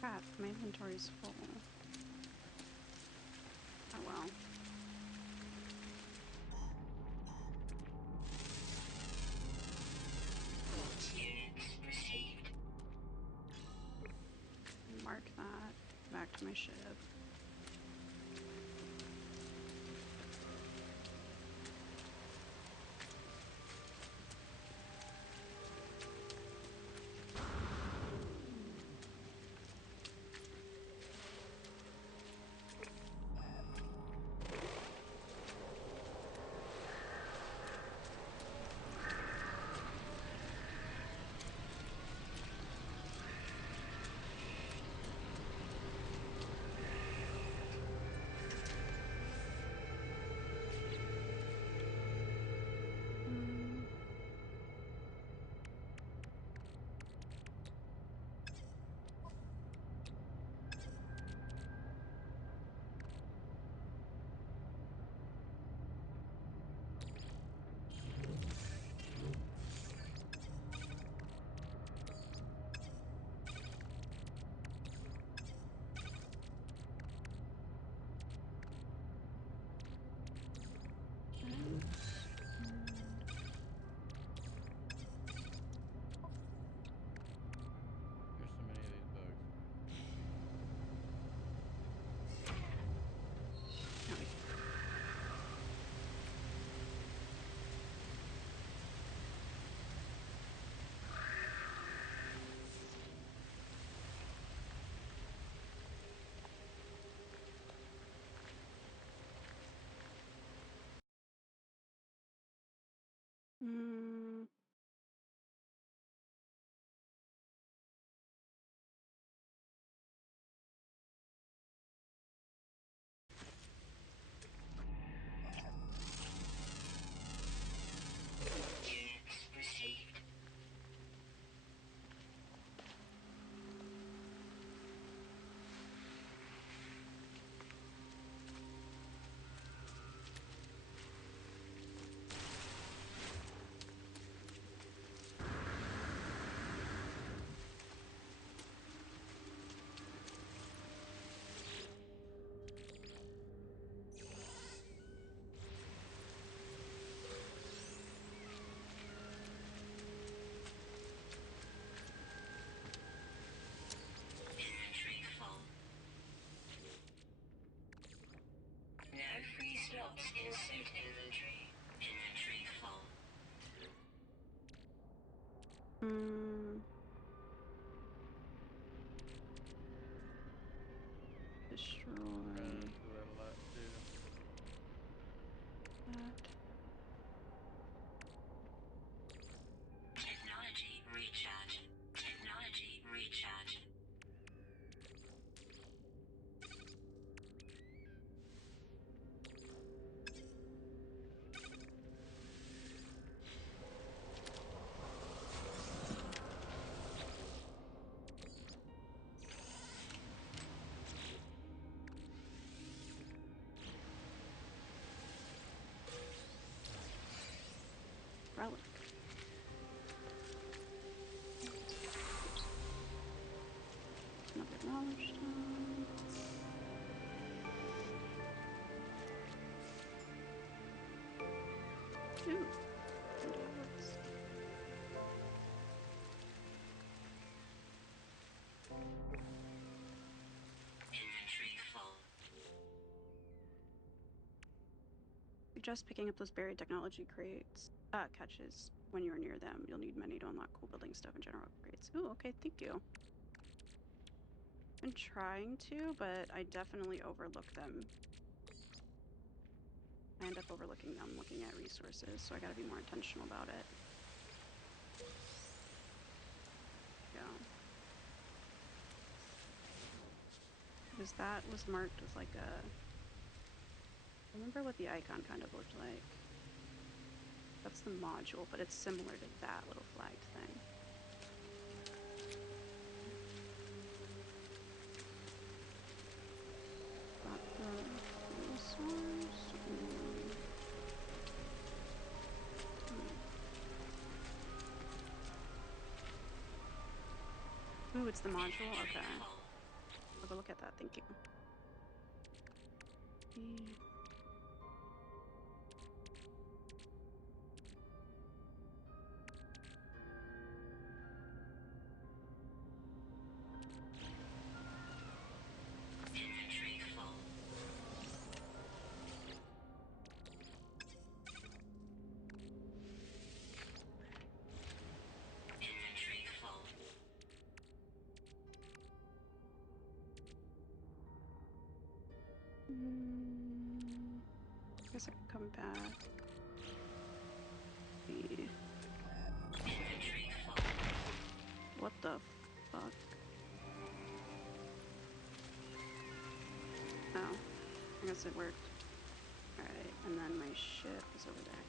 Crap, my inventory's full. Oh well. Units received. Mark that. Back to my ship. slots insert inventory. Inventory full. Destroy Do that a lot too. that. Technology recharge. Technology recharge. Relic. Another knowledge stone. Ooh. Conduits. Inventory full. Suggest picking up those buried technology crates. Catches. When you're near them, you'll need many to unlock cool building stuff and general upgrades. Ooh, okay, thank you. Been trying to, but I definitely overlook them. I end up overlooking them looking at resources, so I gotta be more intentional about it. Yeah. Because that was marked as like a... I remember what the icon kind of looked like. That's the module, but it's similar to that little flagged thing. Got the resource. Ooh, it's the module? Okay. I'll go look at that, thank you. Inventory full. Inventory full. I guess I can come back. Inventory full. What the fuck? Oh, I guess it worked. Alright, and then my ship is over there.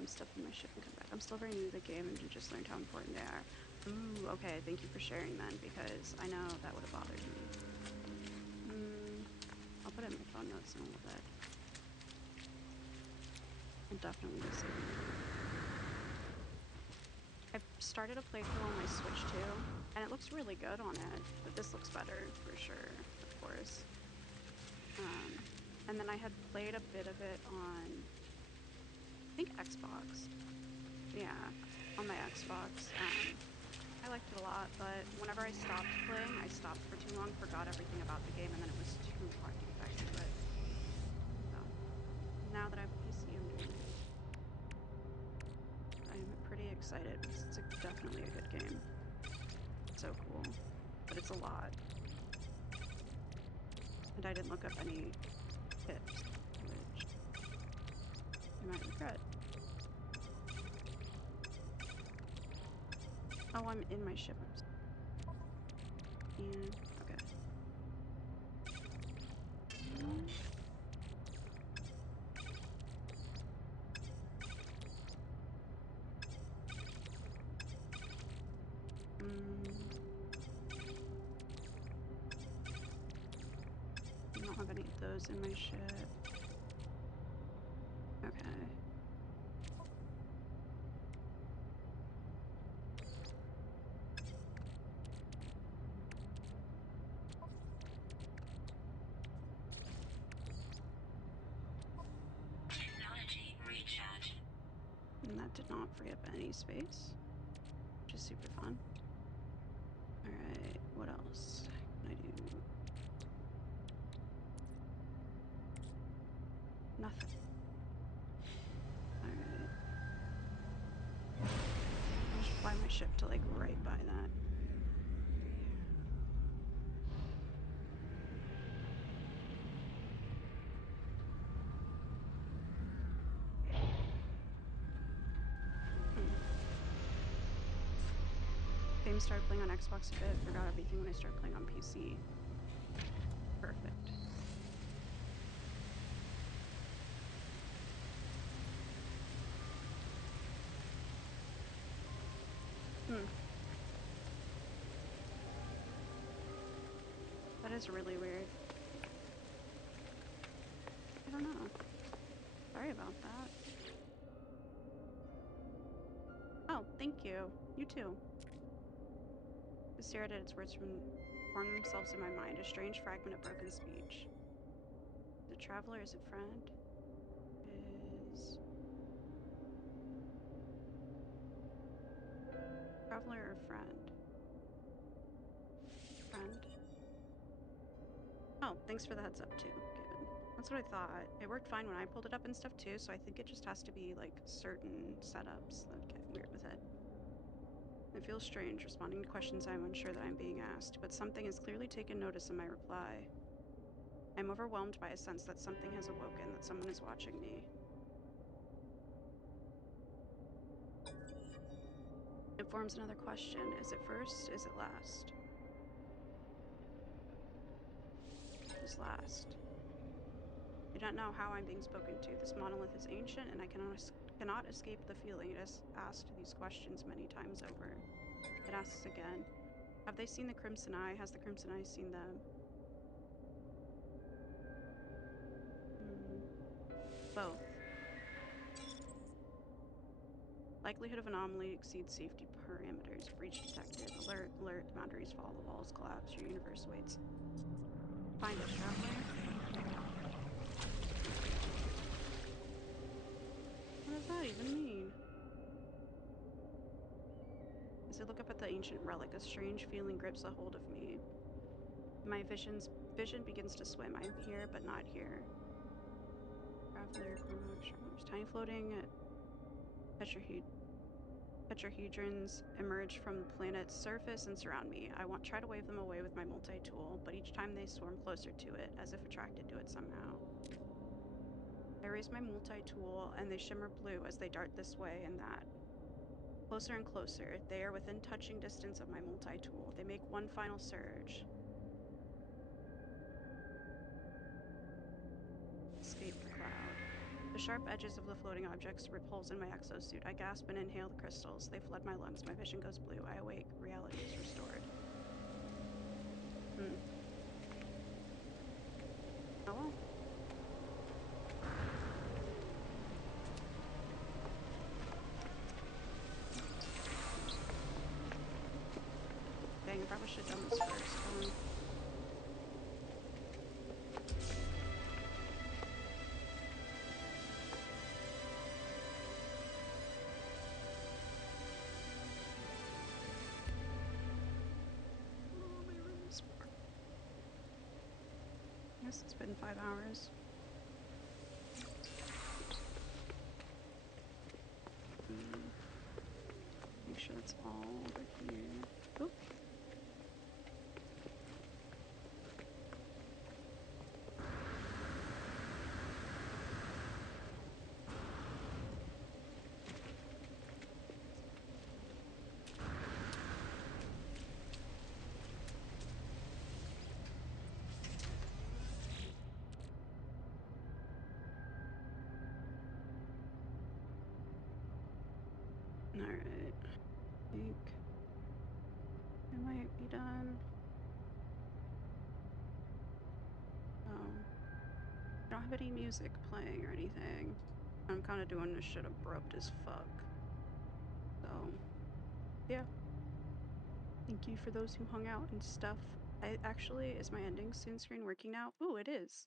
I'm stepping my ship and come back. I'm still very new to the game and just learned how important they are. Ooh, okay, thank you for sharing then, because I know that would have bothered me. I'll put it in my phone notes in a little bit. And definitely listen. I've started a playthrough on my Switch too, and it looks really good on it, but this looks better for sure, of course. And then I had played a bit of it on, I think Xbox. Yeah, on my Xbox. I liked it a lot, but whenever I stopped playing, I stopped for too long, forgot everything about the game, and then it was too hard to get back into it. So, now that I have a PC, I'm doing it. I'm pretty excited because it's definitely a good game. So cool, but it's a lot. And I didn't look up any tips, which I might regret. Oh, I'm in my ship. And, okay. I don't have any of those in my ship. Okay. Technology recharge. And that did not free up any space, which is super fun. Alright, what else can I do? Nothing. Alright. I'll just fly my ship to like right by that. Game started playing on Xbox a bit, forgot everything when I started playing on PC. Perfect. That is really weird. I don't know. Sorry about that. Oh, thank you. You too. I stared at its words form themselves in my mind, a strange fragment of broken speech. Is it traveler? Is it friend? Is traveler or friend? Friend. Oh, thanks for the heads up too, Given. That's what I thought. It worked fine when I pulled it up and stuff too, so I think it just has to be like certain setups that get weird with it. It feels strange responding to questions I'm unsure that I'm being asked, but something has clearly taken notice of my reply. I'm overwhelmed by a sense that something has awoken, that someone is watching me. It forms another question. Is it first? Is it last? Is last. I don't know how I'm being spoken to. This monolith is ancient, and I cannot escape the feeling it has asked these questions many times over. It asks again. Have they seen the Crimson Eye? Has the Crimson Eye seen them? Both. Likelihood of anomaly exceeds safety parameters. Breach detected. Alert, alert. The boundaries fall. The walls collapse. Your universe waits. Find us, traveler. What does that even mean? As I look up at the ancient relic, a strange feeling grips a hold of me. My vision begins to swim. I'm here, but not here. Traveler, tiny floating tetrahedrons emerge from the planet's surface and surround me. I try to wave them away with my multi-tool, but each time they swarm closer to it, as if attracted to it somehow. I raise my multi-tool, and they shimmer blue as they dart this way and that. Closer and closer. They are within touching distance of my multi-tool. They make one final surge. Escape the cloud. The sharp edges of the floating objects rip holes in my exosuit. I gasp and inhale the crystals. They flood my lungs. My vision goes blue. I awake. Reality is restored. Oh well. Dang, I probably should have done this first. I guess it's been 5 hours. Make sure that's all over here. Oop. Alright. I think I might be done. Oh. I don't have any music playing or anything. I'm kind of doing this shit abrupt as fuck. So, yeah. Thank you for those who hung out and stuff. Is my ending soon screen working now? Ooh, it is.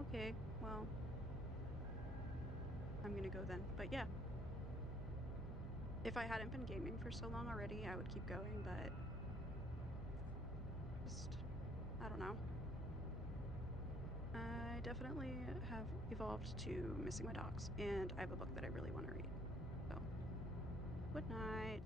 Okay, well, I'm gonna go then. But yeah. If I hadn't been gaming for so long already, I would keep going, but just, I don't know. I definitely have evolved to missing my dogs, and I have a book that I really want to read. So, good night.